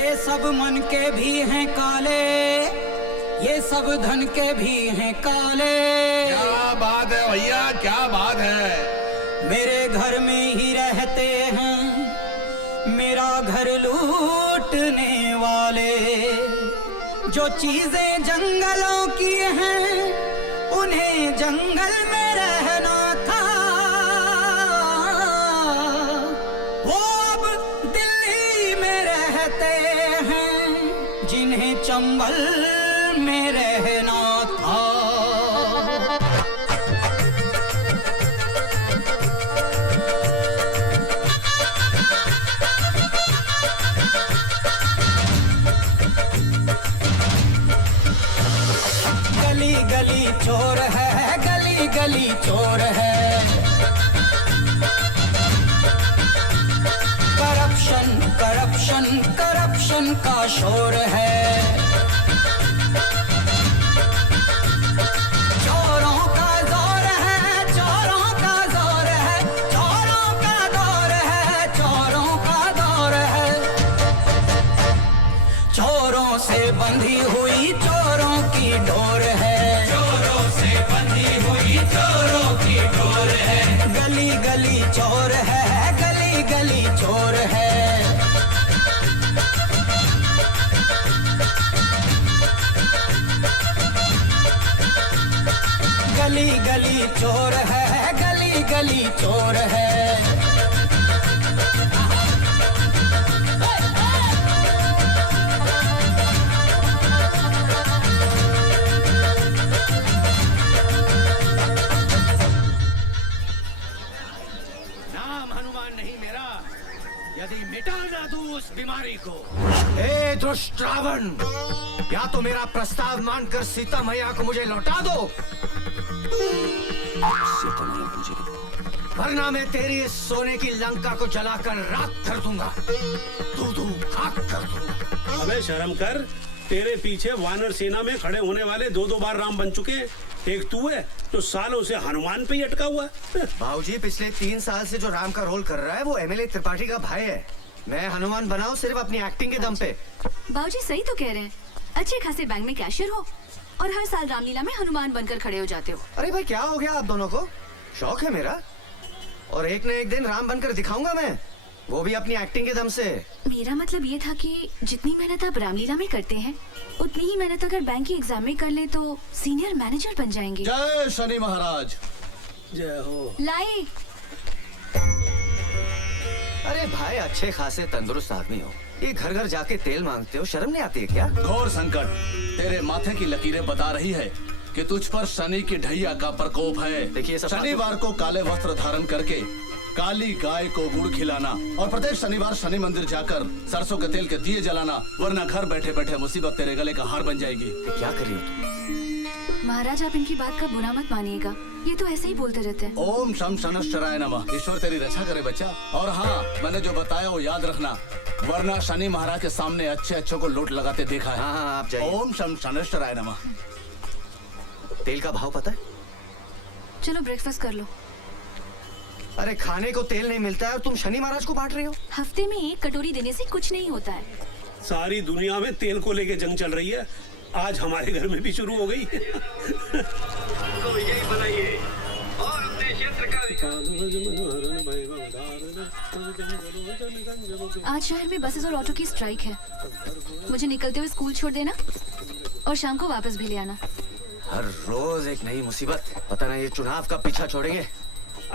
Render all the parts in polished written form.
ये सब मन के भी हैं काले, ये सब धन के भी हैं काले। क्या बात है भैया, क्या बात है। मेरे घर में ही रहते हैं मेरा घर लूटने वाले। जो चीजें जंगलों की हैं उन्हें जंगल में रहना था। वो अब दिल्ली में रहते हैं जिन्हें चंबल में रहना था। गली गली चोर है, गली गली चोर है। करप्शन करप्शन करप्शन का शोर है। चोरों का दौर है, चोरों का दौर है, चोरों का दौर है, चोरों का दौर है। चोरों से बंधी हुई चोरों की डोर है। चोरों से बंधी हुई चोरों की डोर है। गली गली चोर है, गली गली चोर है। गली गली चोर है, गली गली चोर है। यदि मिटा ना दूं उस बीमारी को। ए दुष्ट रावण, या तो मेरा प्रस्ताव मानकर सीता मैया को मुझे लौटा दो, सीता मैया मुझे, वरना मैं तेरी इस सोने की लंका को जलाकर राख कर दूंगा, दूधू खाक कर दूंगा। अबे शर्म कर, तेरे पीछे वानर सेना में खड़े होने वाले दो बार राम बन चुके हैं। एक तू है तो सालों से हनुमान पे ही अटका हुआ है। भाऊजी, पिछले 3 साल से जो राम का रोल कर रहा है वो एमएलए त्रिपाठी का भाई है। मैं हनुमान बनाऊं सिर्फ अपनी एक्टिंग के दम पे। बाबूजी सही तो कह रहे हैं। अच्छे खासे बैंक में कैशियर हो और हर साल रामलीला में हनुमान बनकर खड़े हो जाते हो। अरे भाई, क्या हो गया आप दोनों को? शौक है मेरा, और एक न एक दिन राम बनकर दिखाऊंगा मैं, वो भी अपनी एक्टिंग के दम से। मेरा मतलब ये था कि जितनी मेहनत आप रामलीला में करते हैं उतनी ही मेहनत अगर बैंक की एग्जाम में कर ले तो सीनियर मैनेजर बन जाएंगे। जय शनि महाराज। जय हो। लाई। अरे भाई, अच्छे खासे तंदुरुस्त आदमी हो, ये घर घर जाके तेल मांगते हो, शर्म नहीं आती है क्या? घोर संकट तेरे माथे की लकीरें बता रही है कि तुझ पर शनि की ढैया का प्रकोप है। देखिए, शनिवार को काले वस्त्र धारण करके काली गाय को गुड़ खिलाना और प्रत्येक शनिवार शनि मंदिर जाकर सरसों के तेल के दिए जलाना, वरना घर बैठे बैठे मुसीबत तेरे गले का हार बन जाएगी। क्या कर रही हो तुम? महाराज, आप इनकी बात का बुरा मत मानिएगा, ये तो ऐसे ही बोलते रहते हैं। ओम शम शनश्चराय नमः। ईश्वर तेरी रक्षा करे बच्चा। और हाँ, मैंने जो बताया वो याद रखना, वरना शनि महाराज के सामने अच्छे अच्छों को लूट लगाते देखा है। हाँ, आप जाइए। ओम शम शनश्चराय नमः। तेल का भाव पता है? चलो ब्रेकफास्ट कर लो। अरे खाने को तेल नहीं मिलता है और तुम शनि महाराज को बांट रही हो? हफ्ते में 1 कटोरी देने से कुछ नहीं होता है। सारी दुनिया में तेल को लेके जंग चल रही है, आज हमारे घर में भी शुरू हो गई। तो यही बनाइए और अपने क्षेत्र का आज शहर में बसेस और ऑटो की स्ट्राइक है। मुझे निकलते हुए स्कूल छोड़ देना और शाम को वापस भी ले आना। हर रोज एक नई मुसीबत। पता नहीं ये चुनाव का पीछा छोड़ेंगे।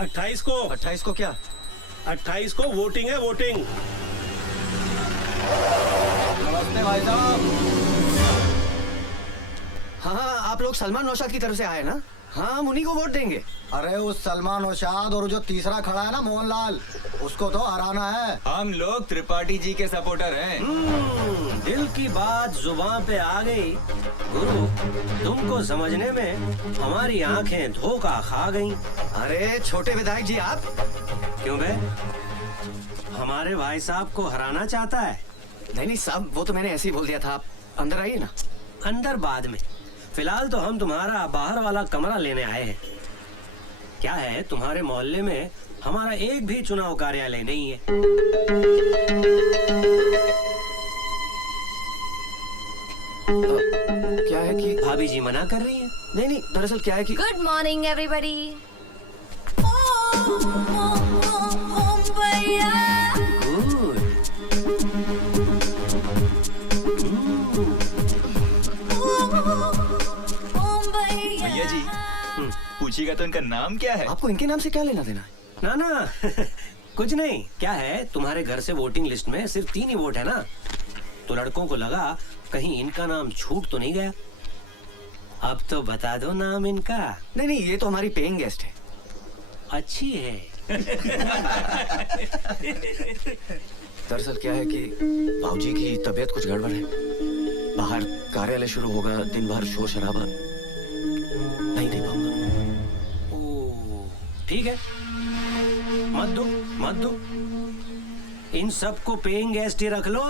28 को। 28 को क्या? 28 को वोटिंग है, वोटिंग। नमस्ते भाई साहब। हाँ, आप लोग सलमान नौशाद की तरफ से आए ना? हाँ, हम उन्हीं को वोट देंगे। अरे उस सलमान नौशाद और जो तीसरा खड़ा है ना मोहनलाल, उसको तो हराना है। हम लोग त्रिपाठी जी के सपोर्टर हैं। दिल की बात जुबान पे आ गई। गुरु, तुमको समझने में हमारी आंखें धोखा खा गईं। अरे छोटे विधायक जी, आप क्यों बे? हमारे भाई साहब को हराना चाहता है? नहीं साहब, वो तो मैंने ऐसे ही बोल दिया था। आप अंदर आइए ना। अंदर बाद में, फिलहाल तो हम तुम्हारा बाहर वाला कमरा लेने आए हैं। क्या है, तुम्हारे मोहल्ले में हमारा एक भी चुनाव कार्यालय नहीं है। कि भाभी जी मना कर रही है। नहीं नहीं, दरअसल क्या है कि गुड मॉर्निंग एवरीबॉडी। गुड। भैया जी पूछिएगा तो इनका नाम क्या है? आपको इनके नाम से क्या लेना देना है? ना ना कुछ नहीं। क्या है, तुम्हारे घर से वोटिंग लिस्ट में सिर्फ 3 ही वोट है ना, तो लड़कों को लगा कहीं इनका नाम छूट तो नहीं गया। अब तो बता दो नाम इनका। नहीं नहीं, ये तो हमारी पेइंग गेस्ट है। अच्छी है। दरअसल क्या है कि भाऊजी की तबीयत कुछ गड़बड़ है। बाहर कार्यालय शुरू होगा, दिन भर शोर शराबा, नहीं दे पाऊंगा। ओ, ठीक है, मत दो मत दो। इन सबको पेइंग गेस्ट ही रख लो।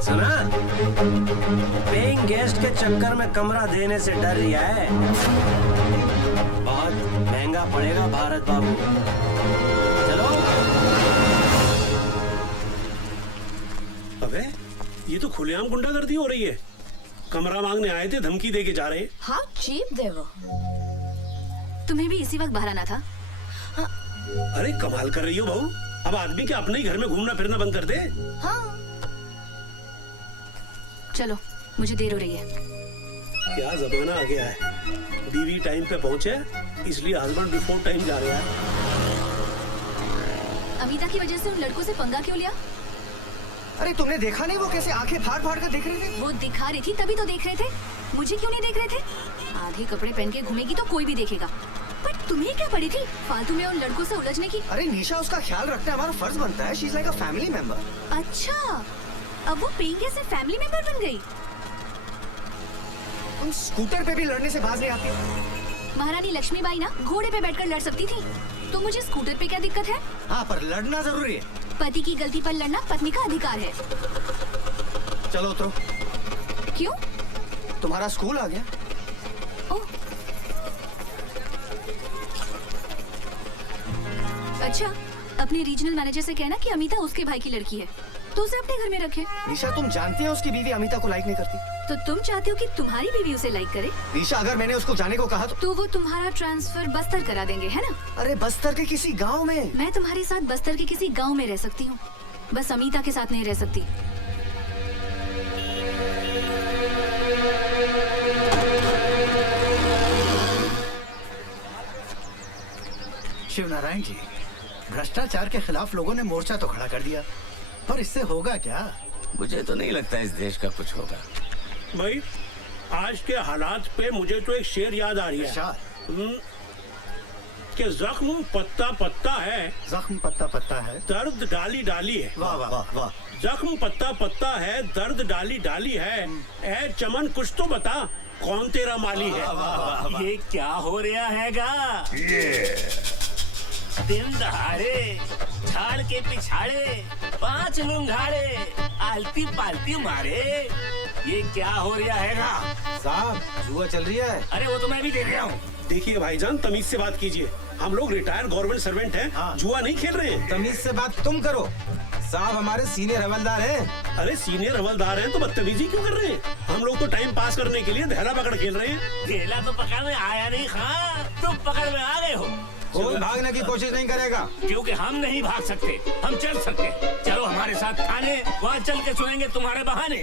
सुना, पेइंग गेस्ट के चक्कर में कमरा देने से डर रहा है। बहुत महंगा पड़ेगा भारत बाबू। चलो। अबे ये तो खुलेआम गुंडागर्दी हो रही है। कमरा मांगने आए थे, धमकी दे के जा रहे हैं। हाउ चीप दे वो। तुम्हें भी इसी वक्त बाहर आना था। अरे कमाल कर रही हो बहू। अब आदमी क्या अपने ही घर में घूमना फिरना बंद कर दे? हाँ। चलो, मुझे देर हो रही है। क्या जमाना आ गया है। बीवी टाइम पे पहुंचे इसलिए हस्बैंड बिफोर टाइम जा रहा है। अमिता की वजह से उन लड़कों से पंगा क्यों लिया? अरे तुमने देखा नहीं वो कैसे आंखें फाड़ फाड़ कर देख रहे थे? वो दिखा रही थी तभी तो देख रहे थे। मुझे क्यों नहीं देख रहे थे? आधे कपड़े पहन के घूमेगी तो कोई भी देखेगा। पर तुम्हें क्या पड़ी थी फालतू में उन लड़कों से उलझने की? अरे निशा, उसका ख्याल रखना हमारा फर्ज बनता है। She is like a family member. अच्छा, अब वो पेइंग गेस्ट से फैमिली मेंबर बन गई। तुम स्कूटर पे भी लड़ने से बाज नहीं आती। महारानी लक्ष्मीबाई ना घोड़े पे बैठकर लड़ सकती थी, तो मुझे स्कूटर पे क्या दिक्कत है? हाँ, पर लड़ना जरूरी है। पति की गलती पर लड़ना पत्नी का अधिकार है। चलो उतरो। क्यों? तुम्हारा स्कूल आ गया। ओह, अच्छा, अपने रीजनल मैनेजर से कहना कि अमिता उसके भाई की लड़की है, तो उसे अपने घर में रखे। निशा, तुम जानती हो उसकी बीवी अमिता को लाइक नहीं करती। तो तुम चाहते हो कि तुम्हारी बीवी उसे लाइक करे? निशा, अगर मैंने उसको जाने को कहा तो वो तुम्हारा ट्रांसफर बस्तर करा देंगे, है ना? अरे बस्तर के किसी गांव में। मैं तुम्हारे साथ बस्तर के किसी गांव में रह सकती हूँ, बस अमिता के साथ नहीं रह सकती। शिवनारायण जी, भ्रष्टाचार के खिलाफ लोगों ने मोर्चा तो खड़ा कर दिया, पर इससे होगा क्या? मुझे तो नहीं लगता इस देश का कुछ होगा। भाई आज के हालात पे मुझे तो एक शेर याद आ रही है कि जख्म पत्ता पत्ता है, जख्म पत्ता पत्ता है, दर्द डाली डाली है। वाह वाह वाह वाह। जख्म पत्ता पत्ता है, दर्द डाली डाली है। ए चमन कुछ तो बता, कौन तेरा माली है? ये क्या हो रहा हैगा? दिन दहाड़े झाड़ के पिछाड़े 5 लुंगाड़े आलती पालती मारे, ये क्या हो रहा हैगा? साहब, जुआ चल रही है। अरे वो तो मैं भी देख रहा हूँ। देखिए भाईजान, तमीज से बात कीजिए। हम लोग रिटायर्ड गवर्नमेंट सर्वेंट हैं। हाँ। जुआ नहीं खेल रहे हैं। तमीज से बात तुम करो, साहब हमारे सीनियर हवलदार हैं। अरे सीनियर हवलदार हैं तो बदतमीजी क्यों कर रहे हैं? हम लोग तो टाइम पास करने के लिए धैला पकड़ खेल रहे हैं। केला तो पकड़ में आया नहीं खां, तुम पकड़ में आ गए हो। कोई भागने की कोशिश नहीं करेगा। क्योंकि हम नहीं भाग सकते, हम चल सकते। चलो हमारे साथ थाने, वहाँ चल के सुनेंगे तुम्हारे बहाने।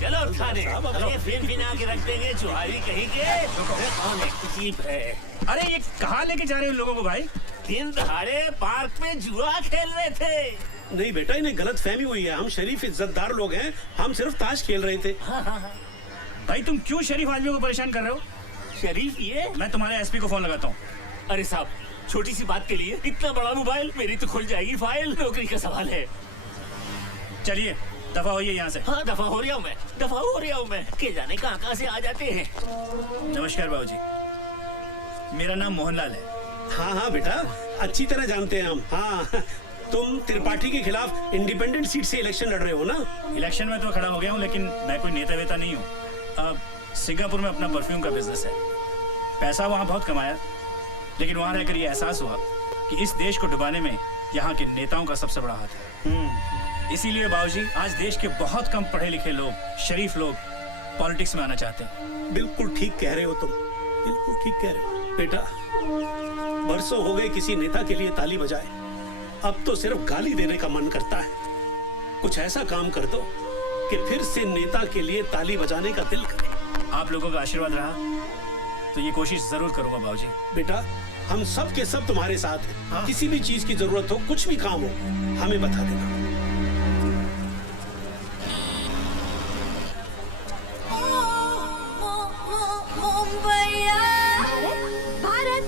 चलो थाने। अरे फिर बिना के रख देंगे चुहारी कहीं के। अरे कौन है जीप है? अरे ये कहाँ लेके जा रहे हो लोगों को भाई? दिन दहाड़े पार्क में जुआ खेल रहे थे। नहीं बेटा, इन्हें गलत फहमी हुई है। हम शरीफ इज्जतदार लोग हैं, हम सिर्फ ताश खेल रहे थे। भाई तुम क्यों शरीफ आदमियों को परेशान कर रहे हो? शरीफ ये? मैं तुम्हारे एसपी को फोन लगाता हूँ। अरे साहब, छोटी सी बात के लिए इतना बड़ा मोबाइल? मेरी तो खुल जाएगी फाइल, नौकरी का सवाल है। चलिए दफा होइए यहाँ से। हाँ दफा हो रहा हूँ मैं, दफा हो रहा हूँ मैं। के जाने कहाँ से आ जाते हैं। नमस्कार बाबूजी, मेरा नाम मोहनलाल है। हाँ हाँ बेटा, अच्छी तरह जानते हैं हम। हाँ, तुम त्रिपाठी के खिलाफ इंडिपेंडेंट सीट से इलेक्शन लड़ रहे हो ना? इलेक्शन में तो खड़ा हो गया हूँ, लेकिन मैं कोई नेता वेता नहीं हूँ। अब सिंगापुर में अपना परफ्यूम का बिजनेस है। पैसा वहाँ बहुत कमाया, लेकिन वहाँ रहकर ये एहसास हुआ कि इस देश को डुबाने में यहाँ के नेताओं का सबसे बड़ा हाथ है। इसीलिए बाबूजी आज देश के बहुत कम पढ़े लिखे लोग, शरीफ लोग पॉलिटिक्स में आना चाहते हैं। बिल्कुल ठीक कह रहे हो तुम, बिल्कुल ठीक कह रहे हो बेटा। बरसों हो गए किसी नेता के लिए ताली बजाए, अब तो सिर्फ गाली देने का मन करता है। कुछ ऐसा काम कर दो कि फिर से नेता के लिए ताली बजाने का दिल करे। आप लोगों का आशीर्वाद रहा तो ये कोशिश जरूर करूंगा बाबूजी। बेटा हम सब के सब तुम्हारे साथ हैं। हाँ? किसी भी चीज की जरूरत हो, कुछ भी काम हो, हमें बता देना। भारत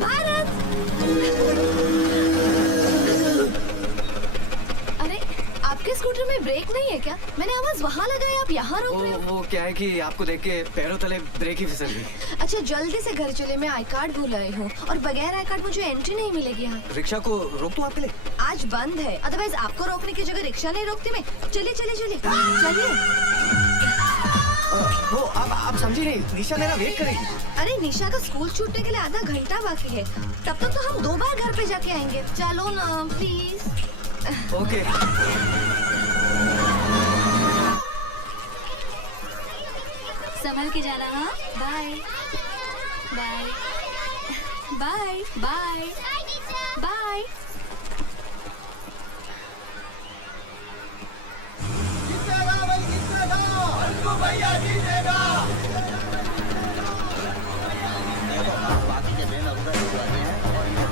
भारत। अरे आपके स्कूटर में ब्रेक नहीं है क्या? मैंने आवाज वहाँ लगाई, आप यहाँ रोक रहे हो। वो क्या है कि आपको देख के पैरों तले ब्रेक ही फिसल गई। अच्छा जल्दी से घर चले, मैं आई कार्ड भूल आई हूँ और बगैर आई कार्ड मुझे एंट्री नहीं मिलेगी यहाँ। रिक्शा को रोक दूं आपके लिए? आज बंद है, अदरवाइज आपको रोकने की जगह रिक्शा नहीं रोकती मैं। चलिए चलिए चलिए चलिए। वो आप समझी नहीं, निशा मेरा वेट करेगी। अरे निशा का स्कूल छूटने के लिए आधा घंटा बाकी है, तब तक तो हम 2 बार घर पे जाके आएंगे। चलो ना प्लीज। ओके। संभल के जाना। हाँ bye bye bye bye bye.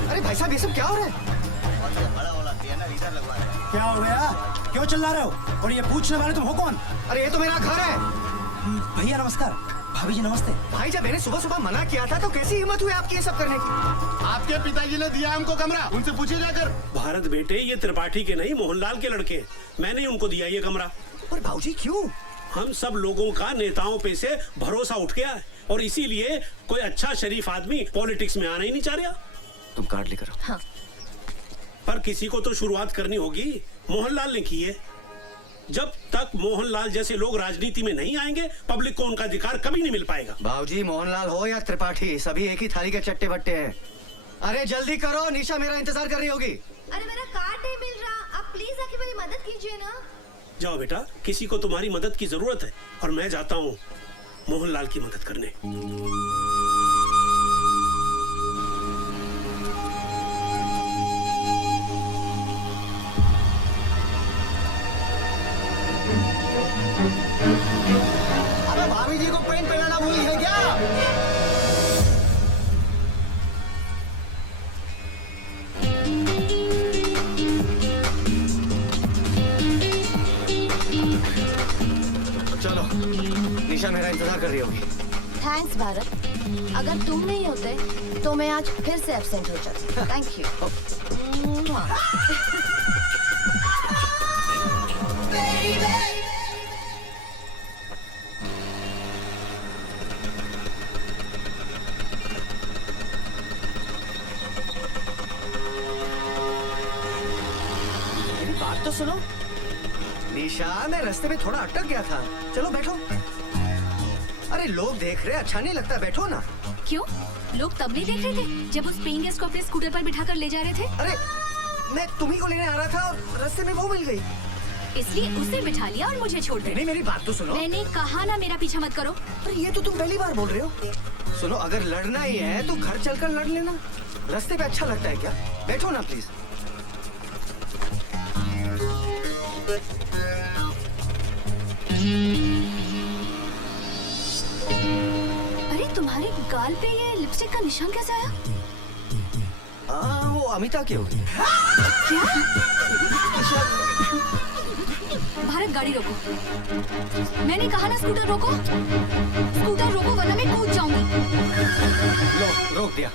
अरे भाई साहब ये सब क्या हो रहा है? क्या हो गया? क्यों चिल्ला रहे हो? और ये पूछने वाले तुम हो कौन? अरे ये तो मेरा घर है। भैया नमस्कार। भाभी जी नमस्ते। भाई जब मैंने सुबह सुबह मना किया था तो कैसी हिम्मत हुई आपकी ये सब करने की? आपके पिताजी ने दिया हमको कमरा, उनसे पूछे जाकर। भारत बेटे, ये त्रिपाठी के नहीं मोहनलाल के लड़के, मैंने उनको दिया ये कमरा। पर भाऊजी क्यों? हम सब लोगों का नेताओं पे से भरोसा उठ गया है और इसीलिए कोई अच्छा शरीफ आदमी पॉलिटिक्स में आना ही नहीं चाह रहा। तुम कार्ड लेकर आओ। हाँ। पर किसी को तो शुरुआत करनी होगी। मोहनलाल ने की है। जब तक मोहनलाल जैसे लोग राजनीति में नहीं आएंगे, पब्लिक को उनका अधिकार कभी नहीं मिल पाएगा। भाऊजी मोहनलाल हो या त्रिपाठी, सभी एक ही थाली के चट्टे बट्टे हैं। अरे जल्दी करो, निशा मेरा इंतजार कर रही होगी। अरे मेरा कार्ड नहीं मिल रहा, आप प्लीज आके मेरी मदद कीजिए ना। जाओ बेटा, किसी को तुम्हारी मदद की जरूरत है और मैं जाता हूँ मोहनलाल की मदद करने। अबे भाभी जी को पेंट पहनाना भूल है क्या? चलो, निशा मेरा इंतजार कर रही होगी। थैंक्स भारत, अगर तुम नहीं होते तो मैं आज फिर से एब्सेंट हो जाती। Thank you. मेरी बात तो सुनो। निशा, मैं रास्ते में थोड़ा अटक गया था। चलो बैठो। अरे लोग देख रहे, अच्छा नहीं लगता, बैठो ना। क्यों? लोग तब नहीं देख रहे थे जब उस पेइंग गेस्ट को अपने स्कूटर पर बिठाकर ले जा रहे थे? अरे मैं तुम्ही को लेने आ रहा था और रास्ते में वो मिल गई। इसलिए उसे बिठा लिया और मुझे छोड़ नहीं, दिया। मेरी बात तो सुनो। मैंने कहा ना मेरा पीछा मत करो। अरे ये तो तुम पहली बार बोल रहे हो। सुनो, अगर लड़ना ही है तो घर चलकर लड़ लेना। रास्ते पे अच्छा लगता है क्या? बैठो ना प्लीज। अरे तुम्हारे गाल पे ये लिपस्टिक का निशान कैसे आया? वो अमिता की होगी। क्या? भारत गाड़ी रोको। मैंने कहा ना स्कूटर रोको। स्कूटर रोको वरना मैं कूद जाऊंगी। लो, रोक दिया।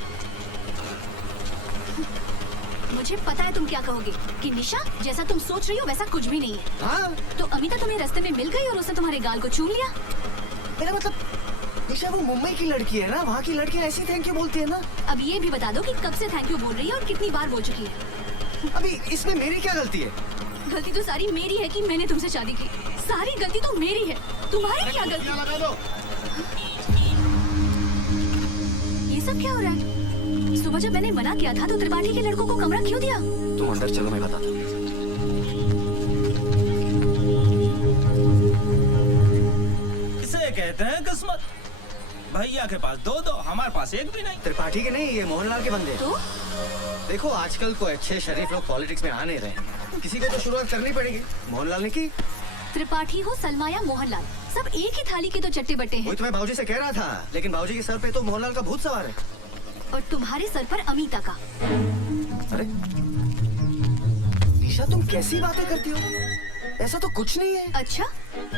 मुझे पता है तुम क्या कहोगे कि निशा जैसा तुम सोच रही हो वैसा कुछ भी नहीं है। हाँ? तो अमिता तुम्हें रास्ते में मिल गई और उसने तुम्हारे गाल को चूम लिया। मेरा मतलब निशा वो मुंबई की लड़की है ना, वहाँ की लड़कियाँ ऐसी थैंक यू बोलती है ना। अब ये भी बता दो कि कब से थैंक यू बोल रही है और कितनी बार बोल चुकी है। अभी इसमें मेरी क्या गलती है? गलती तो सारी मेरी है कि मैंने तुमसे शादी की। सारी गलती तो मेरी है, तुम्हारी क्या गलती? लगा दो। ये सब क्या हो रहा है? सुबह जब मैंने मना किया था तो त्रिपाठी के लड़कों को कमरा क्यों दिया? तुम अंदर चलो, मैं बताता हूँ। कहते हैं किस्मत। भैया के पास दो दो, हमारे पास एक भी नहीं। त्रिपाठी के नहीं, ये मोहनलाल के बंदे। तो देखो आजकल कोई अच्छे शरीफ लोग पॉलिटिक्स में आ नहीं रहे, किसी को तो शुरुआत करनी पड़ेगी। मोहनलाल ने की। त्रिपाठी हो सलमा या मोहनलाल, सब एक ही थाली के तो चट्टे बट्टे हैं। वही तो मैं भाऊजी से कह रहा था, लेकिन भाऊजी के सर पे तो मोहनलाल का भूत सवार है। और तुम्हारे सर पर अमीता का। अरे ईशा, तुम कैसी बातें करती हो? ऐसा तो कुछ नहीं है। अच्छा,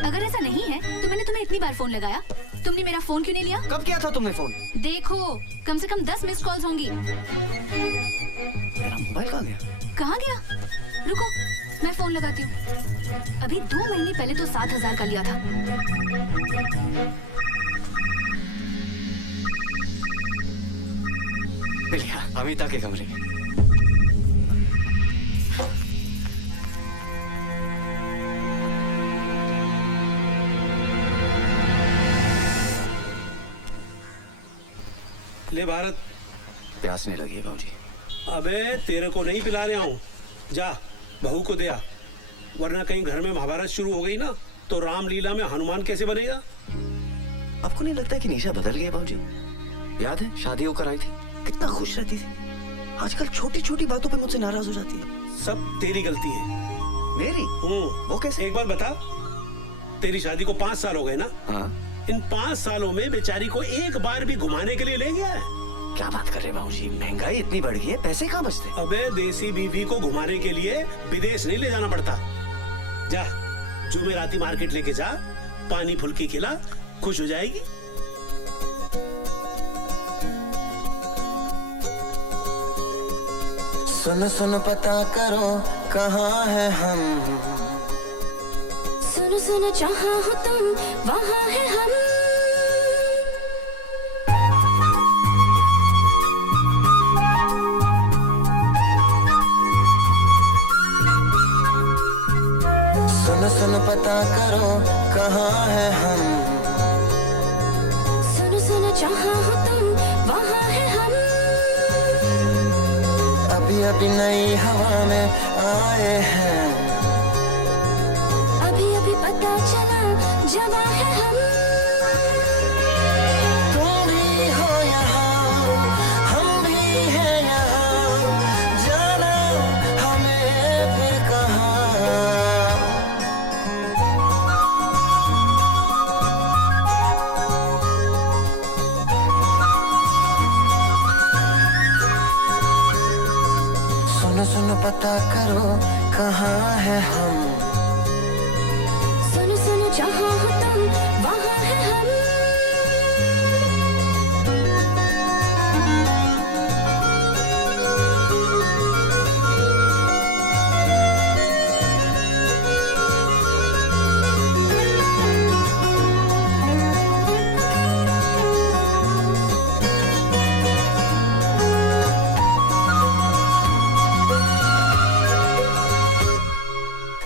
अगर ऐसा नहीं है तो मैंने तुम्हें इतनी बार फोन लगाया, तुमने मेरा फोन क्यों नहीं लिया? कब किया था तुमने फोन? देखो, कम से कम 10 मिस कॉल्स होंगी। मेरा मोबाइल कहाँ गया? कहाँ गया? रुको, मैं फोन लगाती हूँ। अभी 2 महीने पहले तो 7,000 का लिया था। मिलिया, अमिता के कमरे में। ले भारत, प्यासने लगी है भाऊजी। अबे तेरे को नहीं पिला रहा हूँ, जा बहू को दे आ, वरना कहीं घर में महाभारत शुरू हो गई ना तो रामलीला में हनुमान कैसे बनेगा? आपको नहीं लगता कि निशा बदल गई है भाऊजी? याद है शादी होकर आई थी, कितना खुश रहती थी। आजकल छोटी छोटी बातों पे मुझसे नाराज हो जाती है। सब तेरी गलती है। मेरी? वो कैसे? एक बार बता, तेरी शादी को 5 साल हो गए ना? हाँ। इन 5 सालों में बेचारी को एक बार भी घुमाने के लिए ले गया है? क्या बात कर रहे हैं भाऊजी, महंगाई इतनी बढ़ गई है, पैसे कहाँ बचते? अबे देसी बीवी को घुमाने के लिए विदेश नहीं ले जाना पड़ता। जा जुमेराती मार्केट लेके जा, पानी फुल्की खिला, खुश हो जाएगी। सुनो सुनो पता करो कहाँ है हम, सुनो सुनो जहाँ हो तुम वहाँ है हम। सुनो सुनो पता करो कहाँ है हम, सुनो सुनो जहाँ हो तुम वहाँ है हम। अभी अभी नई हवा में आए हैं, अभी अभी पता चला जवां है हम। तुम भी हो यहाँ, हम भी हैं यहाँ, जाना हमें फिर कहाँ। सुनो सुनो पता करो कहाँ है हम, सुनो सुनो जहाँ हो तुम वहाँ है हम।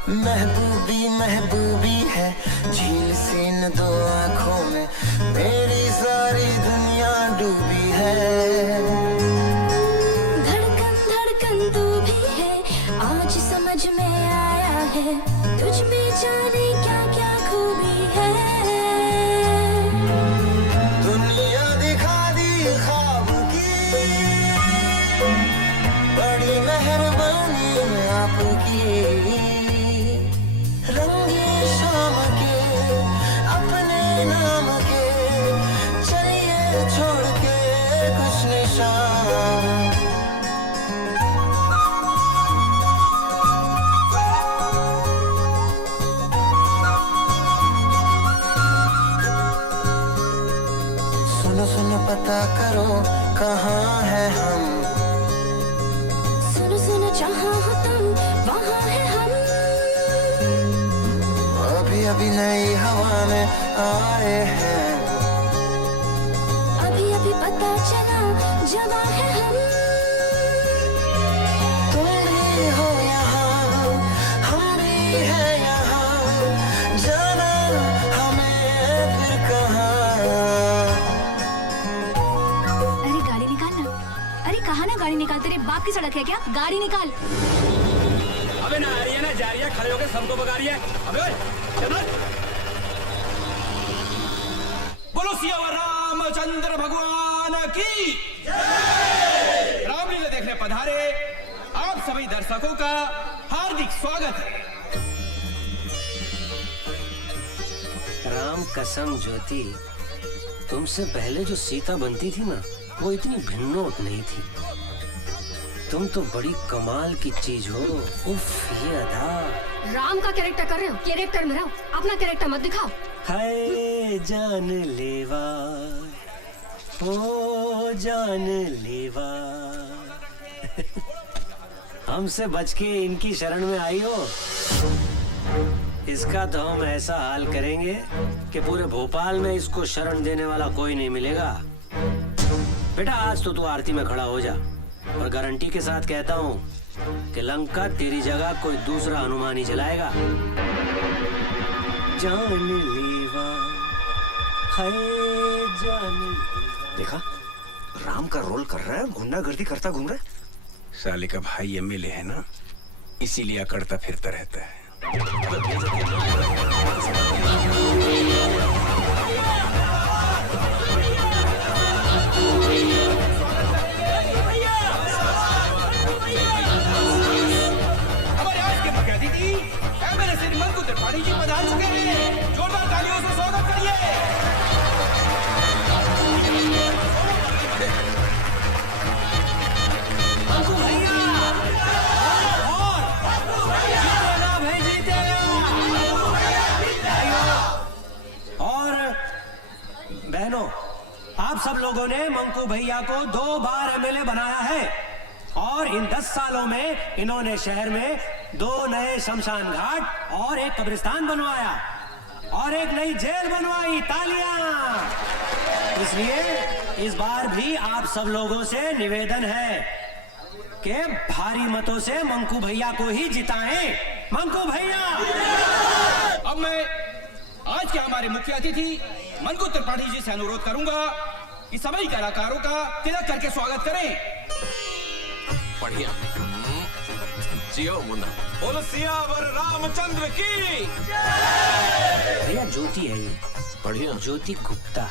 महबूबी महबूबी है झील सी न 2 आँखों में, मेरी सारी दुनिया डूबी है। धड़कन धड़कन तू भी है, आज समझ में आया है, तुझ में जाने क्या क्या खूबी है। दुनिया दिखा दी ख्वाब की, बड़ी मेहरबानी आपकी। रंगी शाम के अपने नाम के, चलिए छोड़ के कुछ निशान। सुनो सुनो पता करो कहाँ है हम, सुनो सुनो जहाँ हो तुम वहाँ है हम। अभी अभी नई हवा में आए हैं, अभी अभी पता चला जवां है हम। तुम भी हो यहाँ, हम भी हैं यहाँ, जाना हमें फिर कहाँ। अरे गाड़ी निकाल ना। अरे कहाँ ना गाड़ी निकाल, तेरे बाप की सड़क है क्या? गाड़ी निकाल। अबे ना आ रही है ना जा रही है, खड़े होकर सबको भगा रही है। अबे चलो। बोलो सियावर रामचंद्र भगवान की रामलीला देखने पधारे आप सभी दर्शकों का हार्दिक स्वागत है। राम कसम ज्योति, तुमसे पहले जो सीता बनती थी ना, वो इतनी भिन्नोट नहीं थी। तुम तो बड़ी कमाल की चीज हो। उफ, ये अदा। राम का कैरेक्टर कर रहे हो, कैरेक्टर में रहो, अपना कैरेक्टर मत दिखाओ। हाय जान लेवा, ओ जान लेवा। हमसे बच के इनकी शरण में आई हो। इसका तो हम ऐसा हाल करेंगे कि पूरे भोपाल में इसको शरण देने वाला कोई नहीं मिलेगा। बेटा आज तो तू आरती में खड़ा हो जा, और गारंटी के साथ कहता हूँ कि लंका तेरी जगह कोई दूसरा हनुमान ही चलाएगा। जान लेवा, हाय जान। देखा, राम का रोल कर रहा है, गुंडागर्दी करता घूम रहा है। साले का भाई एमएलए है ना, इसीलिए अकड़ता फिरता रहता है। हमारे आज के मुख्य अतिथि एमएलए श्री मंकु त्रिपाठी जी पधार चुके हैं। जोरदार तालियों से स्वागत करिए। मंकू भैया, और बहनों, आप सब लोगों ने मंकू भैया को 2 बार एमएलए बनाया है, और इन 10 सालों में इन्होंने शहर में 2 नए शमशान घाट और एक कब्रिस्तान बनवाया और एक नई जेल बनवाई। तालियां। इसलिए इस बार भी आप सब लोगों से निवेदन है कि भारी मतों से मंकू भैया को ही जिताएं। मंकू भैया। अब मैं आज के हमारे मुख्य अतिथि मंकु त्रिपाठी जी से अनुरोध करूंगा कि सभी कलाकारों का तिलक करके स्वागत करें। बढ़िया। जियो मुन्ना। बोलो सियावर रामचंद्र की। भैया ज्योति है ये, बढ़िया। ज्योति गुप्ता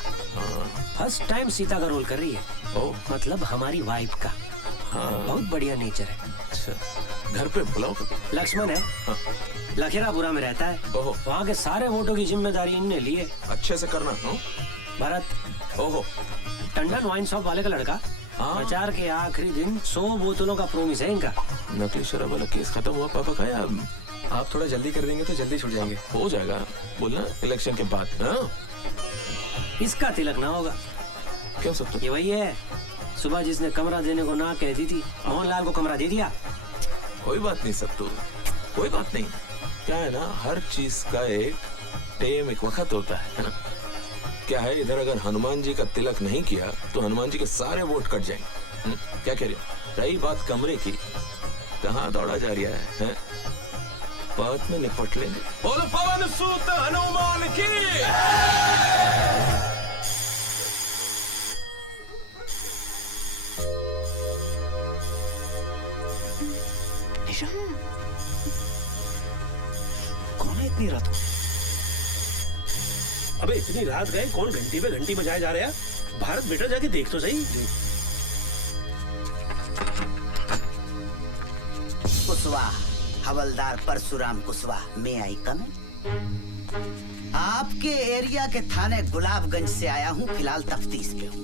फर्स्ट टाइम सीता का रोल कर रही है। ओ, मतलब हमारी वाइफ का। हाँ। बहुत बढ़िया नेचर है। अच्छा, घर पे बुलाओ। लक्ष्मण है, लखेरापुरा में रहता है। ओहो। वहाँ के सारे वोटों की जिम्मेदारी इनने ली है। अच्छे से करना। भरत। ओहो। टंडन वाइन शॉप वाले का लड़का। प्रचार के आखिरी दिन 100 बोतलों का प्रोमिस है इनका। नकली शराब वाला केस खत्म हुआ पापा का, या आप थोड़ा जल्दी कर देंगे तो जल्दी छूट जाएंगे। हो जाएगा, बोलना इलेक्शन के बाद। हाँ? इसका तिलक ना होगा। क्यों सब तो? ये वही है, सुबह जिसने कमरा देने को ना कह दी थी, मोहनलाल को कमरा दे दिया। कोई बात नहीं सब तो, कोई बात नहीं। क्या है ना, हर चीज का एक टाइम, एक वक्त होता है ना? क्या है, इधर अगर हनुमान जी का तिलक नहीं किया तो हनुमान जी के सारे वोट कट जाएंगे। क्या कह रहे हो? रही बात कमरे की, कहाँ दौड़ा जा रहा है? बात में निपट लेंगे। बोलो पवन सूत हनुमान की। निशा, कौन है इतनी रात को? अबे इतनी रात गए, कौन घंटी पे घंटी बजाए जा रहे हैं? भारत बेटा जाके देख तो सही। कुशवाहा, हवलदार परशुराम कुशवाहा, मैं आई कम। आपके एरिया के थाने गुलाबगंज से आया हूँ, फिलहाल तफ्तीश पे हूँ।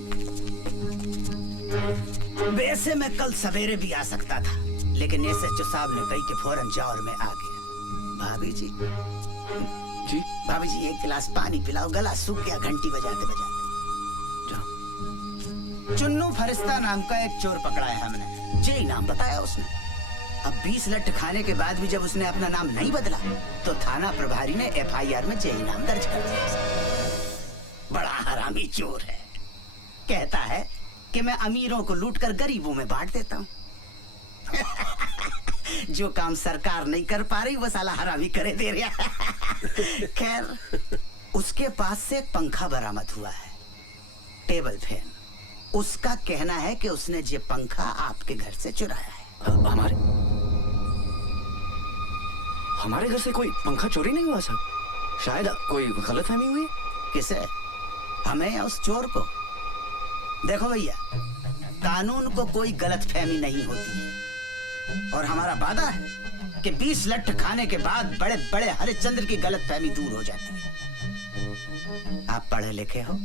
वैसे मैं कल सवेरे भी आ सकता था, लेकिन एसएचओ साहब ने कही कि फौरन जाओ और मैं आ गया। भाभी जी, जी भाभी जी एक गिलास पानी पिलाओ, गला सूख गया घंटी बजाते बजाते। चुन्नू फरिश्ता नाम का एक चोर पकड़ा है हमने, जे नाम बताया उसने। अब 20 लठ खाने के बाद भी जब उसने अपना नाम नहीं बदला तो थाना प्रभारी ने एफआईआर में जे नाम दर्ज कर दिया। बड़ा हरामी चोर है। कहता है कि मैं अमीरों को लूटकर गरीबों में बांट देता हूँ। जो काम सरकार नहीं कर पा रही वो साला हरामी करे दे रहा। खैर, उसके पास से एक पंखा बरामद हुआ है, टेबल फैन। उसका कहना है कि उसने ये पंखा आपके घर से चुराया है। हमारे घर से कोई पंखा चोरी नहीं हुआ साहब। शायद कोई गलतफहमी हुई। किसे? हमें या उस चोर को? देखो भैया, कानून को कोई गलतफहमी नहीं होती है और हमारा वादा है कि 20 लट्ठ खाने के बाद बड़े बड़े हरिश्चंद्र की गलतफहमी दूर हो जाती है। आप पढ़े लिखे हो,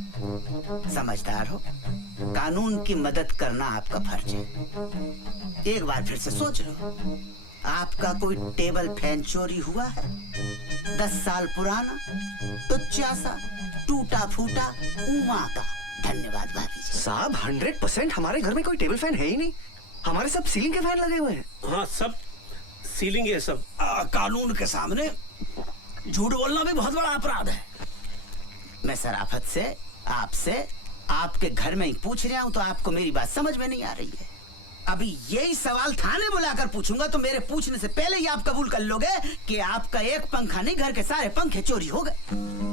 समझदार हो, कानून की मदद करना आपका फर्ज है। एक बार फिर से सोच लो, आपका कोई टेबल फैन चोरी हुआ है? 10 साल पुराना, टुच्चा सा, टूटा फूटा, उमा का। धन्यवाद भाभी जी। साहब 100% हमारे घर में कोई टेबल फैन है ही नहीं। हमारे सब सीलिंग के फैन लगे हुए हैं। हाँ, सब सीलिंग है सब। कानून के सामने झूठ बोलना भी बहुत बड़ा अपराध है। मैं शराफत से आपसे आपके घर में ही पूछ रहा हूँ, तो आपको मेरी बात समझ में नहीं आ रही है। अभी यही सवाल थाने बुलाकर पूछूंगा तो मेरे पूछने से पहले ही आप कबूल कर लोगे कि आपका एक पंखा नहीं, घर के सारे पंखे चोरी हो गए।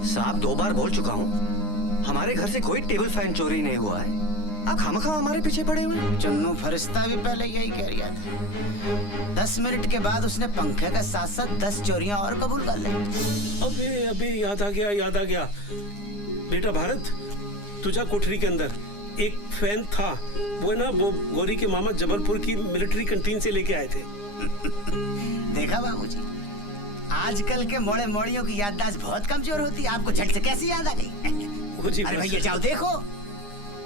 साहब 2 बार बोल चुका हूँ, हमारे घर से कोई टेबल फैन चोरी नहीं हुआ है। आप खामखा हमारे पीछे पड़े हुए हैं। चुन्नू फरिश्ता भी पहले यही कह रहा था। 10 मिनट के बाद उसने पंखे के साथ साथ 10 चोरियां और कबूल कर ली। अबे याद आ गया। बेटा भारत, तुझा कोठरी के अंदर एक फैन था, वो ना वो गौरी के मामा जबलपुर की मिलिट्री कैंटीन से लेके आए थे। देखा बाबूजी, आजकल के मोड़े मोड़ियों की याददाश्त बहुत कमजोर होती है। आपको झट से कैसे याद आ गई? अरे भैया जाओ देखो।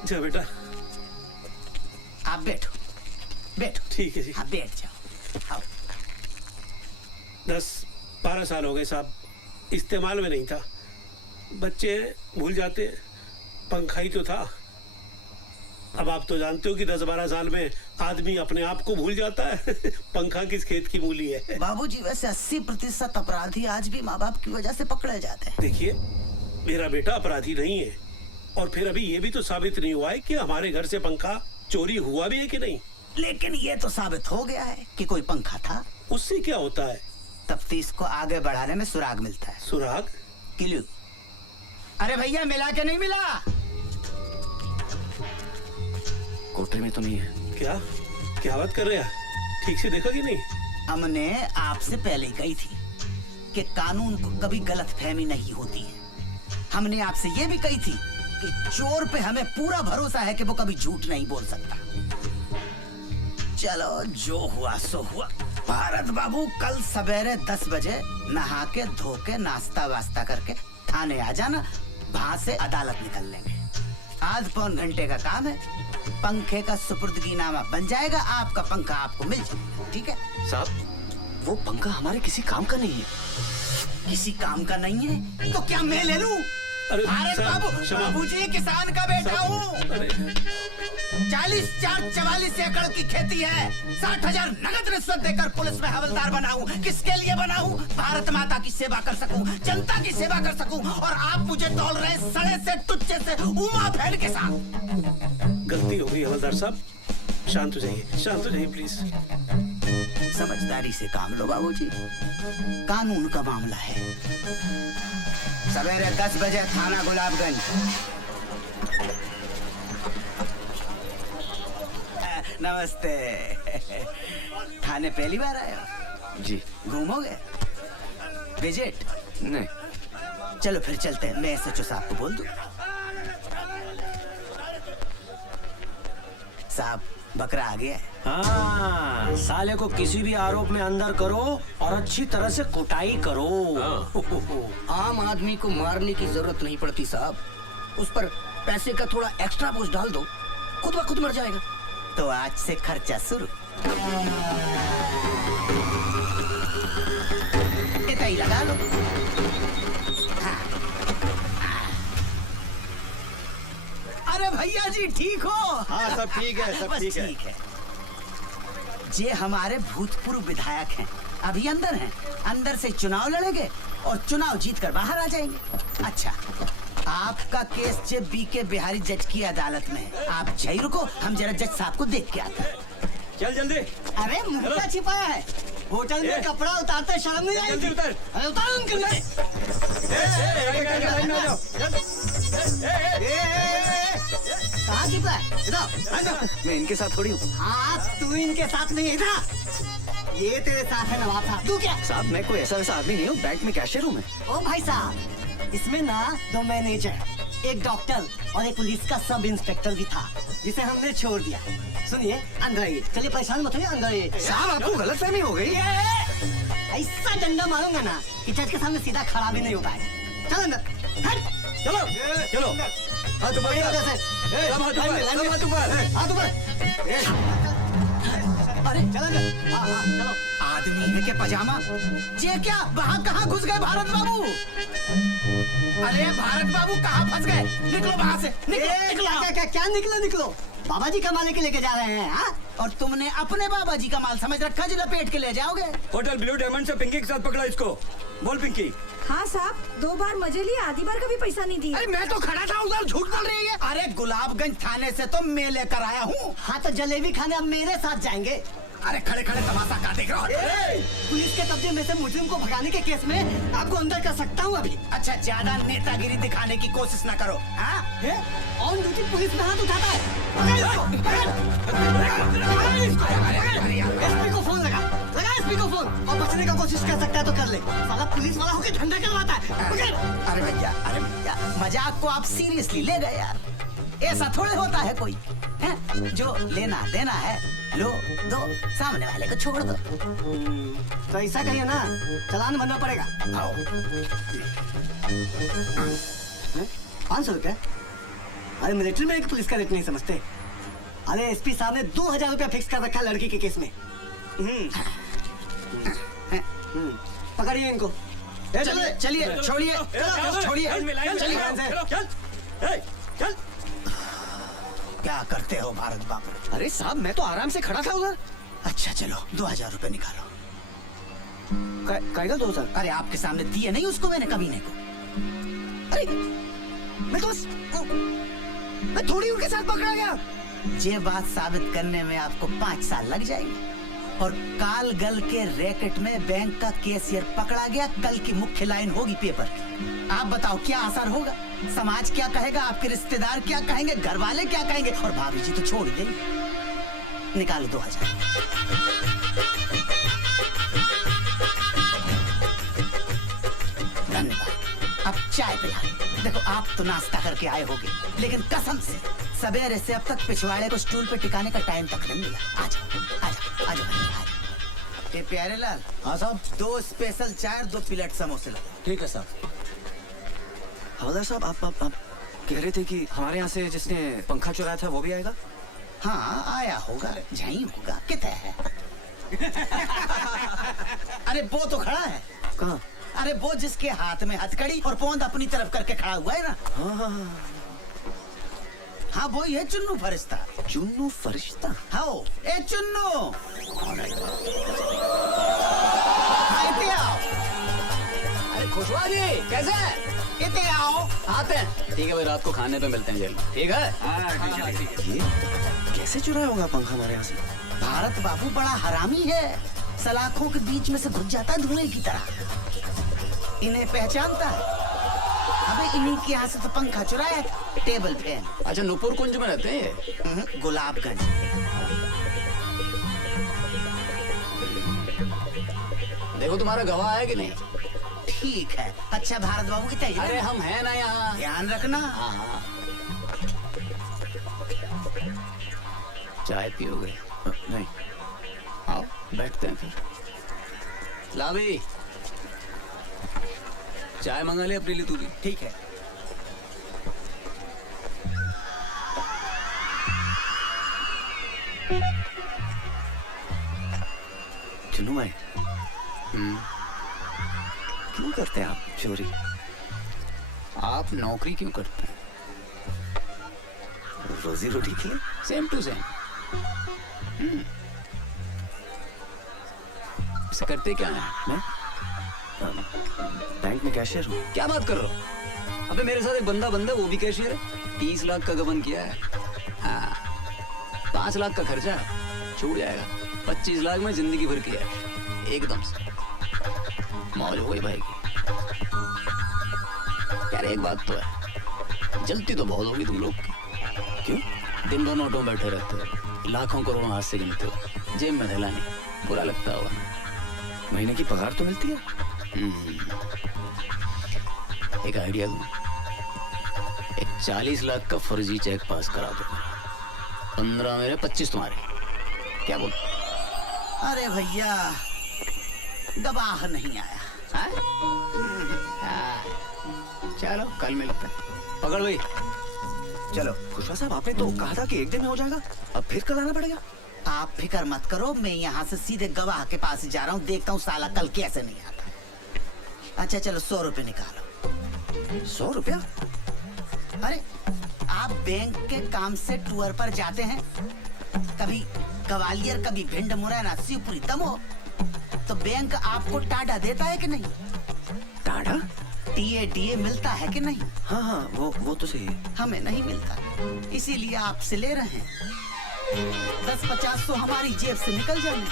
जा बेटा, आप बैठो। ठीक है जी। हाँ बैठ जाओ। आओ। 10-12 साल हो गए साहब, इस्तेमाल में नहीं था। बच्चे भूल जाते, पंखा ही तो था। अब आप तो जानते हो कि 10-12 साल में आदमी अपने आप को भूल जाता है। पंखा किस खेत की मूली है। बाबूजी वैसे 80% अपराधी आज भी माँ बाप की वजह से पकड़े जाते हैं। देखिए, मेरा बेटा अपराधी नहीं है, और फिर अभी ये भी तो साबित नहीं हुआ है कि हमारे घर से पंखा चोरी हुआ भी है कि नहीं। लेकिन ये तो साबित हो गया है कि कोई पंखा था। उससे क्या होता है? तफ्तीश को आगे बढ़ाने में सुराग मिलता है। सुराग? क्लू। अरे भैया मिला के नहीं मिला? कोठरी में तो नहीं है। क्या बात कर रहे हैं? ठीक से देखा कि नहीं? हमने आपसे पहले ही कही थी कि कानून को कभी गलतफहमी नहीं होती है। हमने आपसे ये भी कही थी कि चोर पे हमें पूरा भरोसा है कि वो कभी झूठ नहीं बोल सकता। चलो जो हुआ सो हुआ। भारत बाबू कल सवेरे 10 बजे नहा के धो के नाश्ता वास्ता करके थाने आ जाना, वहां से अदालत निकल लेंगे। आध पौन घंटे का काम है, पंखे का सुपुर्दगीनामा बन जाएगा, आपका पंखा आपको मिल जाएगा। ठीक है साहब, वो पंखा हमारे किसी काम का नहीं है। किसी काम का नहीं है तो क्या मैं ले लूं? अरे भारत बाबूजी किसान का बेटा हूँ। 44 एकड़ की खेती है। 60,000 नगद रिश्वत देकर पुलिस में हवलदार बनाऊं। किसके लिए बनाऊं? भारत माता की सेवा कर सकूं, जनता की सेवा कर सकूं, और आप मुझे तौल रहे सड़े से टुच्चे से उमा फैन के साथ। गलती हो गई हवलदार साहब, शांत हो जाइए प्लीज। समझदारी से काम लो बाबूजी, कानून का मामला है। सवेरे 10 बजे थाना गुलाबगंज। नमस्ते। थाने पहली बार आए हो? जी। घूमोगे? विजिट? नहीं। चलो फिर चलते हैं, मैं SHO साहब को बोल दूं। साहब बकरा आ गया है। हाँ, साले को किसी भी आरोप में अंदर करो और अच्छी तरह से कुटाई करो। आम आदमी को मारने की जरूरत नहीं पड़ती साहब, उस पर पैसे का थोड़ा एक्स्ट्रा बोझ डाल दो, खुद ब खुद मर जाएगा। तो आज से खर्चा शुरू। इतना ही लगा लो। अरे भैया जी ठीक हो? हाँ सब ठीक है, सब बस ठीक है। ठीक है। जे हमारे भूतपूर्व विधायक हैं, अभी अंदर हैं, अंदर से चुनाव लड़ेंगे और चुनाव जीतकर बाहर आ जाएंगे। अच्छा, आपका केस जे BK बिहारी जज की अदालत में है। आप जय रुको, हम जरा जज साहब को देख के आते हैं। चल जल्दी। अरे मुर्गा छिपाया है, होटल में कपड़ा उतारते शर्म नहीं आएगी? उतर। अरे उतारो उनके लिए। कहाँ छिपा है? इधर। मैं इनके साथ थोड़ी हूँ। हाँ तू इनके साथ नहीं है, इधर। ये तेरे साथ है नवाब साहब। तू क्या? साहब मैं कोई ऐसा आदमी नहीं हूँ, बैंक में कैशियर हूँ मैं। ओ भाई साहब, इसमें ना 2 मैनेजर, एक डॉक्टर और एक पुलिस का सब इंस्पेक्टर भी था जिसे हमने छोड़ दिया। सुनिए अंदर आइए। चलिए परेशान मत होइए, अंदर आइए। साहब आपको गलतफहमी हो गई। ऐसा डंडा मारूंगा ना कि जज के सामने सीधा खड़ा भी नहीं हो पाएगा। चलो अंदर। हट। चलो चलो हाथ ऊपर बड़ी वजह से। हाथ ऊपर हाथ ऊपर। अरे चलो अंदर। हाँ हाँ चलो। आदमी है के पजामा ये क्या वहाँ कहाँ घुस गए भारत बाबू? अरे भारत बाबू कहाँ फंस गए? निकलो वहाँ से, निकलो। क्या निकलो? बाबा जी का माल के लेके जा रहे हैं। हाँ? और तुमने अपने बाबा जी का माल समझ रखा जो लपेट के ले जाओगे? होटल ब्लू डायमंड से पिंकी के साथ पकड़ा इसको। बोल पिंकी। हाँ साहब, 2 बार मजे लिए, आधी बार का भी पैसा नहीं दिया। अरे मैं तो खड़ा था उधर, झूठ बोल रही है। अरे गुलाबगंज थाने से तो मैं लेकर आया हूँ। हाँ तो जलेबी खाने अब मेरे साथ जाएंगे। अरे खड़े खड़े तमाशा का देख रहा हो? पुलिस के कब्जे में से मुजरिम को भगाने के केस में आपको अंदर कर सकता हूँ अभी। अच्छा ज्यादा नेतागिरी दिखाने की कोशिश न करो। हाँ? ऑन ड्यूटी पुलिस में हाथ उठाता है। एसपी को फोन लगा एसपी को फोन। और बचने का कोशिश कर सकता है तो कर ले। साला पुलिस वाला होकर धंधा करवाता है। अरे भैया मजाक को आप सीरियसली ले गए यार। ऐसा थोड़े होता है कोई है? जो लेना देना है लो दो, सामने वाले को छोड़ दो। तो ऐसा कहिए ना, चालान भरना पड़ेगा। 500 रुपया? अरे मिलिट्री में एक पुलिस का रेट नहीं समझते। अरे एसपी साहब ने 2000 रुपया फिक्स कर रखा लड़की के केस में। पकड़िए इनको। चलिए छोड़िए चल। क्या करते हो भारत बाबू? अरे साहब मैं तो आराम से खड़ा था उधर। अच्छा चलो 2000 रुपए निकालो। कहेगा 2000? अरे आपके सामने दिए नहीं उसको मैंने कमीने को। अरे मैं तो बस मैं थोड़ी उनके साथ पकड़ा गया। ये बात साबित करने में आपको 5 साल लग जाएंगे। और काल गल के रैकेट में बैंक का कैशियर पकड़ा गया। कल की मुख्य लाइन होगी पेपर की। आप बताओ क्या असर होगा? समाज क्या कहेगा? आपके रिश्तेदार क्या कहेंगे? घर वाले क्या कहेंगे? और भाभी जी तो छोड़ देंगे। निकालो 2000। धन्यवाद। अब चाय पिला। देखो आप तो नाश्ता करके आए होगे, लेकिन कसम से सवेरे से अब तक पिछवाड़े को स्टूल पे टिकाने का टाइम तक नहीं मिला। आजा। ये प्यारे लाल। हाँ साहब। 2 स्पेशल चाय और 2 प्लेट समोसे लो। ठीक है साहब। हवलदार साहब आप कह रहे थे कि हमारे यहाँ से जिसने पंखा चुराया था वो भी आएगा? हाँ आया होगा, यहीं होगा। कितना है? अरे वो तो खड़ा है। कहाँ? अरे वो जिसके हाथ में हथकड़ी और पोंद अपनी तरफ करके खड़ा हुआ है ना। हाँ वही है चुन्नू फरिश्ता। चुन्नू फरिश्ता? हाँ ए चुन्नू आओ। अरे खुशवा जी कैसे है? इतने आओ। आते हैं। ठीक है भाई, रात को खाने पे मिलते हैं जेल में। ठीक है? ये कैसे चुराया होगा पंखा हमारे यहाँ से? भारत बाबू बड़ा हरामी है। सलाखों के बीच में से घुस जाता है धुएं की तरह। इन्हें पहचानता है। अबे इन्हीं के यहाँ से तो पंखा चुराया, टेबल फैन। अच्छा नूपुर कुंज में रहते हैं? गुलाबगंज। देखो तुम्हारा गवाह है कि नहीं? ठीक है। अच्छा भारत बाबू कितना? अरे हम हैं ना यहाँ। ध्यान रखना। हाँ। चाय पियोगे? नहीं। आओ बैठते हैं फिर। लावी चाय मंगा ले अपने लिए तू भी। ठीक है। चुन्नू भाई क्यों करते हैं आप चोरी? आप नौकरी क्यों करते हैं? रोजी रोटी के लिए। Same to same. इसे करते क्या है? मैं बैंक में कैशियर हूँ। क्या बात कर रहे हो? अबे मेरे साथ एक बंदा वो भी कैशियर है। 30 लाख का गबन किया है। हाँ 5 लाख का खर्चा छूट जाएगा। 25 लाख में जिंदगी भर किया है एकदम से। मौज हो गई भाई की। यार एक बात तो है, जलती तो बहुत होगी तुम लोग की। क्यों? दिन भर नोटों में बैठे रहते हो, लाखों करोड़ों हाथ से गिनते हो, जेब में थैला नहीं। बुरा लगता होगा ना? महीने की पगार तो मिलती है। एक आइडिया दूं। एक 40 लाख का फर्जी चेक पास करा दूंगा। 15 मेरे, 25 तुम्हारे। क्या बोल? अरे भैया, गवाह नहीं आया। चलो कल मिलते हैं। पकड़ भाई। चलो खुशवा साहब, आपने तो कहा था कि एक दिन में हो जाएगा, अब फिर कल आना पड़ेगा। आप फिक्र मत करो, मैं यहाँ से सीधे गवाह के पास ही जा रहा हूँ, देखता हूँ साला कल कैसे नहीं आता। अच्छा चलो 100 रुपए निकालो। 100 रुपया? अरे आप बैंक के काम से टूर पर जाते हैं, कभी ग्वालियर, कभी भिंड, मुरैना, शिवपुरी, दमोह, तो बैंक आपको टाडा देता है कि नहीं? टाडा? टीए मिलता है कि नहीं? हाँ हाँ, वो तो सही है। हमें नहीं मिलता, इसीलिए आपसे ले रहे हैं। 10-50 तो हमारी जेब से निकल जाएंगे।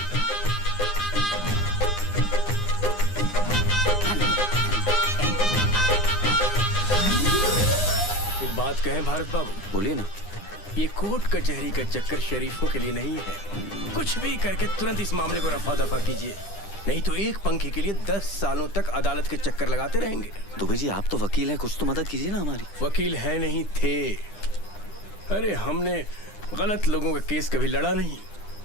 एक बात कहें भारत बाबू? बोलिए ना। ये कोर्ट कचहरी का चक्कर शरीफों के लिए नहीं है। कुछ भी करके तुरंत इस मामले को रफा दफा कीजिए, नहीं तो एक पंखे के लिए 10 सालों तक अदालत के चक्कर लगाते रहेंगे। दुबे जी, आप तो वकील हैं, कुछ तो मदद कीजिए ना हमारी। वकील है नहीं थे। अरे हमने गलत लोगों का केस कभी लड़ा नहीं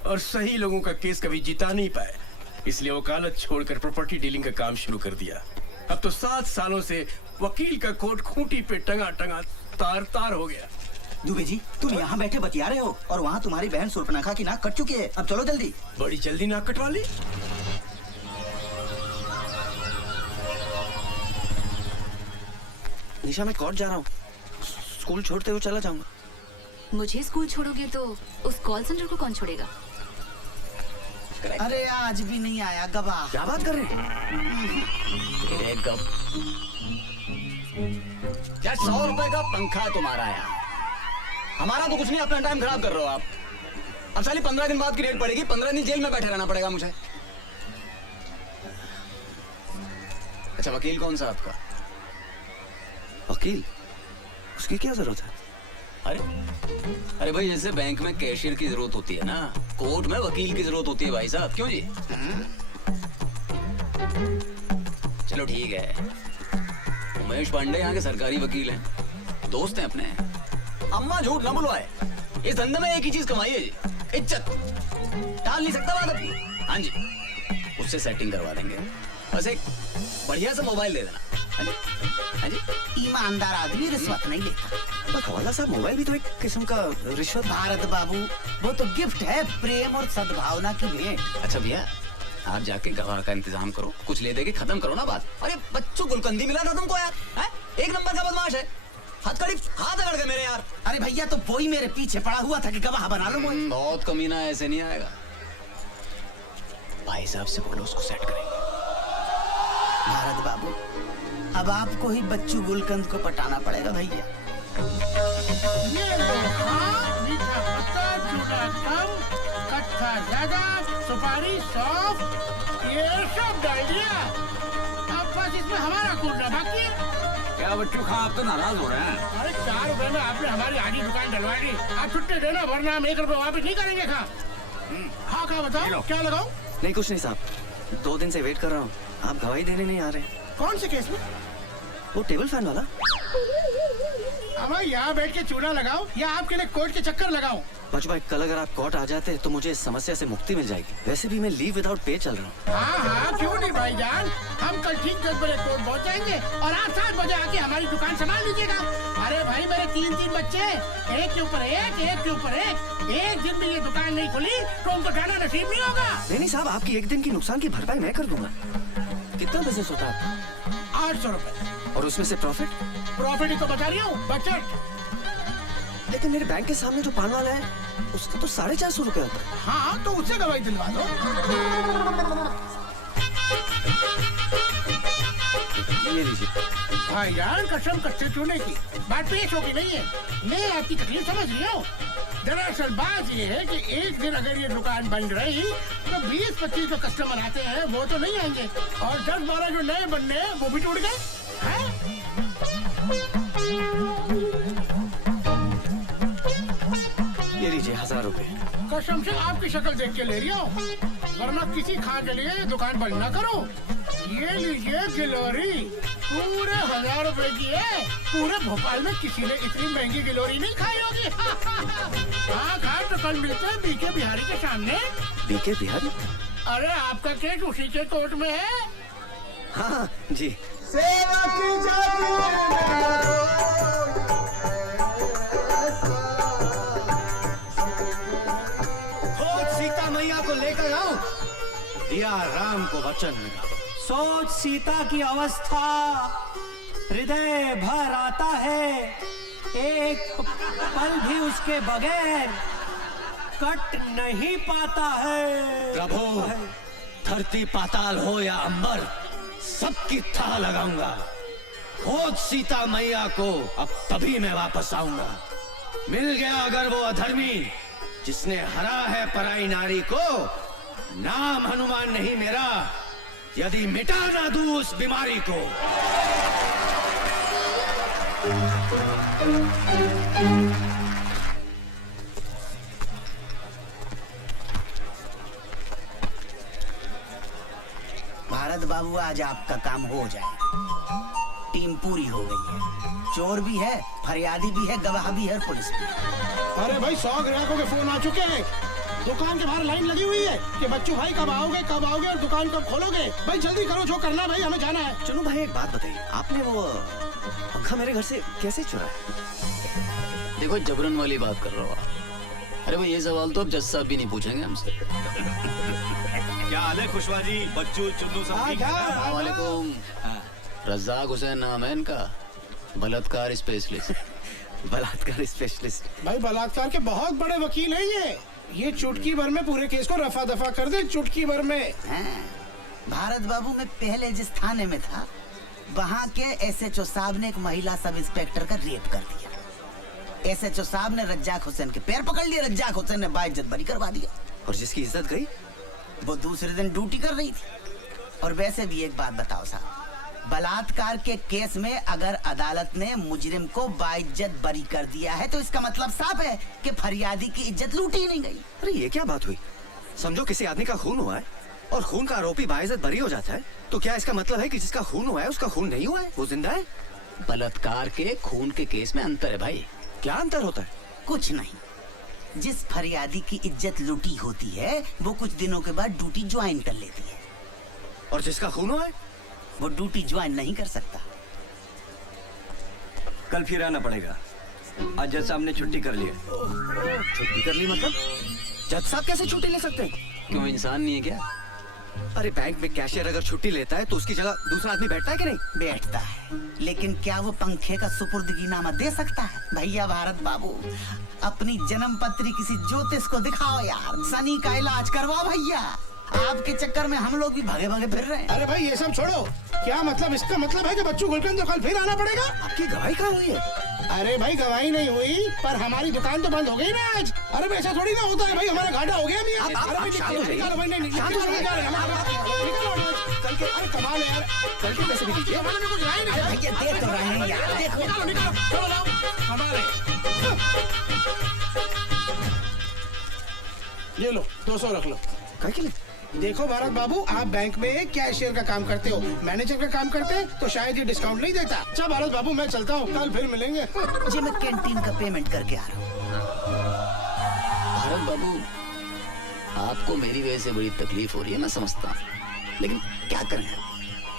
और सही लोगों का केस कभी जिता नहीं पाए, इसलिए वकालत छोड़कर प्रॉपर्टी डीलिंग का काम शुरू कर दिया। अब तो 7 सालों से वकील का कोट खूंटी पे टंगा टंगा तार तार हो गया। दुबे जी, तुम यहाँ बैठे बतिया रहे हो और वहाँ तुम्हारी बहन सुर्पनखा की नाक कट चुकी है। अब चलो जल्दी। बड़ी जल्दी नाक कटवा ली। निशा, मैं कोर्ट जा रहा हूँ, स्कूल छोड़ते हुए चला जाऊंगा। मुझे स्कूल छोड़ोगे तो उस कॉल सेंटर को कौन छोड़ेगा? अरे आज भी नहीं आया गवाह। क्या बात कर रहे हैं? क्या 100 रुपए का पंखा तुम्हारा है? हमारा तो कुछ नहीं, अपना टाइम खराब कर रहे हो आप। अब साली 15 दिन बाद की रेट पड़ेगी, 15 दिन जेल में बैठे रहना पड़ेगा मुझे। अच्छा वकील कौन सा आपका? वकील? उसकी क्या जरूरत है? अरे भाई, जैसे बैंक में कैशियर की जरूरत होती है ना, कोर्ट में वकील की जरूरत होती है भाई साहब। क्यों जी? चलो ठीक है, उमेश पांडे यहाँ के सरकारी वकील हैं, दोस्त हैं अपने। अम्मा झूठ ना बुलवाए, इस धंधे में एक ही चीज कमाई है जी, इज्जत। टाल नहीं सकता बात अपनी। हाँ जी, उससे सेटिंग करवा देंगे, बस एक बढ़िया सा मोबाइल दे देना। हाँ जी, हाँ जी। ईमानदार आदमी रिश्वत नहीं लेता। पर खवाला साहब, मोबाइल भी तो एक किस्म का रिश्वत। भारत बाबू, वो तो गिफ्ट है, प्रेम और सद्भावना की भेंट। अच्छा भैया, आप जाके गवाह का इंतजाम करो, कुछ ले दे के खत्म करो ना बात। अरे बच्चों, गुलकंदी मिला था तुमको यार, है? एक नंबर का बदमाश है, हथकड़ी हाथ अकड़ गए मेरे यार। अरे भैया, तो वही मेरे पीछे पड़ा हुआ था कि गवाह बना लो मुझे। बहुत कमीना, ऐसे नहीं आएगा। भाई साहब से बोलो, उसको सेट करेंगे। भारत बाबू, अब आपको ही बच्चू गुलकंद को पटाना पड़ेगा भैया। ये मीठा पत्ता, चूड़ा कम, कट्ठा ज्यादा, सुपारी सौंफ, ये सब डाल दिया। अब बस इसमें हमारा कूटना बाकी है। क्या बच्चू खां, आप तो नाराज हो रहे हैं? अरे 4 रुपए में आपने हमारी आधी दुकान डलवा दी, आप छुट्टे देना, वरना हम 1 रुपए वापस नहीं करेंगे। हाँ खा बताओ, क्या लगाऊं? नहीं कुछ नहीं साहब, 2 दिन से वेट कर रहा हूँ, आप गवाही देने नहीं आ रहे। कौन से केस में? वो टेबल फैन वाला। अब यहाँ बैठ के चूड़ा लगाओ या आपके लिए कोर्ट के चक्कर लगाओ? बच्चू भाई, कल अगर आप कोर्ट आ जाते तो मुझे इस समस्या से मुक्ति मिल जाएगी। वैसे भी मैं लीव विदाउट पे चल रहा हूँ। हाँ, क्यों नहीं भाईजान, हम कल ठीक 10 बजे कोर्ट पहुँचाएंगे और आप 7 बजे आके हमारी दुकान संभाल लीजिएगा। अरे भाई, मेरे 3 बच्चे, एक के ऊपर एक के ऊपर एक दिन भी ये दुकान नहीं खुली तो उनको खाना नसीब नहीं होगा। नहीं साहब, आपकी एक दिन की नुकसान की भरपाई मैं कर दूंगा। कितना बिजनेस होता है? 800 रुपए। और उसमें से प्रॉफिट? प्रॉफिट ही तो बता रही हूँ, बचत। लेकिन मेरे बैंक के सामने जो पान वाला है, उसका तो 450 रुपए होता है। हाँ, तो उससे गवाही दिलवा दो। ये लीजिए। भाईजान, कसम कच्चे चूने की बात पेश होगी नहीं है, मैं आपकी तकलीफ समझ रही हूँ। दरअसल बात ये है कि एक दिन अगर ये दुकान बंद रही तो 20-25 जो कस्टमर आते हैं वो तो नहीं आएंगे, और 10-12 जो नए बनने हैं वो भी टूट गए। ये लीजिए 1000 रुपए। कसम से आपकी शक्ल देख के ले रही हूँ, वरना किसी खा के लिए दुकान बंद ना करो। ये लीजिए गिलोरी, पूरे 1000 रुपए की है। पूरे भोपाल में किसी ने इतनी महंगी गिलोरी नहीं खाई होगी। हाँ खा तो कल मिलते हैं बीके बिहारी के सामने। बीके बिहारी? अरे आपका केस उसी के कोर्ट में है। हाँ जी। सेवा की जाती खोज सीता मैया को लेकर आओ, दिया राम को वचन मिला। सोच सीता की अवस्था, हृदय भर आता है, एक पल भी उसके बगैर कट नहीं पाता है। प्रभु, धरती पाताल हो या अंबर, सबकी थाह लगाऊंगा। खोज सीता मैया को, अब तभी मैं वापस आऊंगा। मिल गया अगर वो अधर्मी जिसने हरा है पराई नारी को, नाम हनुमान नहीं मेरा, यदि मिटा ना दूं उस बीमारी को। भारत बाबू आज आपका काम हो जाएगा। टीम पूरी हो गई है, चोर भी है, फरियादी भी है, गवाह भी है, पुलिस भी। अरे भाई 100 ग्राहकों के फोन आ चुके हैं। दुकान के बाहर लाइन लगी हुई है कि बच्चों भाई कब आओगे और दुकान कब खोलोगे। भाई जल्दी करो, जो करना भाई, हमें जाना है। चलो भाई एक बात बताइए, आपने वो पंखा मेरे घर से कैसे चुराया? देखो जबरन वाली बात कर रहा हो आप। अरे भाई ये सवाल तो अब जज साहब भी नहीं पूछेंगे हमसे। क्या हाल है खुशवा जी, बच्चू चुन्नू सब ठीक है? अस्सलामुअलैकुम। रज़ाक हुसैन नाम है इनका, बलात्कार स्पेशलिस्ट। बलात्कार स्पेशलिस्ट? भाई बलात्कार के बहुत बड़े वकील हैं ये चुटकी भर में पूरे केस को रफा दफा कर दे, चुटकी भर में। भारत बाबू में पहले जिस थाने में था, वहाँ के एसएचओ साहब ने एक महिला सब इंस्पेक्टर का रेप कर दिया। एसएचओ साहब ने रज्जाक हुसैन के पैर पकड़ लिए, रज्जाक हुसैन ने बाइज्जत बरी करवा दिया। और जिसकी इज्जत गई वो दूसरे दिन ड्यूटी कर रही थी। और वैसे भी एक बात बताओ साहब, बलात्कार के केस में अगर अदालत ने मुजरिम को बाइज्जत बरी कर दिया है तो इसका मतलब साफ है कि फरियादी की इज्जत लूटी ही नहीं गई। अरे ये क्या बात हुई? समझो किसी आदमी का खून हुआ है और खून का आरोपी बाइज्जत बरी हो जाता है, तो क्या इसका मतलब है कि जिसका खून हुआ है उसका खून नहीं हुआ है, वो जिंदा है? बलात्कार के खून के केस में अंतर है भाई। क्या अंतर होता है? कुछ नहीं। जिस फरियादी की इज्जत लूटी होती है वो कुछ दिनों के बाद ड्यूटी ज्वाइन कर लेती है, और जिसका खून हुआ है वो ड्यूटी ज्वाइन नहीं कर सकता। कल फिर आना पड़ेगा। आज जज साहब ने छुट्टी कर ली है। छुट्टी कर ली मतलब? जज साहब कैसे छुट्टी ले सकते हैं? क्यों इंसान नहीं है क्या? अरे बैंक में कैशियर अगर छुट्टी लेता है तो उसकी जगह दूसरा आदमी बैठता है कि नहीं? बैठता है, लेकिन क्या वो पंखे का सुपुर्दगीनामा दे सकता है? भैया भारत बाबू, अपनी जन्म पत्री किसी ज्योतिष को दिखाओ यार, शनि का इलाज करवाओ भैया। आपके चक्कर में हम लोग भी भागे भागे फिर रहे हैं। अरे भाई ये सब छोड़ो, क्या मतलब? इसका मतलब है कि बच्चू गुलकंद तो कल फिर आना पड़ेगा। आपकी गवाही कहाँ हुई है? अरे भाई गवाही नहीं हुई, पर हमारी दुकान तो बंद हो गई ना आज। अरे भाई ऐसा थोड़ी ना होता है भाई, हमारा घाटा हो गया भी। आप शांत हो जाइए। अरे कमाल है यार, कल के पैसे भी दीजिए। भैया दे तो रहे हैं यार, देखो। ये लो 200 रख लो। क्या के लिए? देखो भारत बाबू, आप बैंक में कैशियर का काम करते हो, मैनेजर का काम करते हैं तो शायद ये डिस्काउंट नहीं देता। अच्छा भारत बाबू मैं चलता हूँ, कल फिर मिलेंगे। जी मैं कैंटीन का पेमेंट करके आ रहा हूँ। भारत बाबू, आपको मेरी वजह से बड़ी तकलीफ हो रही है, मैं समझता हूँ, लेकिन क्या करें,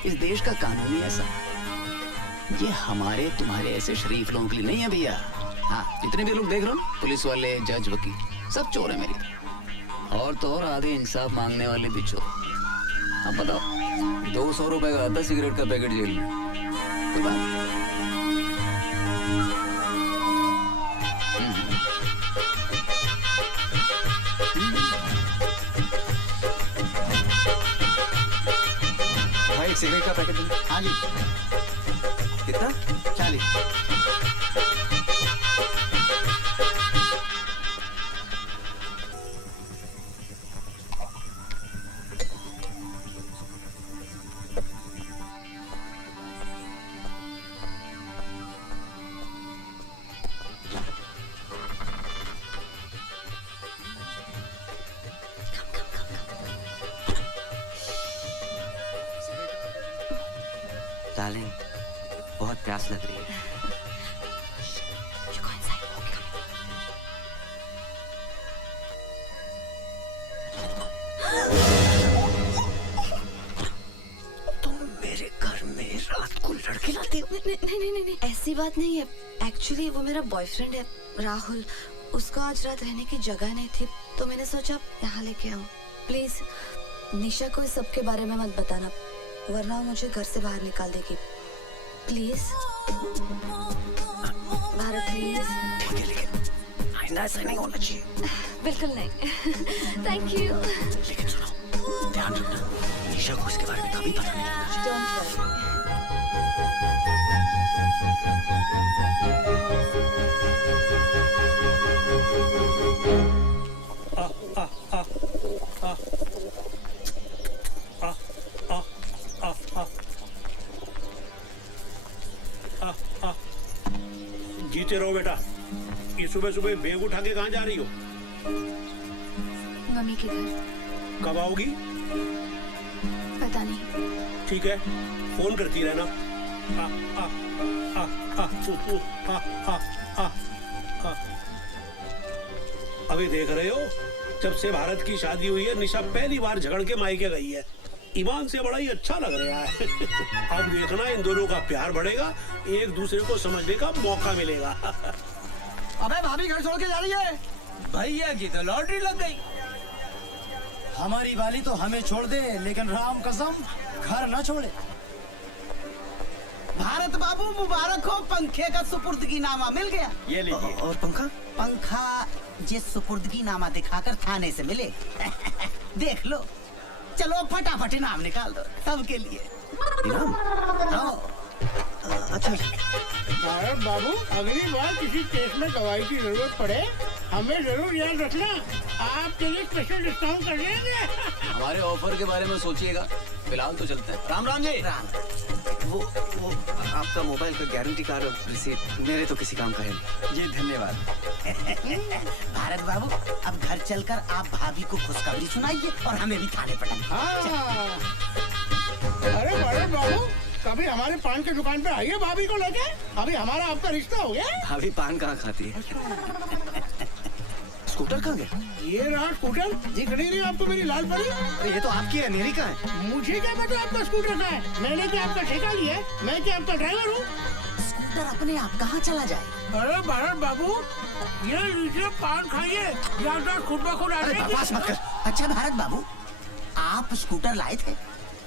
इस देश का कानून ही ऐसा। ये हमारे तुम्हारे ऐसे शरीफ लोगों के लिए नहीं है भैया। हाँ, जितने भी लोग देख रहे हो, पुलिस वाले, जज, वकील, सब चोर है मेरी तरह। और तो और आधे इंसाफ मांगने वाले भी चोर। अब बताओ, 200 रुपए का आता सिगरेट का पैकेट जेल में, कोई बात नहीं। भाई एक सिगरेट का पैकेट दो। हाँ जी। कितना? 40। डार्लिंग, बहुत प्यास लग रही है। तुम मेरे घर में रात को लड़के लाते हो? नहीं, ऐसी बात नहीं है। एक्चुअली वो मेरा बॉयफ्रेंड है राहुल। उसको आज रात रहने की जगह नहीं थी तो मैंने सोचा यहाँ लेके आऊँ। प्लीज निशा को इस सब के बारे में मत बताना, वरना वो मुझे घर से बाहर निकाल देगी। Please Bharat please. ठीक है, लेकिन आइंदा ऐसा नहीं होना चाहिए। बिल्कुल नहीं। Thank you. लेकिन सुनो, ध्यान रखना, निशा को इसके बारे में कभी पता नहीं लगना चाहिए। Don't worry. जीते रहो बेटा। ये सुबह सुबह बैग उठा के कहाँ जा रही हो? मम्मी के घर। कब आओगी? पता नहीं। ठीक है, फोन करती रहना। अभी देख रहे हो, जब से भारत की शादी हुई है निशा पहली बार झगड़ के मायके गई है। ईमान से बड़ा ही अच्छा लग रहा है। अब देखना इन दोनों का प्यार बढ़ेगा, एक दूसरे को समझने का मौका मिलेगा। अबे भाभी घर छोड़ के जा रही है। भैया की तो लॉटरी लग गई। हमारी वाली तो हमें छोड़ दे, लेकिन राम कसम घर न छोड़े। भारत बाबू मुबारक हो, पंखे का सुपुर्दगी नामा मिल गया। ये लीजिए। और पंखा? पंखा जिस सुपुर्दगी नामा दिखाकर थाने से मिले। देख लो, चलो फटाफट इनाम निकाल दो सबके लिए। इनाम? अच्छा। भारत बाबू, अगली बार किसी केस में गवाही की जरूरत पड़े हमें जरूर याद रखना, आपके लिए स्पेशल डिस्काउंट कर देंगे। हमारे ऑफर के बारे में सोचिएगा, फिलहाल तो चलते हैं। राम राम जी। राम। वो आपका मोबाइल का गारंटी कार्ड और रिसीट मेरे तो किसी काम का है नहीं। जी धन्यवाद। भारत बाबू, अब घर चलकर आप भाभी को खुशखबरी सुनाइए और हमें भी थाने पटाइए। अरे भारत बाबू, कभी हमारे पान की दुकान पे आइए भाभी को लेके, अभी हमारा आपका रिश्ता हो गया। भाभी पान कहाँ खाती है? स्कूटर कहाँ गया? ये रहा स्कूटर, दिख नहीं रही आपको मेरी लाल परी? ये तो आपकी है, मेरी कहाँ है? मुझे क्या पता आपका स्कूटर का है? मैंने क्या आपका ठेका लिया है? मैं क्या आपका ड्राइवर हूँ? स्कूटर अपने आप कहाँ चला जाए? अरे भारत बाबू, ये लीजिए पान खाइए, याददाश्त खुद ब खुद आ जाएगी। बकवास मत कर। अच्छा भारत बाबू, आप स्कूटर लाए थे?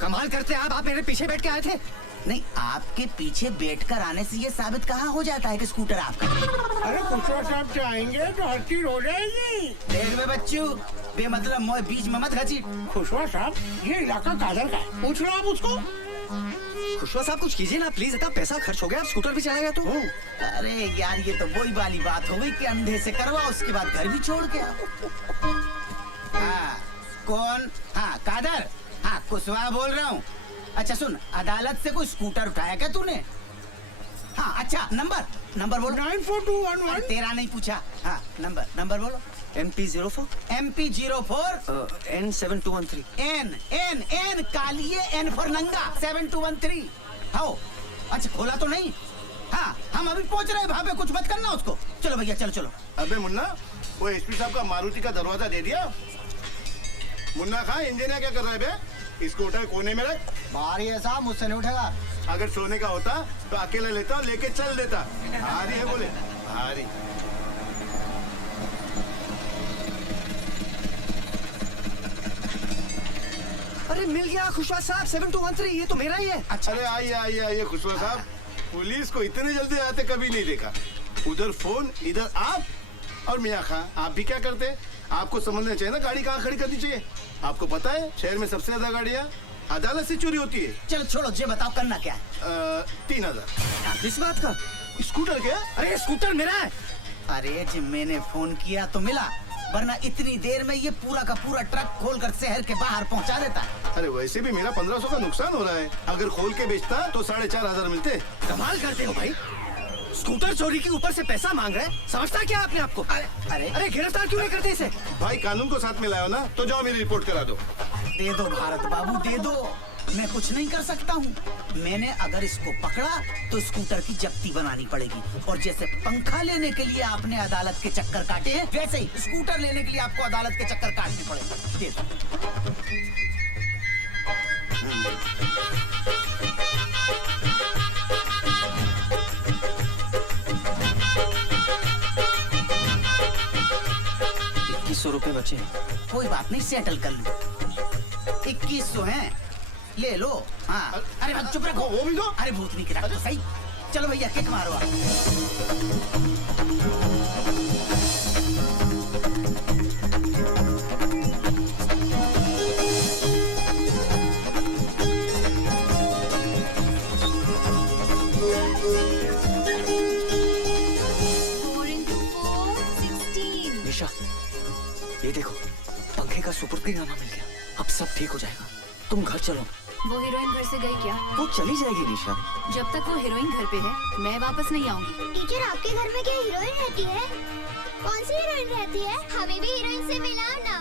कमाल करते आप मेरे पीछे बैठ के आए थे। नहीं, आपके पीछे बैठकर आने से ये साबित कहाँ हो जाता है कि स्कूटर आपका है? अरे खुशवा साहब चाहेंगे तो हर चीज हो जाएगी। देख में बच्चू, बेमतलब मोए बीच में मत घसीट। खुशवा साहब, ये इलाका कादर का है, पूछ लो आप उसको। खुशवा साहब कुछ कीजिए ना प्लीज, इतना पैसा खर्च हो गया, आप स्कूटर भी चलाएगा तो। अरे यार, ये तो वही वाली बात हो गई कि अंधे से करवा, उसके बाद घर भी छोड़ के आओ। हाँ, कौन? हाँ कादर। हाँ कुशवाहा बोल रहा हूँ। अच्छा सुन, अदालत से कोई स्कूटर उठाया क्या तूने? हाँ अच्छा, नंबर बोलो। 94211। तेरा नहीं पूछा। हाँ नंबर बोलो। MP04 N7213 N कालिए N फॉर नंगा 7213। हाँ अच्छा, खोला तो नहीं? हाँ हम अभी पहुंच रहे हैं, वहाँ पे कुछ मत करना उसको। चलो भैया चलो। अबे मुन्ना, वो एसपी साहब का मारुति का दरवाजा दे दिया? मुन्ना खां, इंजीनियर क्या कर रहा है बे? इसको उठा कोने में रख। भारी है साहब, मुझसे नहीं उठेगा। अगर सोने का होता तो अकेला लेता और लेके चल देता। भारी है बोले, भारी। अरे मिल गया खुशवा साहब, 7213, ये तो मेरा ही है। अच्छा। अरे आइए खुशवा साहब, पुलिस को इतने जल्दी आते कभी नहीं देखा। उधर फोन, इधर आप। और मियाँ खां, आप भी क्या करते? आपको समझना चाहिए ना, गाड़ी कहाँ खड़ी करनी चाहिए। आपको पता है शहर में सबसे ज्यादा गाड़ियाँ अदालत से चोरी होती है। चलो छोड़ो, ये बताओ करना क्या है? 3000। इस बात का? स्कूटर क्या? अरे स्कूटर मेरा है। अरे जी मैंने फोन किया तो मिला, वरना इतनी देर में ये पूरा का पूरा ट्रक खोलकर शहर के बाहर पहुंचा देता। अरे वैसे भी मेरा 1500 का नुकसान हो रहा है, अगर खोल के बेचता तो 4500 मिलते। कमाल करते हो भाई, स्कूटर चोरी के ऊपर से पैसा मांग रहे हैं, समझता क्या आपने आपको? अरे गिरफ्तार क्यों नहीं करते इसे? भाई कानून को साथ में लाओ ना, तो जाओ मेरी रिपोर्ट करा दो। दे दो भारत बाबू, दे दो, मैं कुछ नहीं कर सकता हूँ। मैंने अगर इसको पकड़ा तो स्कूटर की जब्ती बनानी पड़ेगी, और जैसे पंखा लेने के लिए आपने अदालत के चक्कर काटे हैं, वैसे ही स्कूटर लेने के लिए आपको अदालत के चक्कर काटने पड़ेंगे। दे दो। ₹2100 बचे। कोई बात नहीं, सेटल कर लो। 2100 हैं, ले लो। हाँ, अरे भाई चुप रखो। वो भी दो। अरे भूतनी की रख दो सही। चलो भैया किक मारो आप। निशा, ये देखो, पंखे का सुपुर्दीनामा मिल गया। अब सब ठीक हो जाएगा। तुम घर चलो। वो हीरोइन घर से गई क्या? वो चली जाएगी निशा। जब तक वो हीरोइन घर पे है मैं वापस नहीं आऊंगी। टीचर, आपके घर में क्या हीरोइन रहती है? कौन सी हीरोइन रहती है? हमें भी हीरोइन से मिलाओ ना।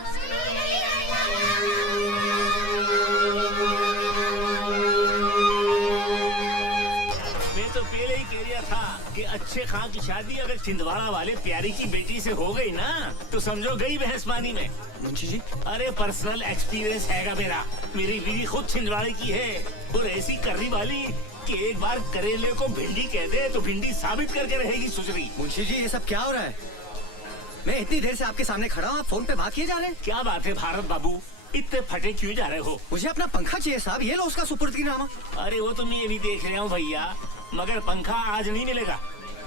मैं तो पहले ही कह रहा था कि अच्छे खां की शादी अगर छिंदवाड़ा वाले प्यारी की बेटी से हो गई ना तो समझो गई भैंसमानी में। मुंशी जी, अरे पर्सनल एक्सपीरियंस हैगा मेरा। मेरी बीवी खुद छिंदवाड़े की है और ऐसी कर्री वाली कि एक बार करेले को भिंडी कह दे तो भिंडी साबित करके रहेगी सुसरी। मुंशी जी, ये सब क्या हो रहा है? मैं इतनी देर से आपके सामने खड़ा हूँ, आप फोन पे बात किए जा रहे हैं। क्या बात है भारत बाबू, इतने फटे क्यों जा रहे हो? मुझे अपना पंखा चाहिए साहब, ये लो उसका सुपुर्दीनामा। अरे वो तो मैं ये भी देख रहा हूँ भैया, मगर पंखा आज नहीं मिलेगा।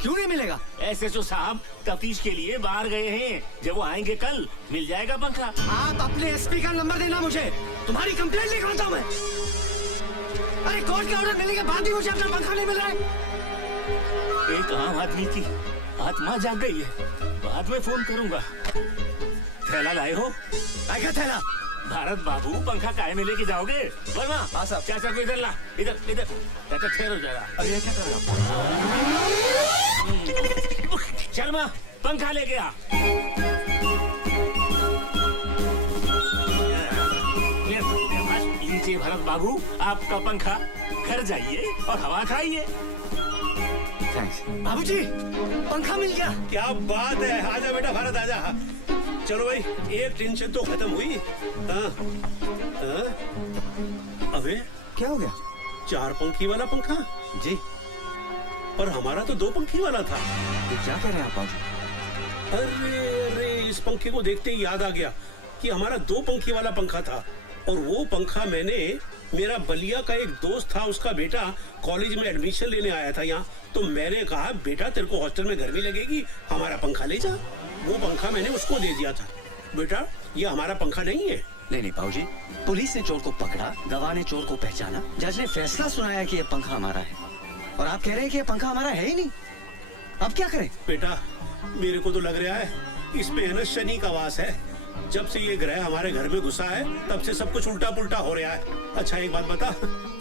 क्यों नहीं मिलेगा? एसएचओ साहब तफ्तीश के लिए बाहर गए हैं, जब वो आएंगे कल मिल जाएगा पंखा। आप अपने एसपी का नंबर देना मुझे, तुम्हारी कंप्लेंट लिख रहा हूँ मैं। अरे कोर्ट के ऑर्डर मिलने के बाद भी मुझे अपना पंखा नहीं मिल रहा है। एक आम आदमी की आत्मा जाग गई है, बाद में फोन करूंगा। थैला लाए हो? क्या थैला? भारत बाबू, पंखा काहे में लेके जाओगे? वर्मा, हाँ साहब। चाचा को इधर ला, इधर इधर। चाचा ठहरो जरा। अरे क्या कर रहे हो? शर्मा, पंखा लेके आ। लीजिए भरत बाबू, आपका पंखा। घर जाइए और हवा खाइए। बाबूजी, पंखा मिल गया। क्या बात है, आजा बेटा भारत आजा। चलो भाई, एक टेंशन तो खत्म हुई। हाँ, हाँ? अबे क्या हो गया? 4 पंखी वाला पंखा जी, पर हमारा तो 2 पंखी वाला था। क्या कह रहे हैं आप बाबू? अरे अरे, इस पंखे को देखते ही याद आ गया कि हमारा 2 पंखी वाला पंखा था, और वो पंखा मैंने, मेरा बलिया का एक दोस्त था, उसका बेटा कॉलेज में एडमिशन लेने आया था यहाँ, तो मैंने कहा बेटा तेरे को हॉस्टल में गर्मी लगेगी, हमारा पंखा ले जा। वो पंखा मैंने उसको दे दिया था। बेटा ये हमारा पंखा नहीं है। नहीं नहीं बाबूजी, पुलिस ने चोर को पकड़ा, गवाह ने चोर को पहचाना, जज ने फैसला सुनाया कि ये पंखा हमारा है, और आप कह रहे हैं कि ये पंखा हमारा है ही नहीं। अब क्या करें? बेटा मेरे को तो लग रहा है इस पे है ना शनि का वास है। जब से ये ग्रह हमारे घर में घुसा है तब से सब कुछ उल्टा पुल्टा हो रहा है। अच्छा एक बात बता,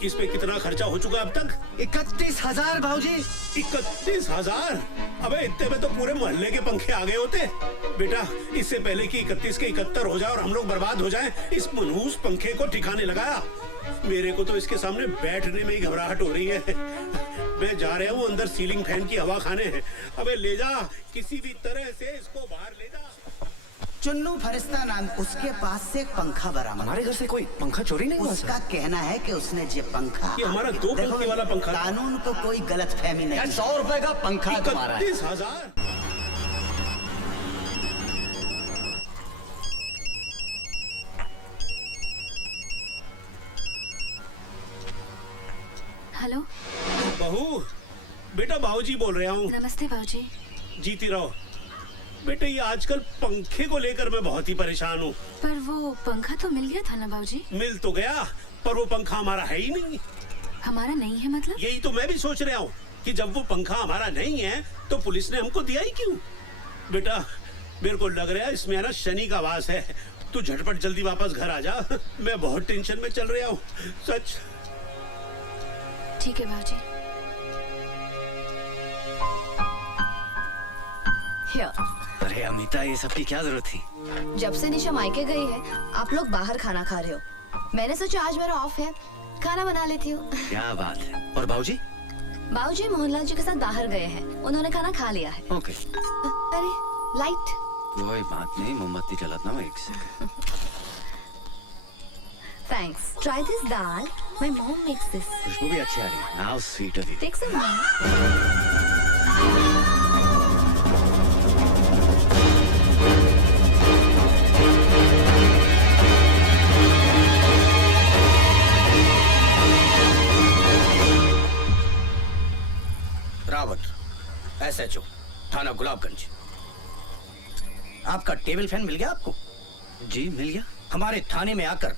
इस पे कितना खर्चा हो चुका अब तक? 31,000 भाऊजी। 31,000? अबे इतने में तो पूरे मोहल्ले के पंखे आ गए होते। बेटा इससे पहले कि 31 के 71 हो जाए और हम लोग बर्बाद हो जाएं, इस मनहूस पंखे को ठिकाने लगाया। मेरे को तो इसके सामने बैठने में ही घबराहट हो रही है। मैं जा रहा हूँ अंदर सीलिंग फैन की हवा खाने हैं। अबे ले जा, किसी भी तरह से इसको बाहर ले जा। चुन्नू फरिश्ता नाम, उसके पास से एक पंखा बरामद। हमारे घर से कोई पंखा चोरी नहीं हुआ? उसका कहना है कि उसने ये पंखा, ये हमारा 2 पंखे वाला पंखा। कानून को कोई गलत फहमी नहीं। 100 रुपए का पंखा तुम्हारा है। 31,000? हेलो बहू, बेटा बाबूजी बोल रहा हूँ। नमस्ते बाबूजी। जीती रहो। बेटे ये आजकल पंखे को लेकर मैं बहुत ही परेशान हूँ। पर वो पंखा तो मिल गया था ना बाबूजी? मिल तो गया, पर वो पंखा हमारा है ही नहीं। हमारा नहीं है मतलब? यही तो मैं भी सोच रहा हूँ कि जब वो पंखा हमारा नहीं है तो पुलिस ने हमको दिया ही क्यों? बेटा मेरे को लग रहा है इसमें है ना शनि का वास है। तू झटपट जल्दी वापस घर आ जा, मैं बहुत टेंशन में चल रहा हूँ सच। ठीक है बाबूजी। अरे अमिता, ये सब की क्या जरूरत थी? जब से निशा मायके गई है आप लोग बाहर खाना खा रहे हो। मैंने सोचा आज मेरा ऑफ है, खाना बना लेती हूँ। क्या बात है। और बाबूजी? बाबूजी मोहनलाल जी के साथ बाहर गए हैं, उन्होंने खाना खा लिया है। ओके। अरे लाइट। कोई बात नहीं, मोमबत्ती जलाता हूँ एक second. Thanks. Try this dal. My mom makes this. खुशबू भी अच्छी आ रही है। How sweet of you. Take some. Rawat, SHO, थाना गुलाबगंज। आपका टेबल फैन मिल गया आपको? जी मिल गया। हमारे थाने में आकर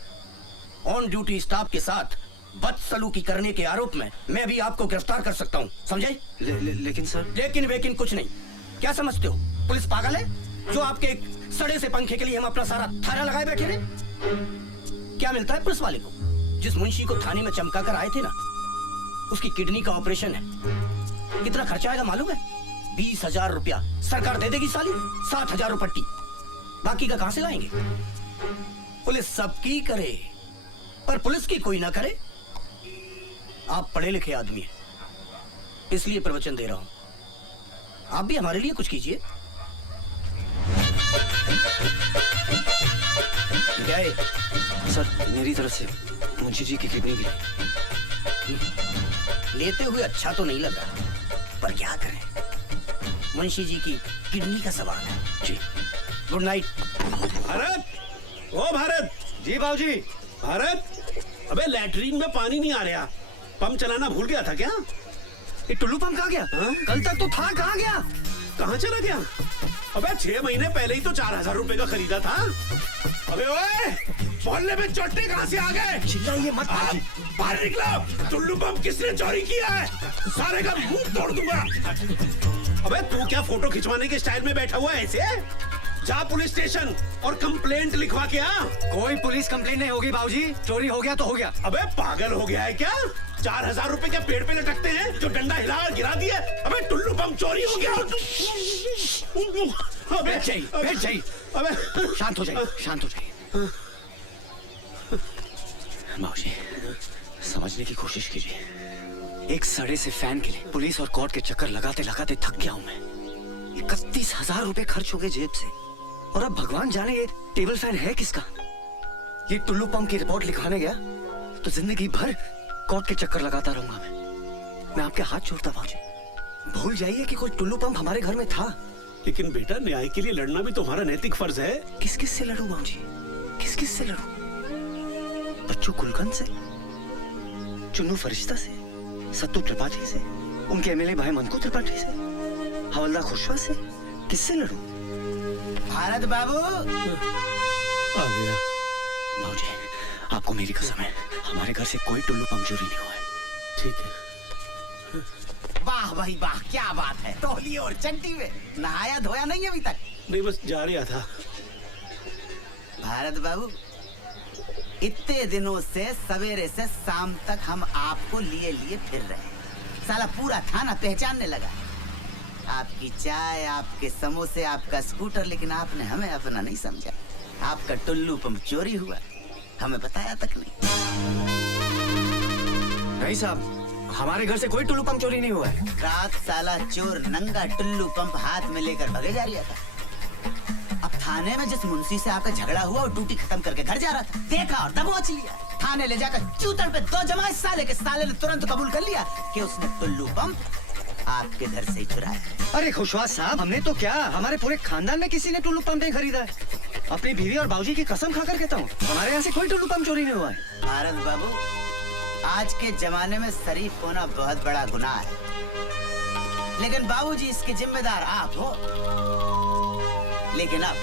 ऑन ड्यूटी स्टाफ के साथ बदसलूकी करने के आरोप में मैं भी आपको गिरफ्तार कर सकता हूँ, समझे? लेकिन सर। लेकिन वेकिन कुछ नहीं। क्या समझते हो, पुलिस पागल है जो आपके एक सड़े से पंखे के लिए हम अपना सारा थाना लगाए बैठे रहे? क्या मिलता है पुलिस वाले को? जिस मुंशी को थाने में चमका कर आए थे ना, उसकी किडनी का ऑपरेशन है। कितना खर्चा आएगा मालूम है? 20,000 रुपया सरकार दे देगी साली, 7,000 पट्टी। बाकी का कहां से लाएंगे? पुलिस सबकी करे पर पुलिस की कोई ना करे। आप पढ़े लिखे आदमी हैं, इसलिए प्रवचन दे रहा हूं। आप भी हमारे लिए कुछ कीजिए। गए सर, मेरी तरफ से मुंशी जी की किडनी भी लेते हुए अच्छा तो नहीं लगा, पर क्या करें, मुंशी जी की किडनी का सवाल है। जी गुड नाइट। भारत, ओ भारत। जी बाबूजी। भारत, अबे लैट्रीन में पानी नहीं आ रहा, पंप चलाना भूल गया था क्या? ये टुल्लू पंप कहाँ गया? कल तक तो था, कहाँ गया? कहाँ चला गया? अबे 6 महीने पहले ही तो 4,000 रुपए का खरीदा था। अबे ओए, मोहल्ले में चोटे कहाँ से आ गए? चिल्लाइए मत। बाहर निकलो। टुल्लू पंप किसने चोरी किया है? सारे का मुंह तोड़ दूंगा। अबे तू क्या फोटो खिंचवाने के स्टाइल में बैठा हुआ है ऐसे? जा पुलिस स्टेशन और कंप्लेंट लिखवा के आ। कोई पुलिस कंप्लेंट नहीं होगी बाबूजी, चोरी हो गया तो हो गया। अबे पागल हो गया है क्या? 4,000 रुपए क्या पेड़ पे लटकते हैं जो डंडा हिला और गिरा दिया? अबे टुल्लू पंप चोरी हो गया। अबे बैठ जाइए। अबे शांत हो जाइए, शांत हो जाइए। बाबूजी, समझने की कोशिश कीजिए। एक सड़े से फैन के लिए पुलिस और कोर्ट के चक्कर लगाते लगाते थक गया हूं मैं। 31,000 रुपए खर्च हो गए जेब से, और अब भगवान जाने ये टेबल फैन है किसका। ये टुल्लू पंप की रिपोर्ट लिखवाने गया तो जिंदगी भर कोर्ट के चक्कर लगाता रहूंगा मैं आपके हाथ जोड़ता बाबूजी, भूल जाइए कि कोई टुल्लू पंप हमारे घर में था। लेकिन बेटा, न्याय के लिए लड़ना भी तुम्हारा नैतिक फर्ज है। किस किस से लड़ूं बाबूजी, किस किस से लड़ूं? बच्चू गुलकंद से, चुन्नू फरिश्ता से, सत्तू त्रिपाठी से, उनके एमएलए भाई मनकू त्रिपाठी से, हवलदार खुशवा से, किससे लड़ूं? भारत बाबू आ गया। बाबूजी, आपको मेरी कसम है, हमारे घर से कोई टुल्लू पंप चोरी नहीं हुआ है। ठीक है। वाह भाई वाह, क्या बात है। तौलिए और चड्डी में नहाया धोया नहीं अभी तक? नहीं, बस जा रहा था। भारत बाबू, इतने दिनों से सवेरे से शाम तक हम आपको लिए लिए फिर रहे हैं। साला पूरा थाना पहचानने लगा। आपकी चाय, आपके समोसे, आपका स्कूटर, लेकिन आपने हमें अपना नहीं समझा। आपका टुल्लू पंप चोरी हुआ, हमें बताया तक नहीं। नहीं साहब, हमारे घर से कोई टुल्लू पंप चोरी नहीं हुआ है। रात साला चोर नंगा टुल्लू पंप हाथ में लेकर भगे जा रहा था। अब थाने में जिस मुंशी से आपका झगड़ा हुआ और ड्यूटी खत्म करके घर जा रहा था, देखा और दबोच लिया। थाने ले जाकर चूतड़ पे 2 जमाए साले के। साले ने तुरंत कबूल कर लिया कि उसने टुल्लू पंप आपके घर से ही चुराया। अरे खुशवा साहब, हमने तो क्या, हमारे पूरे खानदान में किसी ने टुल्लू पंप नहीं खरीदा है। अपनी बीवी और बाबूजी की कसम खाकर कहता हूँ, हमारे यहाँ से कोई टुल्लू पंप चोरी नहीं हुआ है। भारत बाबू, आज के जमाने में शरीफ होना बहुत बड़ा गुनाह है, लेकिन बाबूजी इसके जिम्मेदार आप हो। लेकिन अब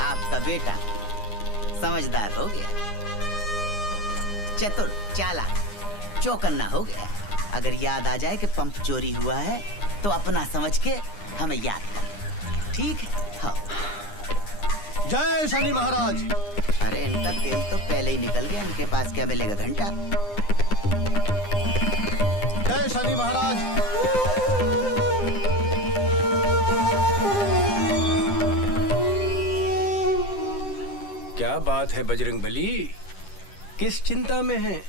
आपका बेटा समझदार हो गया, चतुर, चालाक, चौकन्ना हो गया। अगर याद आ जाए कि पंप चोरी हुआ है तो अपना समझ के हमें याद कर, ठीक है? हाँ। जय शनि महाराज। अरे इनका तेल तो पहले ही निकल गया, इनके पास क्या मिलेगा घंटा? जय शनि महाराज। क्या बात है बजरंगबली, किस चिंता में है?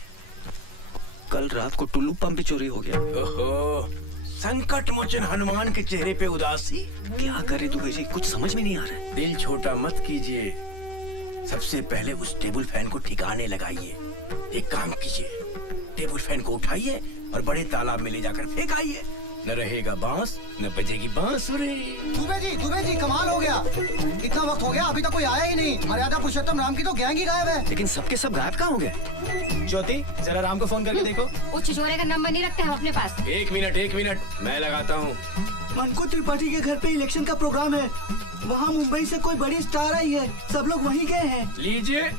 कल रात को टुल्लू पंप भी चोरी हो गया। ओहो, संकट मोचन हनुमान के चेहरे पे उदासी। क्या करे दुबे जी, कुछ समझ में नहीं आ रहा है। दिल छोटा मत कीजिए, सबसे पहले उस टेबल फैन को ठिकाने लगाइए। एक काम कीजिए, टेबल फैन को उठाइए और बड़े तालाब में ले जाकर फेंकाइए। न रहेगा बांस, न बजेगी बांसुरी। दुबे जी कमाल हो गया। इतना वक्त हो गया अभी तक कोई आया ही नहीं। मर्यादा पुरुषोत्तम राम की तो गैंग ही गायब है। लेकिन सबके सब गायब कहाँ हो गए? ज्योति, जरा राम को फोन करके देखो। वो छिछोरे का नंबर नहीं रखते हम अपने पास। एक मिनट, मैं लगाता हूँ। मनकू त्रिपाठी के घर पे इलेक्शन का प्रोग्राम है। वहाँ मुंबई से कोई बड़ी स्टार आई है, सब लोग वहीं गए हैं। लीजिए,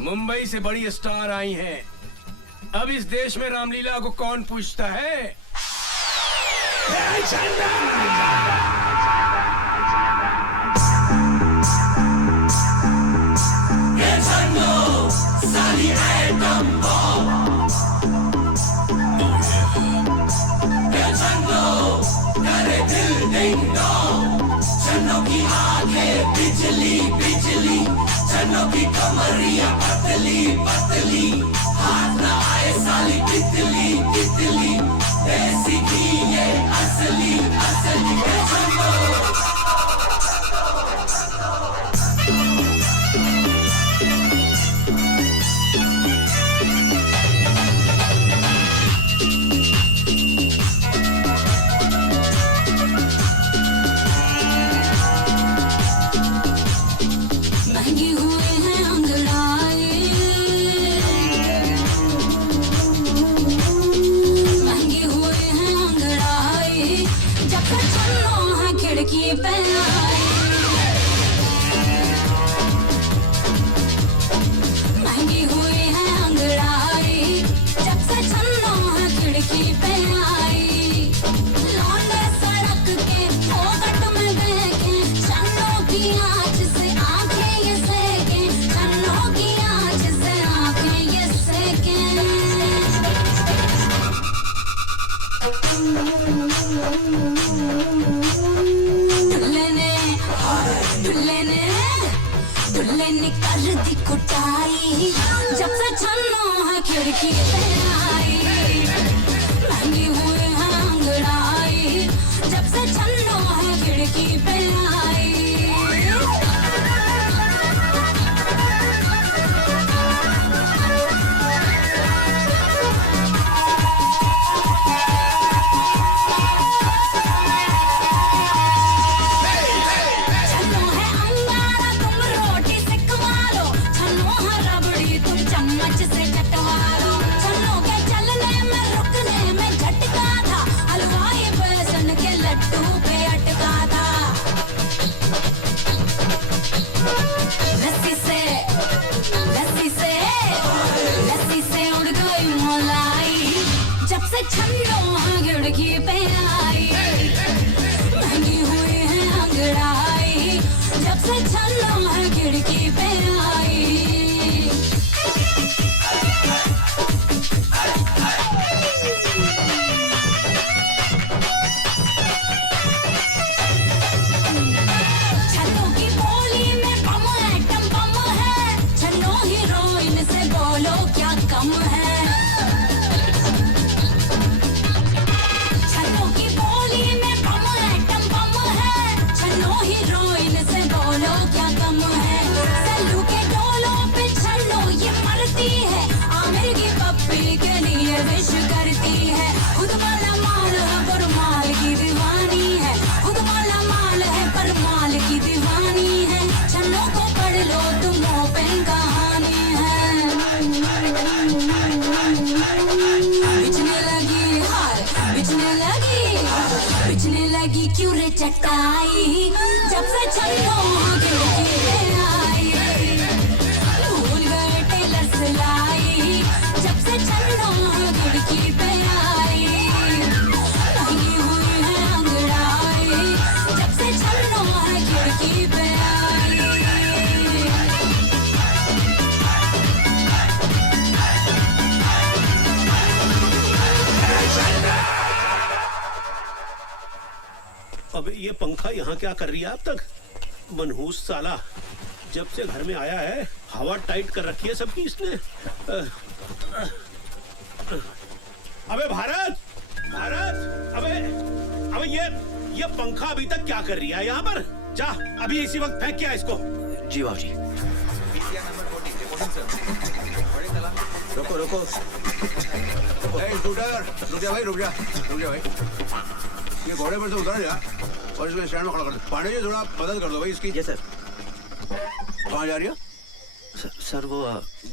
मुंबई से बड़ी स्टार आई हैं। अब इस देश में रामलीला को कौन पूछता है? चन्नों की आंखें बिजली बिजली, चन्नों की कमरिया पतली पतली, हाथ न आए साली तितली तितली, ऐसी की ये असली असली महंगी हुए हैं अंगड़ाई, महंगी हुए हैं अंगड़ाई, जब तक चलो है खिड़की पे आई। महंगी हुए हैं अंगड़ाई, जब से चलो है खिड़की पे आई। लौंडे सड़क के फोकट में देखे, चन्नों की आँच से आंखें ये सेके, चन्नों की आँच से आंखें ये सेके। दुल्ले ने कर दी कुटाई, जब से छन्नो है खिड़की पे आई। महंगी हुए हैं अंगड़ाई, जब से छन्नो है खिड़की पे आई। छन्नो है अंगारा तुम रोटी सिकवा लो, छन्नो है रबड़ी तुम चम्मच से चटवा लो। छन्नो के चलने में रुकने में झटका था, हलवाई बेसन के लड्डू पे अटका था। लस्सी से लस्सी से लस्सी से उड़ गई मलाई, जब से छन्नो है खिड़की पे आई। महंगी हुई है अंगड़ाई, जब से छन्नो है खिड़की पे आई। छन्नो की बोली में बम एटम बम है, छन्नो हीरोइन से बोलो क्या कम है। छन्नो की बोली में बम एटम बम है, छन्नो हीरोइन से बोलो क्या कम है। सल्लू के डोलों पे छन्नो ये मरती है, आमिर की पप्पी के लिए विश करती है। खुद वाला माल है पर माल की दीवानी है, खुद वाला माल है पर माल की दीवानी है। छन्नो को पढ़ लो तुम ओपन कहानी है। बिछने लगी हार, बिछने लगी क्यों रे चटाई, जब से छन्नो खिड़की पे आई। भूल गए टेलर सिलाई, जब से छन्नो खिड़की पे आई। महंगी हुई है अंगड़ाई, जब से छन्नो खिड़की पे आई। अब ये पंखा यहाँ क्या कर रही है अब तक? मनहूस साला, जब से घर में आया है हवा टाइट कर रखी है सबकी इसने। अबे भारत, भारत, अबे ये पंखा अभी तक क्या कर रही है यहाँ पर? जा अभी इसी वक्त फेंक क्या इसको। जी बाबूजी। रुको रुको स्कूटर रुक जा भाई, रुक जा भाई। ये घोड़े पर से उतर जा और इसको स्टैंड में खड़ा कर दो। पांडे जी थोड़ा मदद कर दो भाई इसकी। Yes sir. कहाँ जा रही है? सर वो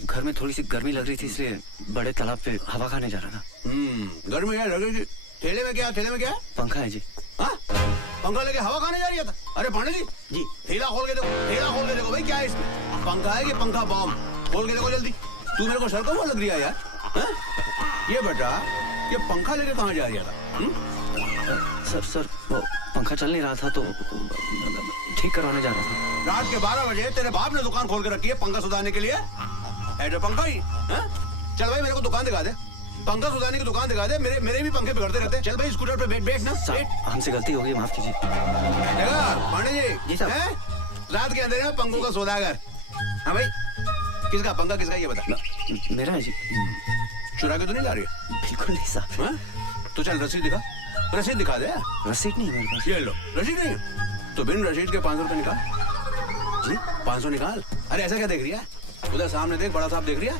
घर में थोड़ी सी गर्मी लग रही थी, इसलिए बड़े तालाब पे हवा खाने जा रहा था। गर्मी है लग रही थी। ठेले में क्या है? पंखा है जी। हाँ, पंखा लेके हवा खाने जा रही था? अरे पांडे जी ठेला खोल के देखो भाई, क्या है इसमें? पंखा है कि पंखा बॉम्ब? खोल के देखो जल्दी। तू मेरे को सर को वो लग रही है यार। ये बेटा, ये पंखा लेके कहाँ जा रही था? सर वो पंखा चल नहीं रहा था तो ठीक करवाने जा रहा था। रात के 12 बजे तेरे बाप ने दुकान खोल के रखी है पंखा सुधारने के लिए? ऐसा पंखा ही? चल भाई मेरे को दुकान दिखा दे, पंखा सुधारने की दुकान दिखा दे। मेरे भी पंखे बिगड़ते रहते हैं। चल भाई स्कूटर पे बैठ ना। हमसे गलती हो गई, माफ कीजिए। पांडे जी साहब, रात के अंधेरे में पंखों का सौदागर। हाँ भाई, किसका पंखा किसका ये बता। मेरा है जी। चुरा के तो नहीं ला रही है? बिल्कुल नहीं साहब। तो चल रसीद दिखा, रसीद दिखा दे। रसीद नहीं है मेरे पास। ये लो, रसीद नहीं है तो बिन रसीद के 500 रुपए निकाल। जी 500 निकाल। अरे ऐसा क्या देख रही है? उधर सामने देख, बड़ा साहब देख रही है।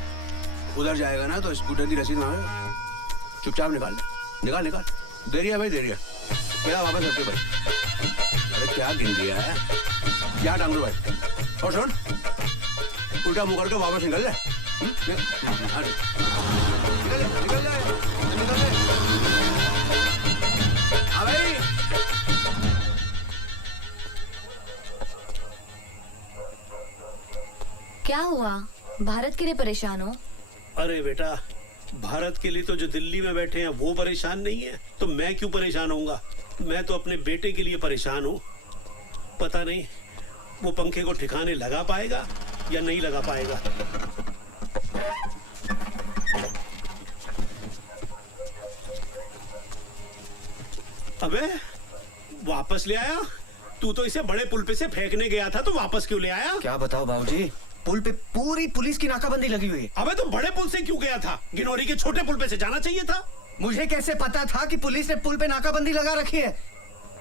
उधर जाएगा ना तो स्कूटर की रसीद मांगेगा। चुपचाप निकाल। दे रही है भाई, दे रही है। मेरा वापस रखते भाई। अरे क्या गिन दिया है? क्या टांग लो भाई। और सुन, उल्टा मुंह करके वापस निकल ले। निकल ले। हाँ भाई। क्या हुआ? भारत के लिए परेशान हो? अरे बेटा, भारत के लिए तो जो दिल्ली में बैठे हैं वो परेशान नहीं है, तो मैं क्यों परेशान होऊंगा? मैं तो अपने बेटे के लिए परेशान हूँ। पता नहीं वो पंखे को ठिकाने लगा पाएगा या नहीं लगा पाएगा। अबे वापस ले आया? तू तो इसे बड़े पुल पे से फेंकने गया था, तो वापस क्यों ले आया? क्या बताओ बाबूजी, पुल पे पूरी पुलिस की नाकाबंदी लगी हुई है। अबे तो बड़े पुल से क्यों गया था? गिनौरी के छोटे पुल पे से जाना चाहिए था। मुझे कैसे पता था कि पुलिस ने पुल पे नाकाबंदी लगा रखी है?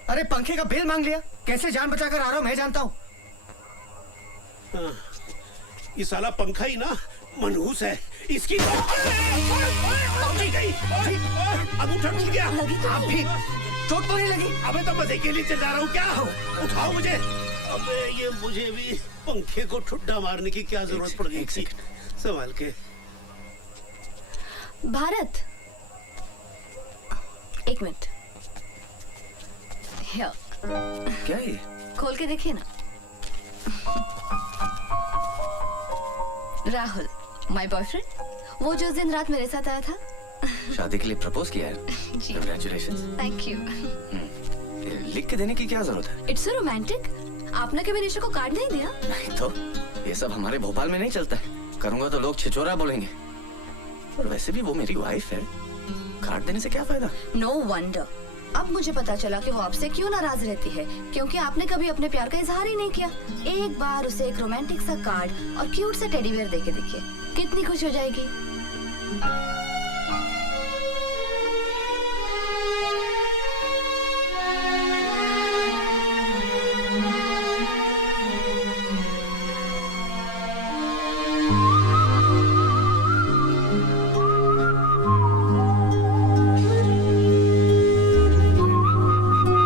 अरे पंखे का बिल मांग लिया, कैसे जान बचाकर आ रहा हूँ मैं जानता हूँ। ये साला पंखा ही ना मनहूस है। इसकी गई। अंगूठा टूट गया। आप भी चोट तो नहीं लगी? अबे तो मजे के लिए चिल्ला रहा हूँ क्या? उठाओ मुझे। अबे ये मुझे भी पंखे को ठुड्डा मारने की क्या जरूरत पड़ गई थी? संभाल के। भारत, एक मिनट। क्या ये? खोल के देखिए ना। राहुल, माय बॉयफ्रेंड, वो जो उस दिन रात मेरे साथ आया था। शादी के लिए प्रपोज किया है? जी। Congratulations। Thank you. लिख के देने की क्या जरूरत है? It's so romantic. आपने कभी निशा को कार्ड नहीं दिया? नहीं तो ये सब हमारे भोपाल में नहीं चलता है। करूंगा तो लोग छिछोरा बोलेंगे। और वैसे भी वो मेरी वाइफ है, कार्ड देने से क्या फायदा? No wonder. अब मुझे पता चला कि वो आपसे क्यों नाराज रहती है, क्योंकि आपने कभी अपने प्यार का इजहार ही नहीं किया। एक बार उसे एक रोमांटिक सा कार्ड और क्यूट सा टेडी बियर देके देखिए, कितनी खुश हो जाएगी।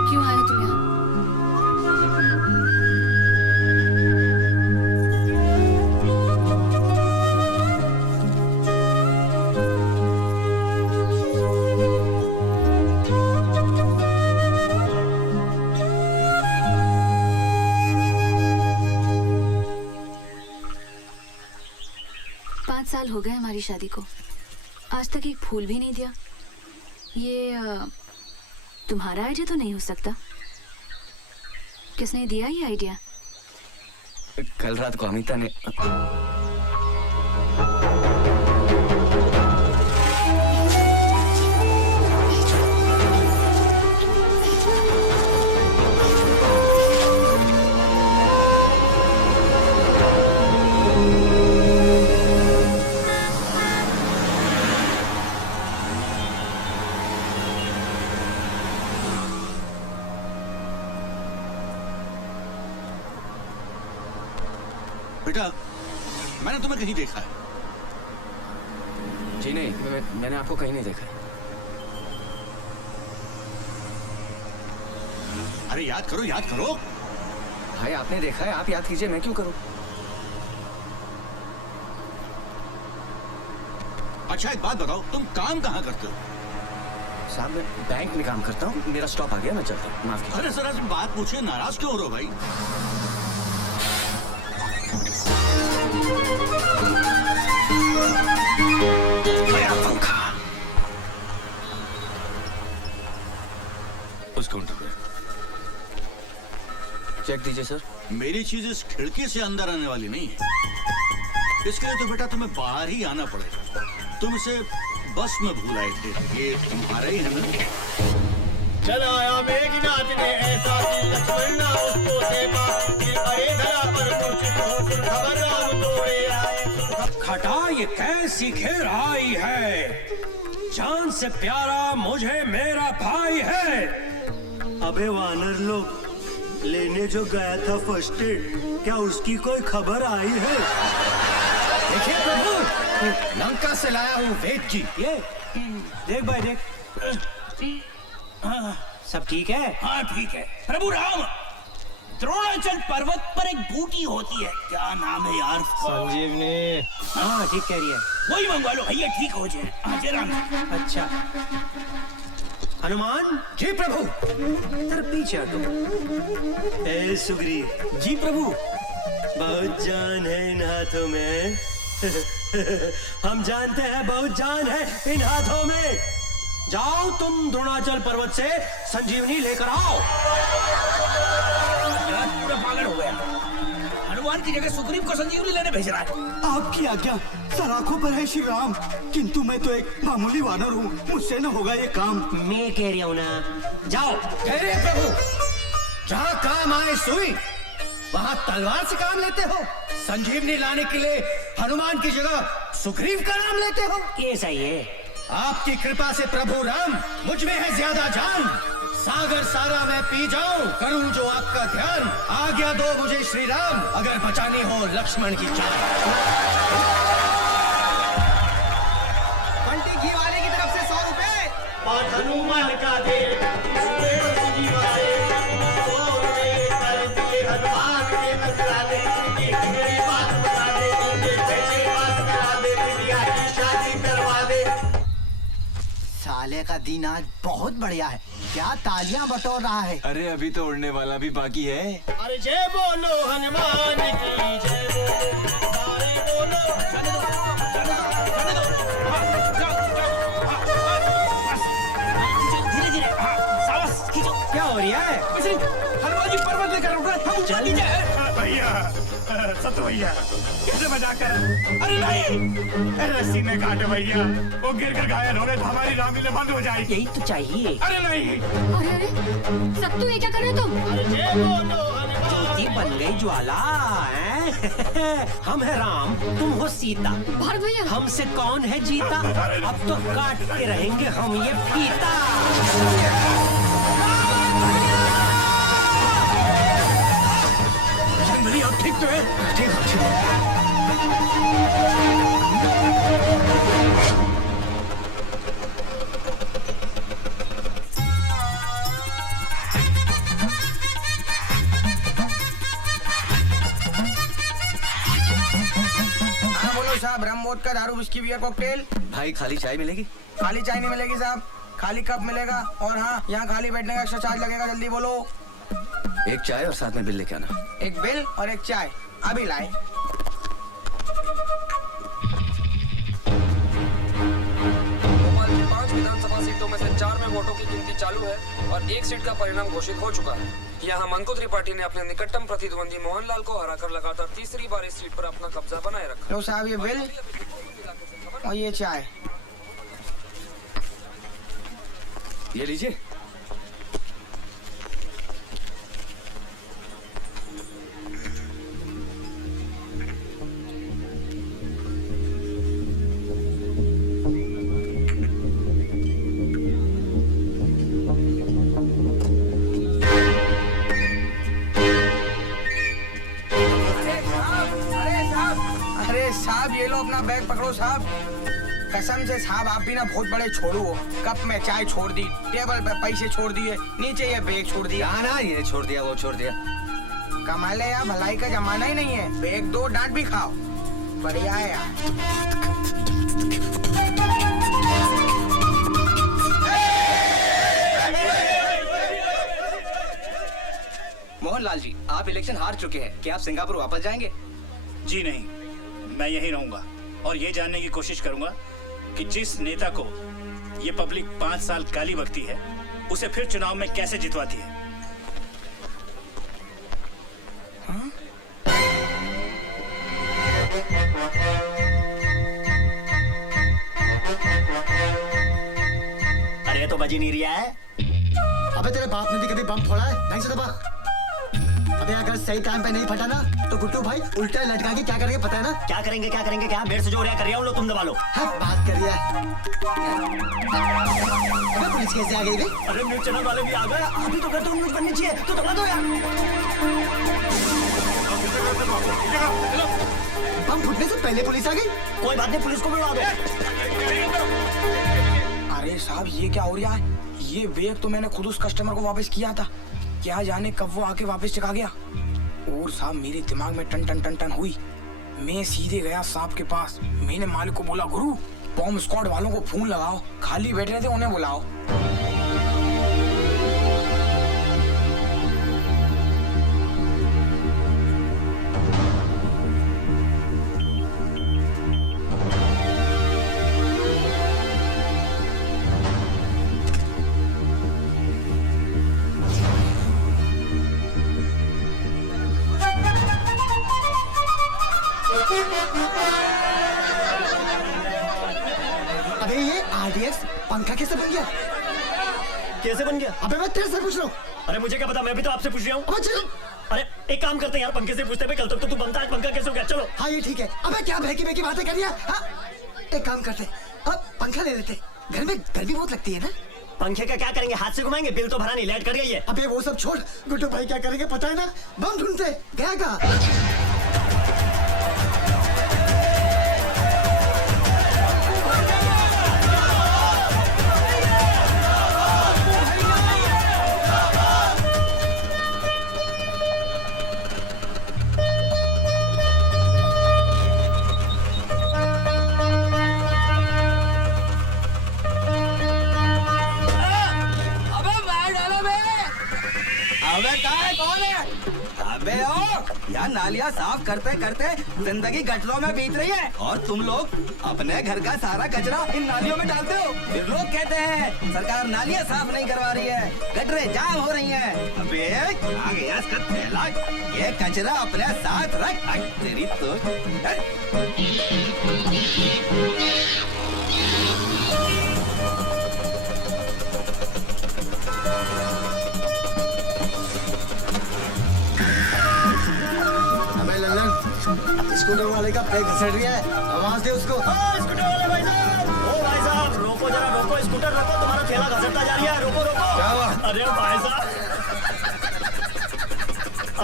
क्यों आए तुम यहाँ? 5 साल हो गए हमारी शादी को, आज तक एक फूल भी नहीं दिया। ये तुम्हारा आइडिया तो नहीं हो सकता? किसने दिया ये आइडिया? कल रात को अमिता ने मैंने तुम्हें कहीं देखा है? जी नहीं, मैंने आपको कहीं नहीं देखा। अरे याद करो, याद करो। भाई आपने देखा है, आप याद कीजिए, मैं क्यों करूं? अच्छा एक बात बताओ, तुम काम कहाँ करते हो? साहब मैं बैंक में काम करता हूँ, मेरा स्टॉप आ गया, मैं चलता हूँ, माफ कीजिए। अरे सर तुम बात पूछे, नाराज क्यों हो रहे हो भाई? पंखा उस काउंटर पे चेक दीजिए सर। मेरी चीज इस खिड़की से अंदर आने वाली नहीं है, इसके लिए तो बेटा तुम्हें बाहर ही आना पड़ेगा। तुम इसे बस में भूल आए थे, ये तुम्हारा ही है ना? चला आया मेघनाथ ने ऐसा कि लक्ष्मण ना उसको सेवा, फिर अरे धरा पर मूर्छित हो, सुन खबर राम तोड़े आए। खटा ये कैसी घेर आई है, जान से प्यारा मुझे मेरा भाई है। अबे वानर लोग, लेने जो गया था फर्स्ट एड, क्या उसकी कोई खबर आई है? देखिए प्रभु, लंका से लाया हूँ वेद जी। ये देख भाई देख, सब ठीक है? हाँ ठीक है। प्रभु राम, द्रोणाचल पर्वत पर एक बूटी होती है, क्या नाम है यार? संजीवनी। हाँ ठीक कह रही है। वही मंगवा लो भैया, ठीक हो जाए। हाँ जरा। अच्छा हनुमान जी प्रभु। तेरे पीछे हटो। ए सुग्रीव जी प्रभु। बहुत जान है इन हाथों में। हम जानते हैं बहुत जान है इन हाथों में। जाओ तुम द्रोणाचल पर्वत से संजीवनी लेकर आओ। पूरा पागल हो गया, हनुमान की जगह सुग्रीव को संजीवनी लेने भेज रहा है। आपकी आज्ञा, सराखों पर है श्री राम, किंतु मैं तो एक मामूली वानर हूँ, मुझसे न होगा ये काम। मैं कह रहा हूँ ना, जाओ। अरे प्रभु, जहाँ काम आए सुई, वहाँ तलवार से काम लेते हो। संजीवनी लाने के लिए हनुमान की जगह सुग्रीव का नाम लेते हो। ये सही है। आपकी कृपा से प्रभु राम, मुझ में है ज्यादा जान। सागर सारा मैं पी जाऊं, करूं जो आपका ध्यान। आज्ञा दो मुझे श्री राम, अगर बचानी हो लक्ष्मण की जान। बंटी घी वाले की तरफ से 100 रुपए और हनुमान का दे हनुमान के नजराने की बात बता दे, पैसे पास करा दे, बिटिया की शादी करवा दे। साले का दिन आज बहुत बढ़िया है, क्या तालियां बटोर रहा है। अरे अभी तो उड़ने वाला भी बाकी है। अरे जय बोलो हनुमान की जय बोलो, जाने दो, धीरे धीरे, सावस खींचो। क्या हो रहा है? हनुमान जी पर्वत लेकर उड़ रहे हैं, हम ऊपर नीचे हैं। भैया, सत्तू भैया, कैसे बचा कर? अरे नहीं, रस्सी में काटो भैया, वो गिर कर घायल हो गए तो हमारी रामलीला बंद हो जाएगी। यही तो चाहिए। अरे नहीं। अरे अरे सत्तू, ये क्या कर रहे हो तुम? ज्योति बन गई ज्वाला हैं? हम है राम, तुम हो सीता। भारत भैया, हमसे कौन है जीता? अब तो काट के रहेंगे हम ये फीता। ठीक तो है, ठीक हो, ठीक हो। हाँ बोलो साहब, रम वोडका दारू विस्की बियर कॉकटेल। भाई खाली चाय मिलेगी? खाली चाय नहीं मिलेगी साहब, खाली कप मिलेगा। और हाँ, यहाँ खाली बैठने का एक्स्ट्रा चार्ज लगेगा, जल्दी बोलो। एक चाय और साथ में बिल लेके आना। एक बिल और एक चाय, अभी लाए। भोपाल की 5 विधानसभा सीटों में से 4 में वोटों की गिनती चालू है और एक सीट का परिणाम घोषित हो चुका है। यहाँ मंको त्रिपाठी ने अपने निकटतम प्रतिद्वंदी मोहनलाल को हराकर लगातार तीसरी बार इस सीट पर अपना कब्जा बनाए रखा। लो साहब ये बिल और ये चाय। ये लीजिए। अरे अरे साहब ये लो अपना बैग पकड़ो साहब। कसम से साहब आप भी ना बहुत बड़े छोड़ू हो। कप में चाय छोड़ दी, टेबल पे पैसे छोड़ दिए, नीचे ये बैग छोड़ दिया। ना ये छोड़ दिया वो छोड़ दिया। कमाल है यार, भलाई का जमाना ही नहीं है। बैग दो डांट भी खाओ, बढ़िया है यार। मोहनलाल जी, आप इलेक्शन हार चुके हैं, क्या आप सिंगापुर वापस जाएंगे? जी नहीं, मैं यहीं रहूंगा और ये जानने की कोशिश करूंगा कि जिस नेता को ये पब्लिक 5 साल गाली बकती है उसे फिर चुनाव में कैसे जितवाती है। अरे तो बज ही नहीं रहा है। अबे तेरे बाप ने भी कभी बम फोड़ा है? नहीं से दबा। अबे अगर सही टाइम पे नहीं फटा ना तो गुड्डू भाई उल्टा लटका के क्या करेंगे पता है ना? क्या करेंगे क्या मेरे से जो रहा कर रहा हूँ लो तुम दबा लो। बात करिए। अबे पुलिस कैसे आ गई बे? अरे मिर्च चना वाले भी आ गए। अभी तो कहते न्यूज़ बननी चाहिए तो दबा दो यार। बम फुटने से पहले पुलिस आ गई। कोई बात नहीं, पुलिस को बुला दो। अरे साहब ये क्या हो रहा है? ये बैग तो मैंने खुद उस कस्टमर को वापस किया था, क्या जाने कब वो आके वापस चका गया। और साहब मेरे दिमाग में टन टन टन टन हुई। मैं सीधे गया साहब के पास। मैंने मालिक को बोला, गुरु बॉम्ब स्क्वाड वालों को फोन लगाओ, खाली बैठ रहे थे उन्हें बुलाओ। अबे ये आरडीएक्स पंखा कैसे बन गया? कैसे बन गया? अबे मैं तेरे से पूछ रहा हूँ। अरे मुझे क्या पता, मैं भी तो आपसे पूछ रहा हूँ। अबे चलो। अरे एक काम करते हैं यार, पंखे से पूछते हैं। कल तक तो तू बनता है, पंखा कैसे हो गया? चलो। हाँ ये ठीक है। अबे क्या बहकी बहकी बातें कर रही है? हाँ एक काम करते, अब पंखा ले लेते। घर में गर्मी बहुत लगती है ना। पंखे का क्या करेंगे? हाथ से घुमाएंगे? बिल तो भरा नहीं, लाइट कट गई है। अबे वो सब छोड़, गुड्डू भाई क्या करेंगे पता है ना? बम ढूंढते गया कहाँ? यार नालियाँ साफ करते करते जिंदगी गटरों में बीत रही है और तुम लोग अपने घर का सारा कचरा इन नालियों में डालते हो। फिर लोग कहते हैं सरकार नालियाँ साफ नहीं करवा रही है, गटरें जाम हो रही हैं। अबे आ गया इसका थैला, ये कचरा अपने साथ रख। तेरी तो स्कूटर वाले का ब्रेक घसट रहा है, आवाज दे उसको। स्कूटर वाले भाई साहब, ओ भाई साहब रोको जरा, रोको स्कूटर रोको, तुम्हारा ठेला घसटता जा रहा है, रोको रोको। क्या हुआ? अरे भाई साहब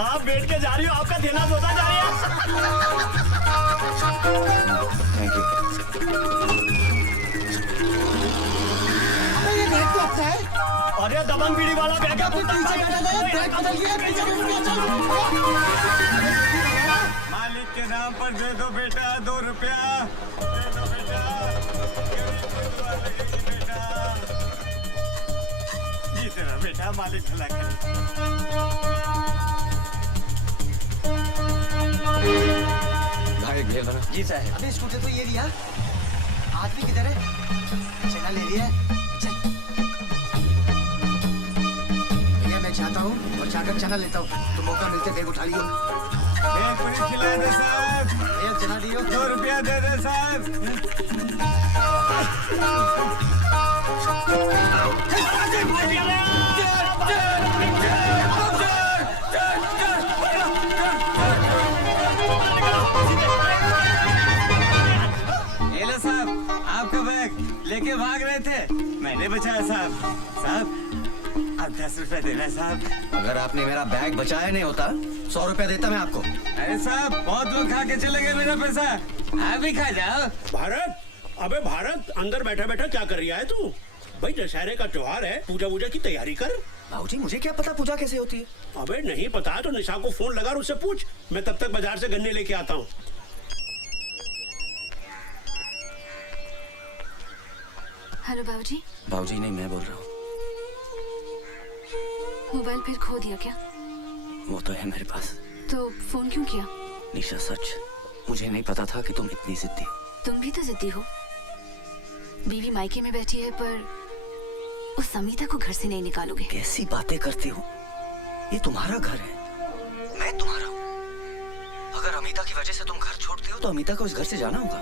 आप बैठ के जा रही हो, आपका ठेला धोता जा रहा है। Thank you. अरे ये बैग तो अच्छा है। अरे दबंग बीड़ी वाला बैग है, पीछे बैठा था, बैग बदल गया, पीछे मालिक के नाम पर दे दो बेटा 2 रुपया, दे दो बेटा, बेटा जीते रहो बेटा, मालिक भला करे। भाई भेल भरा। जी साहब। अबे स्कूटर तो ये लिया, आदमी किधर है? चना ले लिया। चल भैया मैं चाहता हूँ और जाकर चना लेता हूँ, तो मौका मिलते बैग उठा लियो। एक पूरी खिला दे साहब, एक चना दियो। 2 रुपया दे दे साहब। ये लो साहब, आपका बैग लेके भाग रहे थे, मैंने बचाया साहब। साहब आप 10 रुपया देना साहब। अगर आपने मेरा बैग बचाया नहीं होता 100 रुपया देता मैं आपको। अरे साहब बहुत लोग खा के चले गए मेरा पैसा, आप भी खा जाओ। भारत, अबे भारत, अंदर बैठा बैठा क्या कर रहा है तू? भाई दशहरे का त्योहार है, पूजा वूजा की तैयारी कर। बाबूजी मुझे क्या पता पूजा कैसे होती है? अबे नहीं पता तो निशा को फोन लगा और उससे पूछ। मैं तब तक बाजार से गन्ने लेके आता हूँ। हेलो बाबूजी। बाबूजी नहीं, मैं बोल रहा हूँ। मोबाइल फिर खो दिया क्या? वो तो है मेरे पास। तो फोन क्यों किया? निशा सच, मुझे नहीं पता था कि तुम इतनी जिद्दी हो। तुम भी तो जिद्दी हो। बीवी मायके में बैठी है पर उस समीता को घर से नहीं निकालोगे। कैसी बातें करती हो? ये तुम्हारा घर है, मैं तुम्हारा हूँ। अगर अमिता की वजह से तुम घर छोड़ते हो तो अमिता को इस घर से जाना होगा।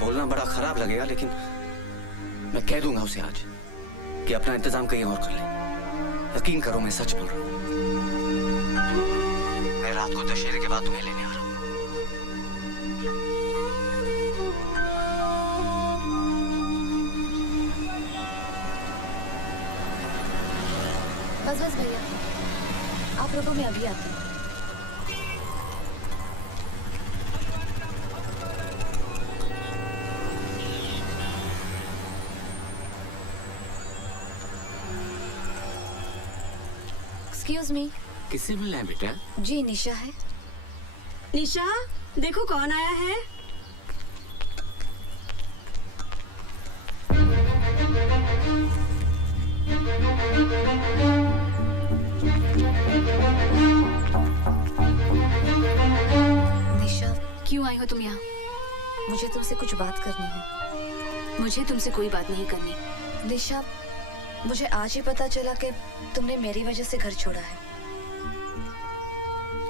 बोलना बड़ा खराब लगेगा लेकिन मैं कह दूंगा उसे आज कि अपना इंतजाम कहीं और कर ले। यकीन करो मैं सच बोल रहा हूँ। मैं रात को दशहरे के बाद तुम्हें लेने आ रहा हूँ। बस बस भैया, आप रुको, मैं अभी आती हूँ। Excuse me. किससे मिलना है बेटा? जी निशा है। निशा देखो कौन आया है। निशा क्यों आई हो तुम यहाँ? मुझे तुमसे कुछ बात करनी है। मुझे तुमसे कोई बात नहीं करनी। निशा मुझे आज ही पता चला कि तुमने मेरी वजह से घर छोड़ा है,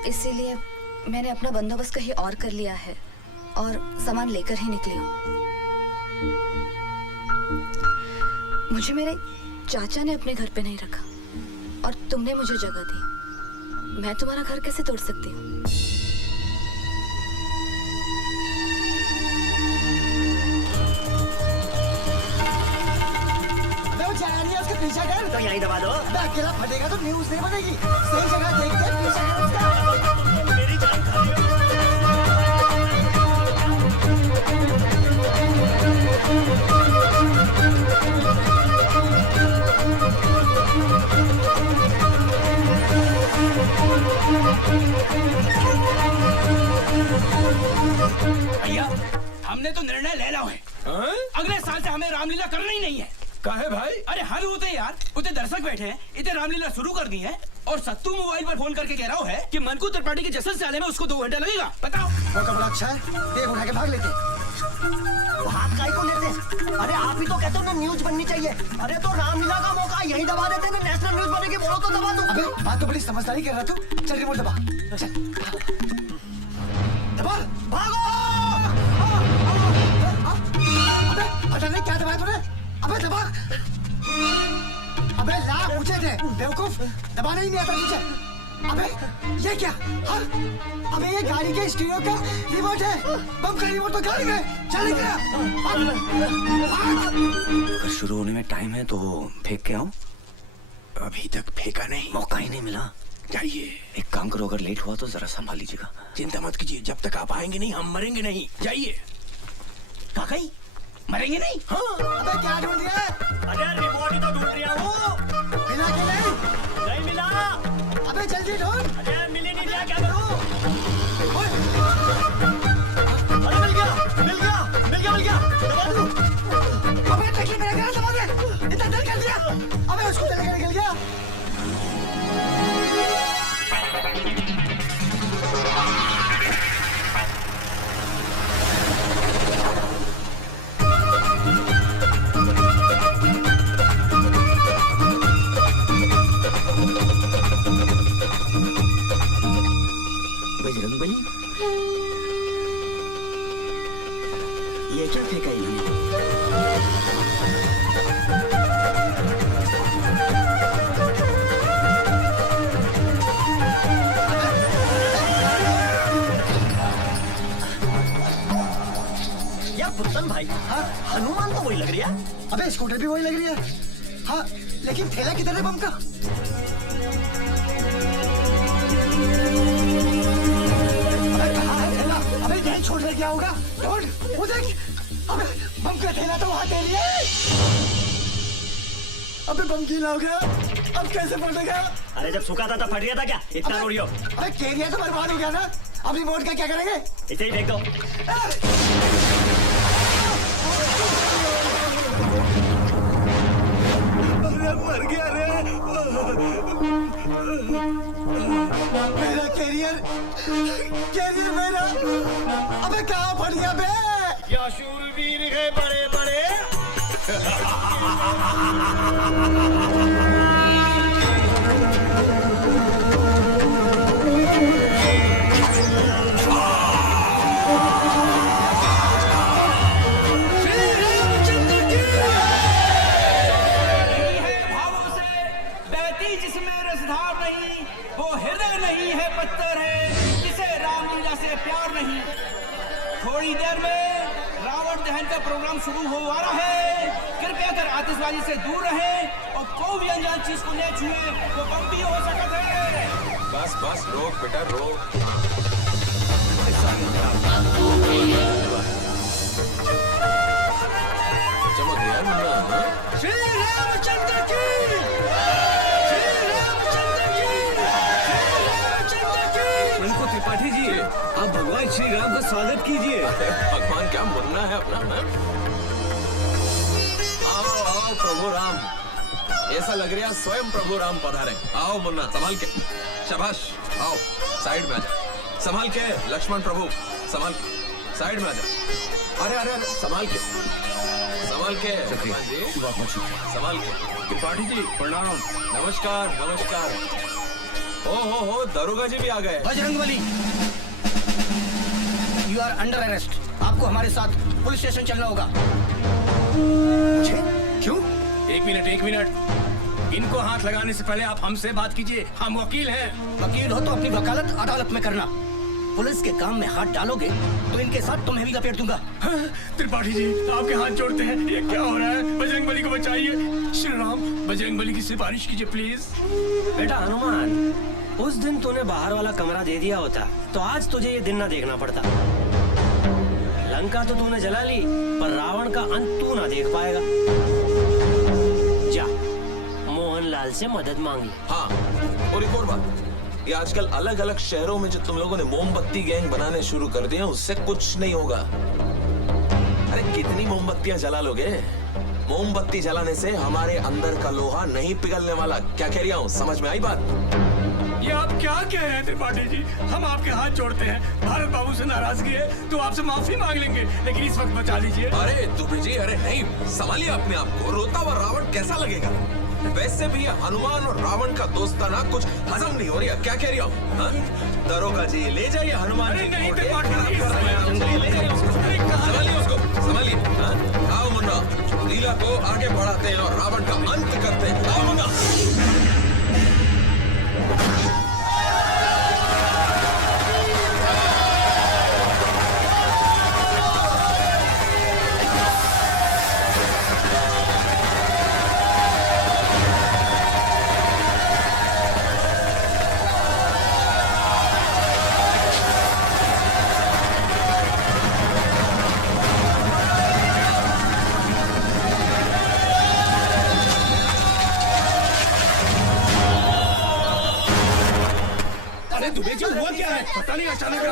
इसीलिए मैंने अपना बंदोबस्त कहीं और कर लिया है और सामान लेकर ही निकली हूँ। मुझे मेरे चाचा ने अपने घर पे नहीं रखा और तुमने मुझे जगह दी। मैं तुम्हारा घर कैसे तोड़ सकती हूँ? पीछा कर तो यहीं दबा दो। अकेला फटेगा तो न्यूज़ नहीं बनेगी। सही जगह देख के पीछा कर उसका। मेरी जान खा भैया हमने तो निर्णय ले लिया है। अगले साल से हमें रामलीला करना ही नहीं है। काहे भाई? अरे हर होते यार, उतने दर्शक बैठे हैं, इतने रामलीला शुरू कर दी है और सत्तू मोबाइल पर फोन करके कह रहा है कि मनकू त्रिपाठी के जश्न से आने में उसको 2 घंटा लगेगा। बताओ। मौका बड़ा अच्छा है, देख उठा के भाग लेते। भाग काहे को लेते? अरे आप ही तो कहते हो ना न्यूज बननी चाहिए। अरे तो रामलीला का मौका यही दबा देते ना, नेशनल न्यूज बनेगी। बोलो तो दबा दो। अबे बात तो बड़ी समझदारी कर रहा तू। चल रिमोट दबा, चल दबा, भागो। अबे पता नहीं क्या दबाया तूने। अबे दबा। अबे ला पूछे थे बेवकूफ, दबाना ही नहीं आता तुझे। अबे ये क्या? हाँ? अबे ये गाड़ी के स्टीरियो का रिमोट है। बम का रिमोट तो गाड़ी में। चल गया। अगर शुरू होने में टाइम है तो फेंक के आऊं? अभी तक फेंका नहीं, मौका ही नहीं मिला। जाइए। एक काम करो, अगर लेट हुआ तो जरा संभाल लीजिएगा। चिंता मत कीजिए, जब तक आप आएंगे नहीं हम मरेंगे नहीं। जाइए। काकाई मरेंगे नहीं? हाँ। अबे क्या ढूंढ रहा है? अरे रिमोट ही तो ढूंढ रहा हूँ। मिला कि नहीं? नहीं मिला। अबे जल्दी ढूंढ। अरे मिल ही नहीं रहा, क्या करूँ? अरे मिल गया, मिल गया, मिल गया, मिल गया। दबा दूँ। अबे टकली मेरा घर दबा दे। इतना देर कर दिया। अबे उसको लेकर निकल गया। बजरंगबली, ये क्या फेंका इन्होंने? यार पुत्तन भाई, हाँ हनुमान तो वही लग रही है। अबे स्कूटर भी वही लग रही है। हाँ लेकिन थैला किधर है बम का? अबे क्या होगा? ढूंढ, वो देख, अबे बम का थैला तो वहाँ दे लिया। अबे बम गीला हो गया, अब कैसे फटेगा? अरे जब सूखा था तब फट गया था क्या? इतना रोड़ियो। अबे कैरियर तो बर्बाद हो गया ना, अब रिमोट का क्या करेंगे? इसे ही फेंक दो। अरे मर गया रे। मेरा कैरियर मेरा, अबे कहाँ फट गया बे? क्या शूरवीर है बड़े बड़े। जिसमें रसधार नहीं, वो हृदय नहीं है पत्थर है, जिसे रामलीला से प्यार नहीं। थोड़ी देर में रावण दहन का प्रोग्राम शुरू हो रहा है। कृपया कर आतिशबाजी से दूर रहें और कोई भी अनजान चीज को न छुए, वो बम भी हो सकता है। बस बस रोक बेटा रोक। चलो ध्यान ना। श्री रामचंद्र की, उनको त्रिपाठी जी, आप भगवान श्री राम का स्वागत कीजिए। भगवान क्या मुन्ना है अपना। आओ आओ प्रभु राम, ऐसा लग रहा है स्वयं प्रभु राम पधारे। आओ मुन्ना संभाल के, शाबाश। आओ साइड में आजा, संभाल के। लक्ष्मण प्रभु संभाल के, साइड में आजा। अरे अरे अरे संभाल के, संभाल के। हनुमान जी संभाल के। त्रिपाठी जी प्रणाम। नमस्कार नमस्कार। हो दरोगा जी भी आ गए। Bajrangbali, you are under arrest. आपको हमारे साथ पुलिस स्टेशन चलना होगा। क्यों? एक मिनट, इनको हाथ लगाने से पहले आप हमसे बात कीजिए। हम वकील हैं। वकील हो तो अपनी वकालत अदालत में करना। पुलिस के काम में हाथ डालोगे तो इनके साथ तुम्हें भी लपेट दूंगा। त्रिपाठी जी आपके हाथ जोड़ते हैं, ये क्या हो रहा है? बजरंगबली को बचाइए। श्री राम, बजरंगबली की सिफारिश कीजिए प्लीज। बेटा हनुमान, उस दिन तूने बाहर वाला कमरा दे दिया होता तो आज तुझे ये दिन ना देखना पड़ता। लंका तो तूने जला ली, पर रावण का अंत तू ना देख पाएगा। जा मोहनलाल से मदद मांगी। हाँ, और एक और बात, ये आजकल अलग अलग शहरों में जो तुम लोगों ने मोमबत्ती गैंग बनाने शुरू कर दिए, उससे कुछ नहीं होगा। अरे कितनी मोमबत्तियां जला लोगे? मोमबत्ती जलाने से हमारे अंदर का लोहा नहीं पिघलने वाला। क्या कह रहा हूँ, समझ में आई बात? ये आप क्या कह रहे हैं त्रिपाठी जी? हम आपके हाथ जोड़ते हैं। भारत बाबू से नाराजगी है तो आपसे माफी मांग लेंगे, लेकिन इस वक्त बचा लीजिए। अरे दुबे जी, अरे नहीं, संभालिए अपने आप को। रोता हुआ रावण कैसा लगेगा? वैसे भी ये हनुमान और रावण का दोस्ताना कुछ हजम नहीं हो रहा। क्या कह रहा हूँ? दरोगा जी ले जाइए हनुमान जी। नहीं, ले जाइए उसको, संभालिए उसको, संभालिए। आओ मुन्ना, लीला को आगे बढ़ाते हैं और रावण का अंत करते हैं। आओ मुन्ना। दुबे जी हुआ क्या है? पता नहीं, अचानक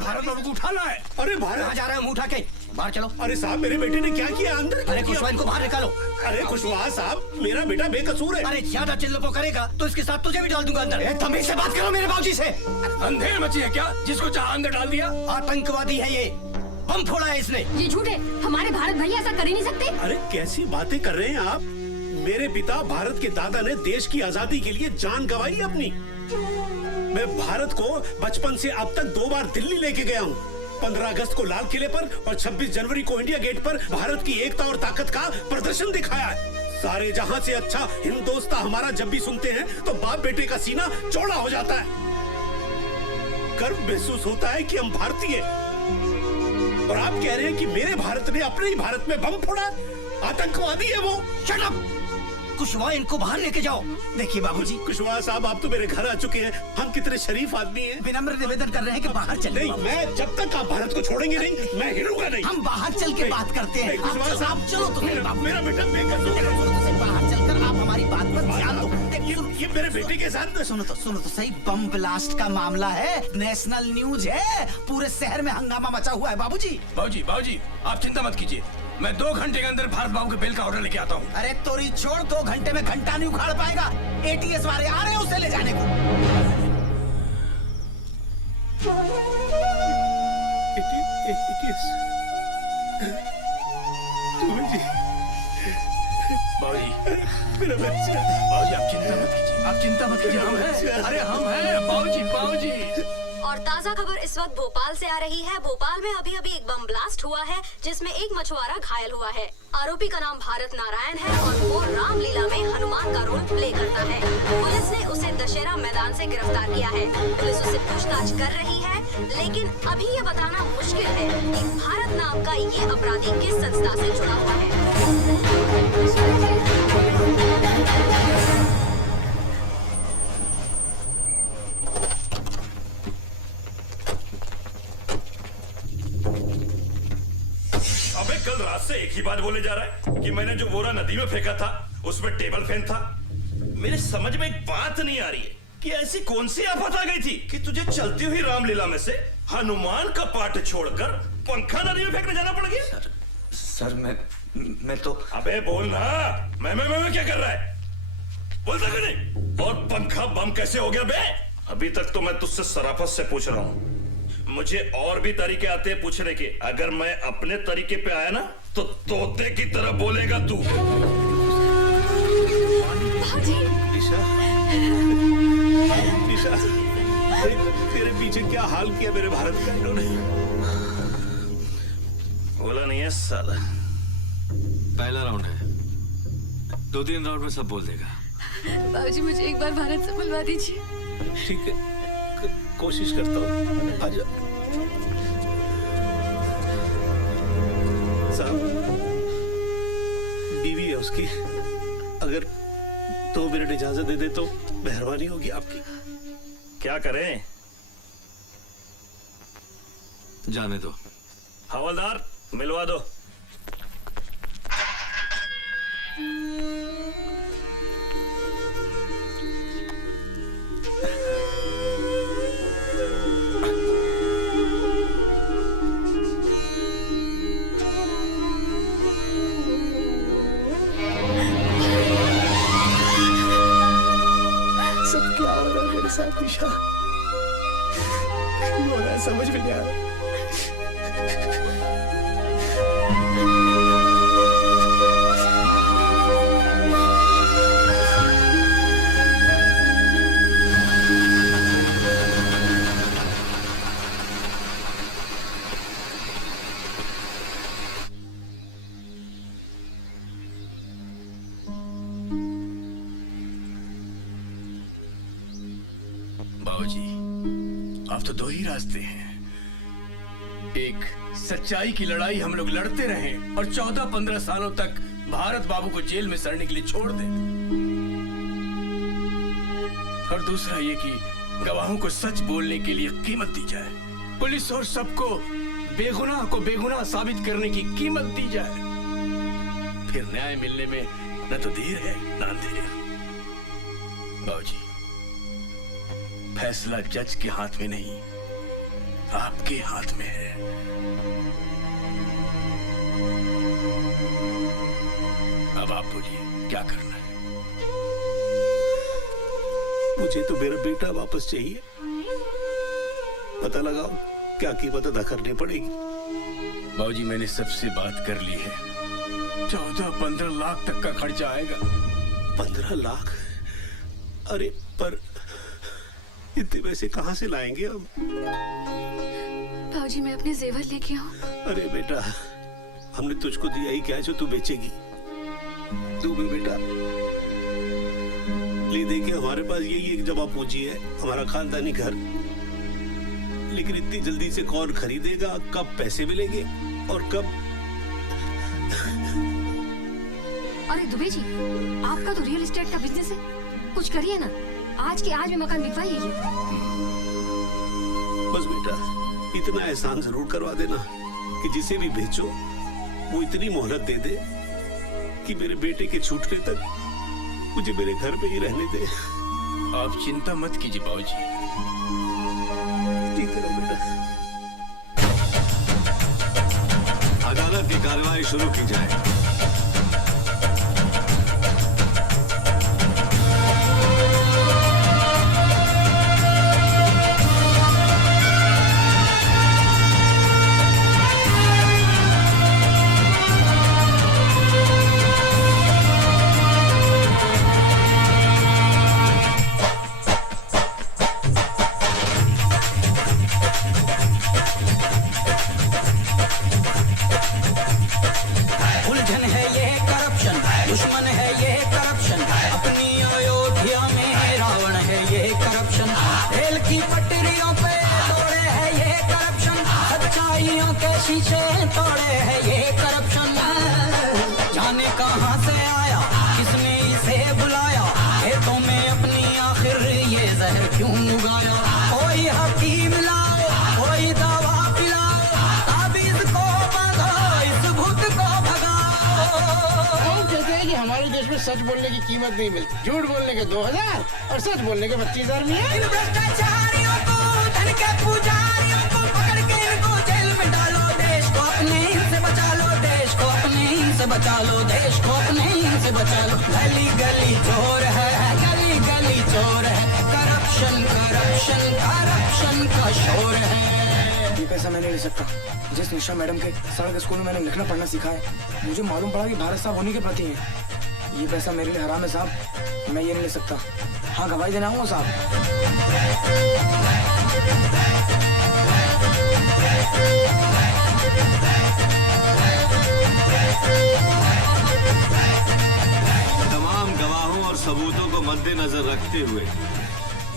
भारत बाबू को उठाना है। अरे बाहर कहाँ जा रहे हैं? मुंह उठा के बाहर चलो। अरे साहब, मेरे बेटे ने क्या किया? अंदर अरे खुशवा, इनको बाहर निकालो। अरे खुशवा साहब, मेरा बेटा बेकसूर है। अरे ज्यादा चिल्लपो करेगा तो इसके साथ तुझे भी डाल दूंगा अंदर। तमीज से बात करो मेरे बाबूजी से। अंधेर मची है क्या? जिसको चाह अंदर डाल दिया। आतंकवादी है ये, बम फोड़ा है इसने। ये झूठ है, हमारे भारत भैया ऐसा कर ही नहीं सकते। अरे कैसी बातें कर रहे हैं आप? मेरे पिता भारत के दादा ने देश की आजादी के लिए जान गंवाई अपनी। मैं भारत को बचपन से अब तक 2 बार दिल्ली लेके गया हूँ। 15 अगस्त को लाल किले पर और 26 जनवरी को इंडिया गेट पर भारत की एकता और ताकत का प्रदर्शन दिखाया है। सारे जहां से अच्छा हिंदोस्तां हमारा जब भी सुनते हैं तो बाप बेटे का सीना चौड़ा हो जाता है। गर्व महसूस होता है कि हम भारतीय। और आप कह रहे हैं कि मेरे भारत ने अपने ही भारत में बम फोड़ा? आतंकवादी है वो। Shut up! कुशवाहा इनको बाहर लेके जाओ। देखिए बाबूजी, कुशवाहा साहब आप तो मेरे घर आ चुके हैं, हम कितने शरीफ आदमी हैं। विनम्र निवेदन कर रहे हैं कि बाहर चले। नहीं, मैं जब तक आप भारत को छोड़ेंगे नहीं, मैं हिलूंगा नहीं। हम बाहर चल के बात करते हैं। कुशवाहा साहब चलो तो मेरा बेटा बेकसूर बाहर चलकर आप हमारी बात पर ध्यान दो। ये मेरे बेटे के साथ सुनो तो सही, बम ब्लास्ट का मामला है, नेशनल न्यूज है, पूरे शहर में हंगामा मचा हुआ है बाबूजी। बाबूजी आप चिंता मत कीजिए, मैं 2 घंटे के अंदर भारत बाबू के बिल का ऑर्डर लेके आता हूँ। अरे तोरी छोड़, 2 घंटे में घंटा नहीं उखाड़ पाएगा। एटीएस वाले आ रहे हैं उसे ले जाने को। मेरा बच्चा। बाबूजी आप चिंता मत कीजिए, हम हैं। अरे हम हैं बाबूजी। और ताज़ा खबर इस वक्त भोपाल से आ रही है। भोपाल में अभी एक बम ब्लास्ट हुआ है जिसमें एक मछुआरा घायल हुआ है। आरोपी का नाम भारत नारायण है और वो रामलीला में हनुमान का रोल प्ले करता है। पुलिस ने उसे दशहरा मैदान से गिरफ्तार किया है। पुलिस उससे पूछताछ कर रही है, लेकिन अभी ये बताना मुश्किल है कि भारत नाम का ये अपराधी किस संस्था से जुड़ा हुआ है। अबे कल रात से एक ही बात बोले जा रहा है कि मैंने जो बोरा नदी में फेंका था उसमें टेबल फैन था। मेरे समझ में एक बात नहीं आ रही है कि ऐसी कौन सी आफत आ गई थी कि तुझे चलती हुई रामलीला में से हनुमान का पाठ छोड़कर पंखा नदी में फेंकने जाना पड़ गया। सर मैं तो। अबे बोल ना, मैं क्या कर रहा है, बोलता क्यों नहीं? और पंखा बम कैसे हो गया बे? अभी तक तो मैं तुझसे शराफत से पूछ रहा हूँ, मुझे और भी तरीके आते हैं पूछने के। अगर मैं अपने तरीके पे आया ना तो तोते की तरह बोलेगा तू। निशा, तेरे पीछे क्या हाल किया मेरे भारत का इन्होंने? बोला नहीं है साला। पहला राउंड है, 2-3 राउंड में सब बोल देगा। बाबूजी मुझे एक बार भारत से बुलवा दीजिए। ठीक है, कोशिश करता हूँ। आजा साहब, बीवी है उसकी, अगर 2 मिनट इजाजत दे दे तो मेहरबानी होगी आपकी। क्या करें? जाने दो। हवलदार मिलवा दो। सब क्या हो रहा है मेरे साथ निशा? क्यों हो रहा है समझ में नहीं आ रहा। बाबूजी अब तो 2 ही रास्ते हैं। एक, सच्चाई की लड़ाई हम लोग लड़ते रहें और 14-15 सालों तक भारत बाबू को जेल में सड़ने के लिए छोड़ दें, और दूसरा ये कि गवाहों को सच बोलने के लिए कीमत दी जाए। पुलिस और सबको बेगुनाह को बेगुनाह साबित करने की कीमत दी जाए। फिर न्याय मिलने में न तो देर है न अंधेर। बाबूजी फैसला जज के हाथ में नहीं, आपके हाथ में है। अब आप बोलिए क्या करना है? मुझे तो मेरा बेटा वापस चाहिए। पता लगाओ क्या कीमत अदा करनी पड़ेगी। बाबूजी मैंने सबसे बात कर ली है, 14-15 लाख तक का खर्चा आएगा। 15 लाख? अरे पर इतने पैसे कहाँ से लाएंगे हम? बाबूजी मैं अपने जेवर लेके आऊं? अरे बेटा, हमने तुझको दिया ही क्या जो तू बेचेगी? तू भी बेटा ले दे के हमारे पास यही एक जमा पूंजी है, हमारा खानदानी घर। लेकिन इतनी जल्दी से कौन खरीदेगा? कब पैसे मिलेंगे और कब? अरे दुबे जी, आपका तो रियल एस्टेट का बिजनेस है, कुछ करिए ना, आज के आज में मकान बिकवाइए। बस बेटा इतना एहसान जरूर करवा देना कि जिसे भी बेचो वो इतनी मोहलत दे दे कि मेरे बेटे के छूटने तक मुझे मेरे घर पे ही रहने दे। आप चिंता मत कीजिए बाबूजी। ठीक है बेटा। अदालत की कार्रवाई शुरू की जाए। उलझन है ये करप्शन, दुश्मन है ये करप्शन, अपनी अयोध्या में रावण है ये करप्शन, रेल की पटरियों पे तोड़े है ये करप्शन, सच्चाइयों के शीशे तोड़े है ये करप्शन। जाने कहां से आया, किसने इसे बुलाया, खेतों में अपनी आखिर ये जहर क्यों उगाया। कोई हकीम लाओ, कोई दवा पिलाओ, ताबीज को बांधो, इस भूत को हम कहते हैं कि हमारे देश में सच बोलने की कीमत नहीं मिलती, झूठ बोलने के 2000 और सच बोलने के 25,000 मिले। इन भ्रष्टाचारियों को, धन के पुजारियों को पकड़ के इनको जेल में डालो, देश को अपने इनसे बचा लो, देश को अपने इनसे बचा लो, देश को अपने इनसे बचा लो। गली गली चोर है, गली गली चोर है, करप्शन करप्शन करप्शन का शोर है। ये पैसा मैं नहीं ले सकता। जिस निशा मैडम के सड़क स्कूल में मैंने लिखना पढ़ना सीखा है, मुझे मालूम पड़ा कि भारत साहब उन्हीं के प्रति है। ये पैसा मेरे लिए हराम है साहब, मैं ये नहीं ले सकता। हाँ गवाही देना आऊंगा साहब। तमाम गवाहों और सबूतों को मद्देनजर रखते हुए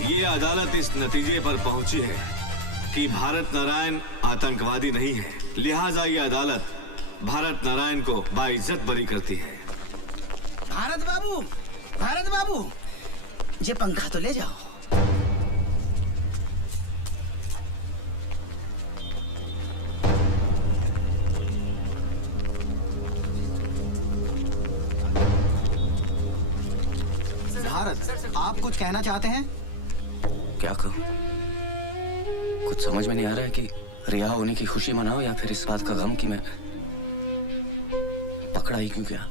ये अदालत इस नतीजे पर पहुंची है कि भारत नारायण आतंकवादी नहीं है। लिहाजा ये अदालत भारत नारायण को बाइज्जत बरी करती है। भारत बाबू, ये पंखा तो ले जाओ। भारत, आप कुछ कहना चाहते हैं? क्या कहूँ, कुछ समझ में नहीं आ रहा है कि रिहा होने की खुशी मनाओ या फिर इस बात का गम कि मैं पकड़ा ही क्यों गया।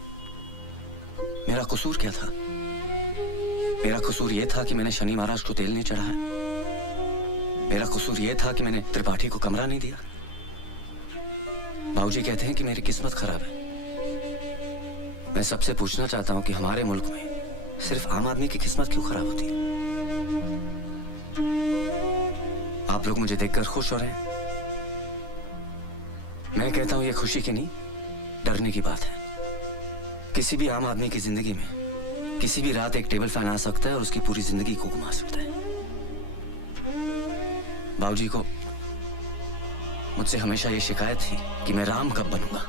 मेरा कसूर क्या था? मेरा कसूर ये था कि मैंने शनि महाराज को तेल नहीं चढ़ाया। मेरा कसूर ये था कि मैंने त्रिपाठी को कमरा नहीं दिया। बाबूजी कहते हैं कि मेरी किस्मत खराब है। मैं सबसे पूछना चाहता हूं कि हमारे मुल्क में सिर्फ आम आदमी की किस्मत क्यों खराब होती है? आप लोग मुझे देखकर खुश हो रहे हैं। मैं कहता हूं ये खुशी की नहीं, डरने की बात है। किसी भी आम आदमी की जिंदगी में किसी भी रात एक टेबल फैन आ सकता है और उसकी पूरी जिंदगी को घुमा सकता है। बाबूजी को मुझसे हमेशा ये शिकायत थी कि मैं राम कब बनूंगा।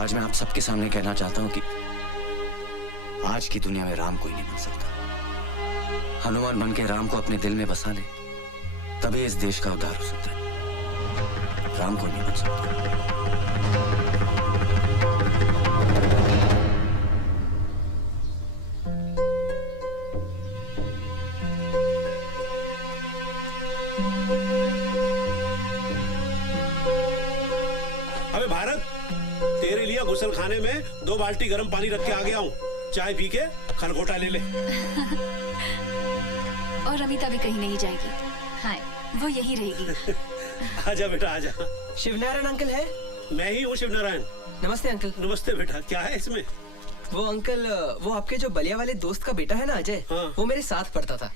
आज मैं आप सबके सामने कहना चाहता हूं कि आज की दुनिया में राम कोई नहीं बन सकता। हनुमान बन के राम को अपने दिल में बसा ले, तभी इस देश का उद्धार हो सकता है। राम कोई नहीं बन सकता। अबे भारत, तेरे लिए गुसल खाने में 2 बाल्टी गर्म पानी रख के आ गया हूँ। चाय पी के खरगोटा ले ले। और अमिता भी कहीं नहीं जाएगी। हाँ, वो यही रहेगी। आजा बेटा आजा। शिवनारायण अंकल है? मैं ही हूँ शिवनारायण। नमस्ते अंकल। नमस्ते बेटा, क्या है इसमें? वो अंकल, वो आपके जो बलिया वाले दोस्त का बेटा है ना अजय, वो मेरे साथ पढ़ता था।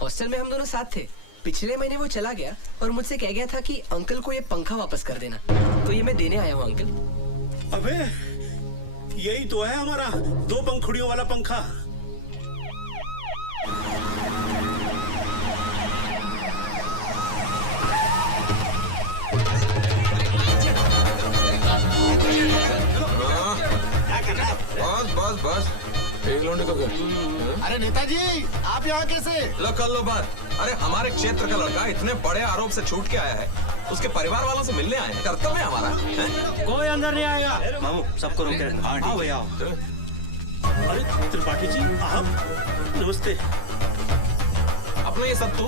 हॉस्टल में हम दोनों साथ थे। पिछले महीने वो चला गया और मुझसे कह गया था कि अंकल को ये पंखा वापस कर देना, तो ये मैं देने आया हूँ अंकल। अबे यही तो है हमारा 2 पंखुड़ियों वाला पंखा। बस एक लौंडे को घर। अरे नेताजी आप यहाँ कैसे? लो कर लो बात। अरे हमारे क्षेत्र का लड़का इतने बड़े आरोप से छूट के आया है, उसके परिवार वालों से मिलने आए हैं। कर्तव्य है हमारा। कोई अंदर नहीं आएगा। मामू सबको रोक के आओ भैया आओ। अरे त्रिपाठी जी आप, नमस्ते। अपना ये सब तू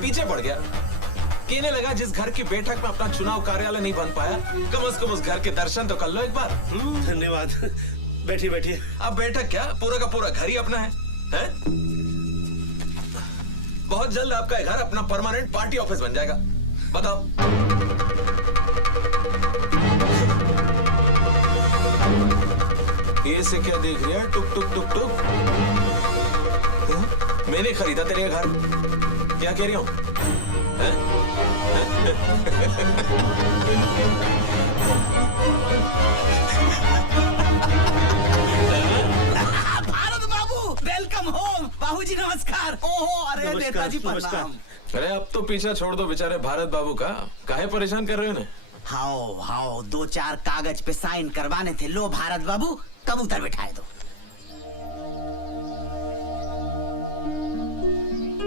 पीछे पड़ गया। कहने लगा जिस घर की बैठक में अपना चुनाव कार्यालय नहीं बन पाया, कम से कम उस घर के दर्शन तो कर लो एक बार। धन्यवाद। बैठिए बैठिए। अब बैठक क्या, पूरा का पूरा घर ही अपना है? बहुत जल्द आपका घर अपना परमानेंट पार्टी ऑफिस बन जाएगा। बताओ। ये से क्या देख रही है? टुक टुक टुक टुक। मैंने खरीदा तेरे घर, क्या कह रही हूँ? भारत बाबू वेलकम होम। बाबूजी नमस्कार। ओहो अरे नेताजी प्रणाम। अरे अब तो पीछा छोड़ दो बेचारे भारत बाबू का, काहे परेशान कर रहे हो? हाओ हाओ 2-4 कागज पे साइन करवाने थे। लो भारत बाबू कबूतर बिठाए दो।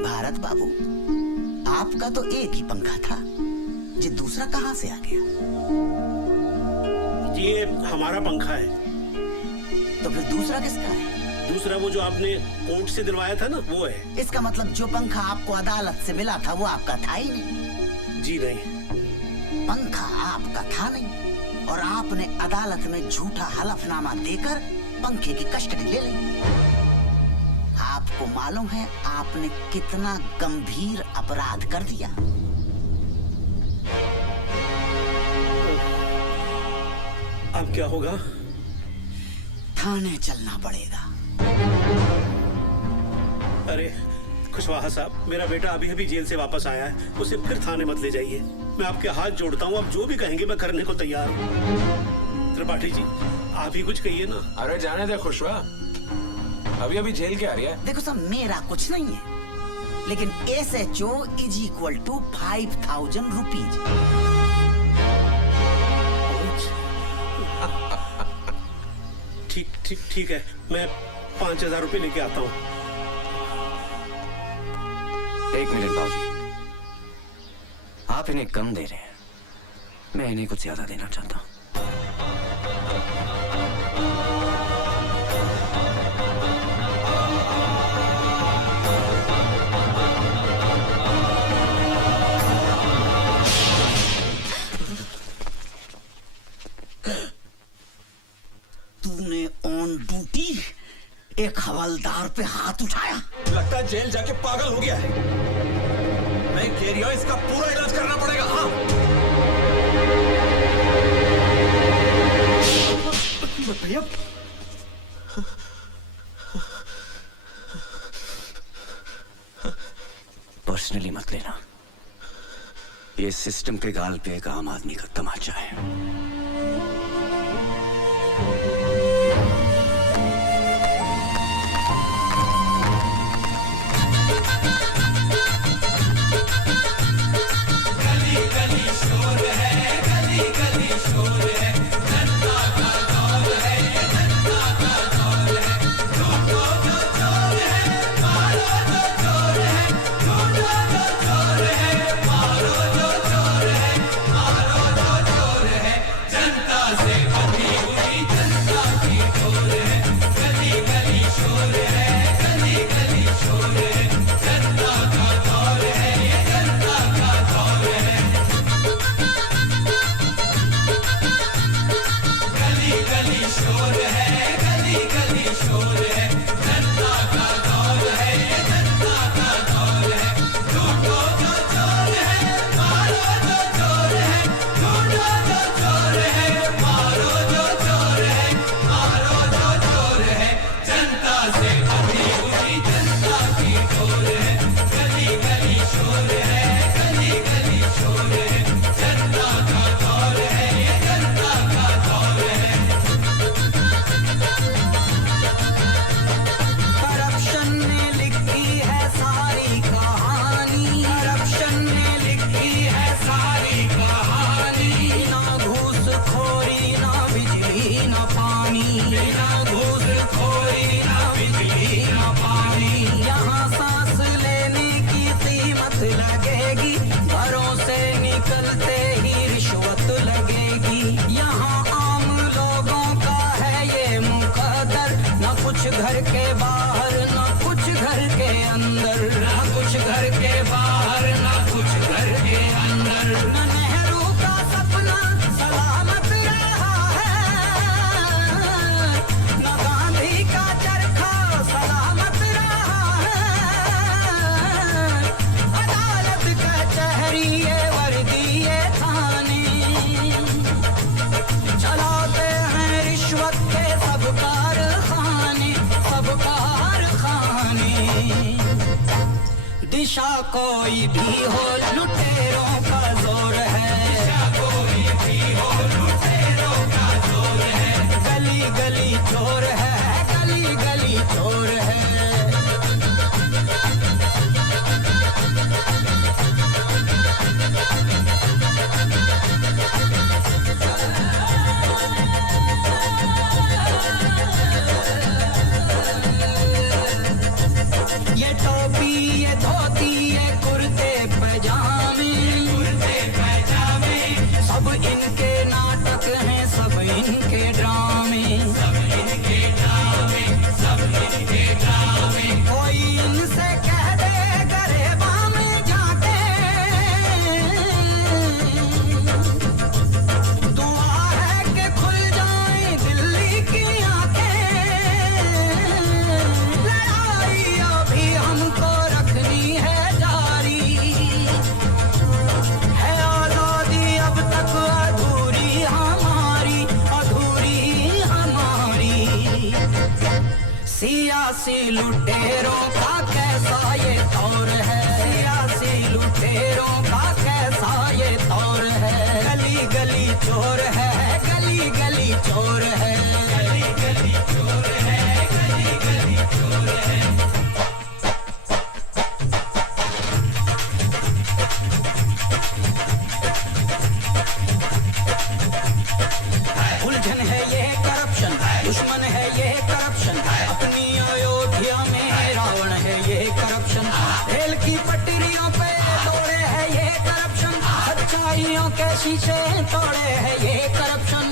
भारत बाबू आपका तो एक ही पंखा था, ये दूसरा कहाँ से आ गया? ये हमारा पंखा है। तो फिर दूसरा किसका है? दूसरा वो जो आपने कोर्ट से दिलवाया था ना, वो है। इसका मतलब जो पंखा आपको अदालत से मिला था वो आपका था ही नहीं। जी नहीं, पंखा आपका था नहीं और आपने अदालत में झूठा हलफनामा देकर पंखे की कस्टडी ले ली। आपको मालूम है आपने कितना गंभीर अपराध कर दिया? अब क्या होगा? थाने चलना पड़ेगा। अरे कुशवाहा साहब, मेरा बेटा अभी अभी जेल से वापस आया है, उसे फिर थाने मत ले जाइए। मैं आपके हाथ जोड़ता हूँ, आप जो भी कहेंगे मैं करने को तैयार हूँ। त्रिपाठी जी आप ही कुछ कहिए ना। अरे जाने दे खुशवा, अभी अभी जेल के आ रही है। देखो साहब मेरा कुछ नहीं है, लेकिन SHO = 5,000 रुपीज। ठीक है, मैं 5,000 रुपए लेके आता हूँ। एक मिनट बाबूजी, आप इन्हें कम दे रहे हैं, मैं इन्हें कुछ ज्यादा देना चाहता हूँ। तूने ऑन ड्यूटी एक हवलदार पे हाथ उठाया? लगता है जेल जाके पागल हो गया है। मैं कह रही हूं इसका पूरा इलाज करना पड़ेगा। हाँ भैया पर्सनली मत लेना, ये सिस्टम के गाल पे एक आम आदमी का तमाचा है। घर के बाहर ना कुछ घर के अंदर, ना कुछ घर के बाहर ना कुछ घर के अंदर। ना नेहरू का सपना सलामत रहा है, ना गांधी का चरखा सलामत रहा है। अदालत कचहरी ये वर्दी ये थाने चलाते हैं रिश्वत के सब कारखाने, सब कारखाने। दिशा कोई भी हो लुटेरों का जोर है, दिशा कोई भी हो लुटेरों का जोर है। गली गली चोर है, गली गली चोर है। ये टोपी ये धोती ये कुर्ते पैजामे, कुर्ते पैजामे। सब इनके नाटक हैं, सब इनके ड्रामे, सब इनके ड्रामे, सब इनके ड्रामे। कोई इनसे कह दे गरेबा में जाके, दुआ है कि खुल जाए दिल्ली की आंखें। लड़ाई अभी हमको रखनी है जारी, है आजादी अब तक अधूरी हमारी, अधूरी हमारी। सियासी लुटेरों का कैसा ये दौर है, सियासी लुटेरों का कैसा ये दौर है। गली गली चोर है, गली गली चोर है, गली गली चोर है, गली गली चोर है। उलझन है ये करप्शन, दुश्मन है ये करप्शन। अपनी अयोध्या में रावण है ये करप्शन। रेल की पटरियों पे तोड़े है ये करप्शन, सच्चाइयों के शीशे तोड़े है ये करप्शन।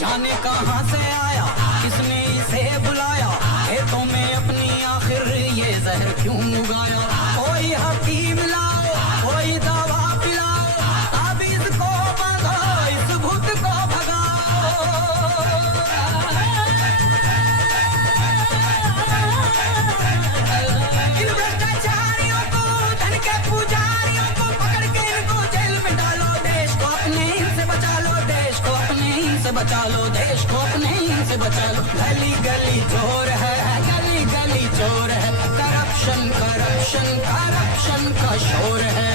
जाने कहाँ से आया, किसने इसे बुलाया, खेतों में अपनी आखिर ये जहर क्यों उगाया। कोई हकीम लाओ, कोई दवा पिलाओ, ताबीज को बांधो, इस भूत को भगाओ। इन भ्रष्टाचारियों को, धन के पुजारियों को पकड़ के इनको जेल में डालो। देश को अपने इनसे बचा लो, देश को अपने इनसे बचा लो, देश को अपने इनसे बचा लो। गली गली चोर है, गली गली चोर है। करप्शन करप्शन करप्शन का शोर है।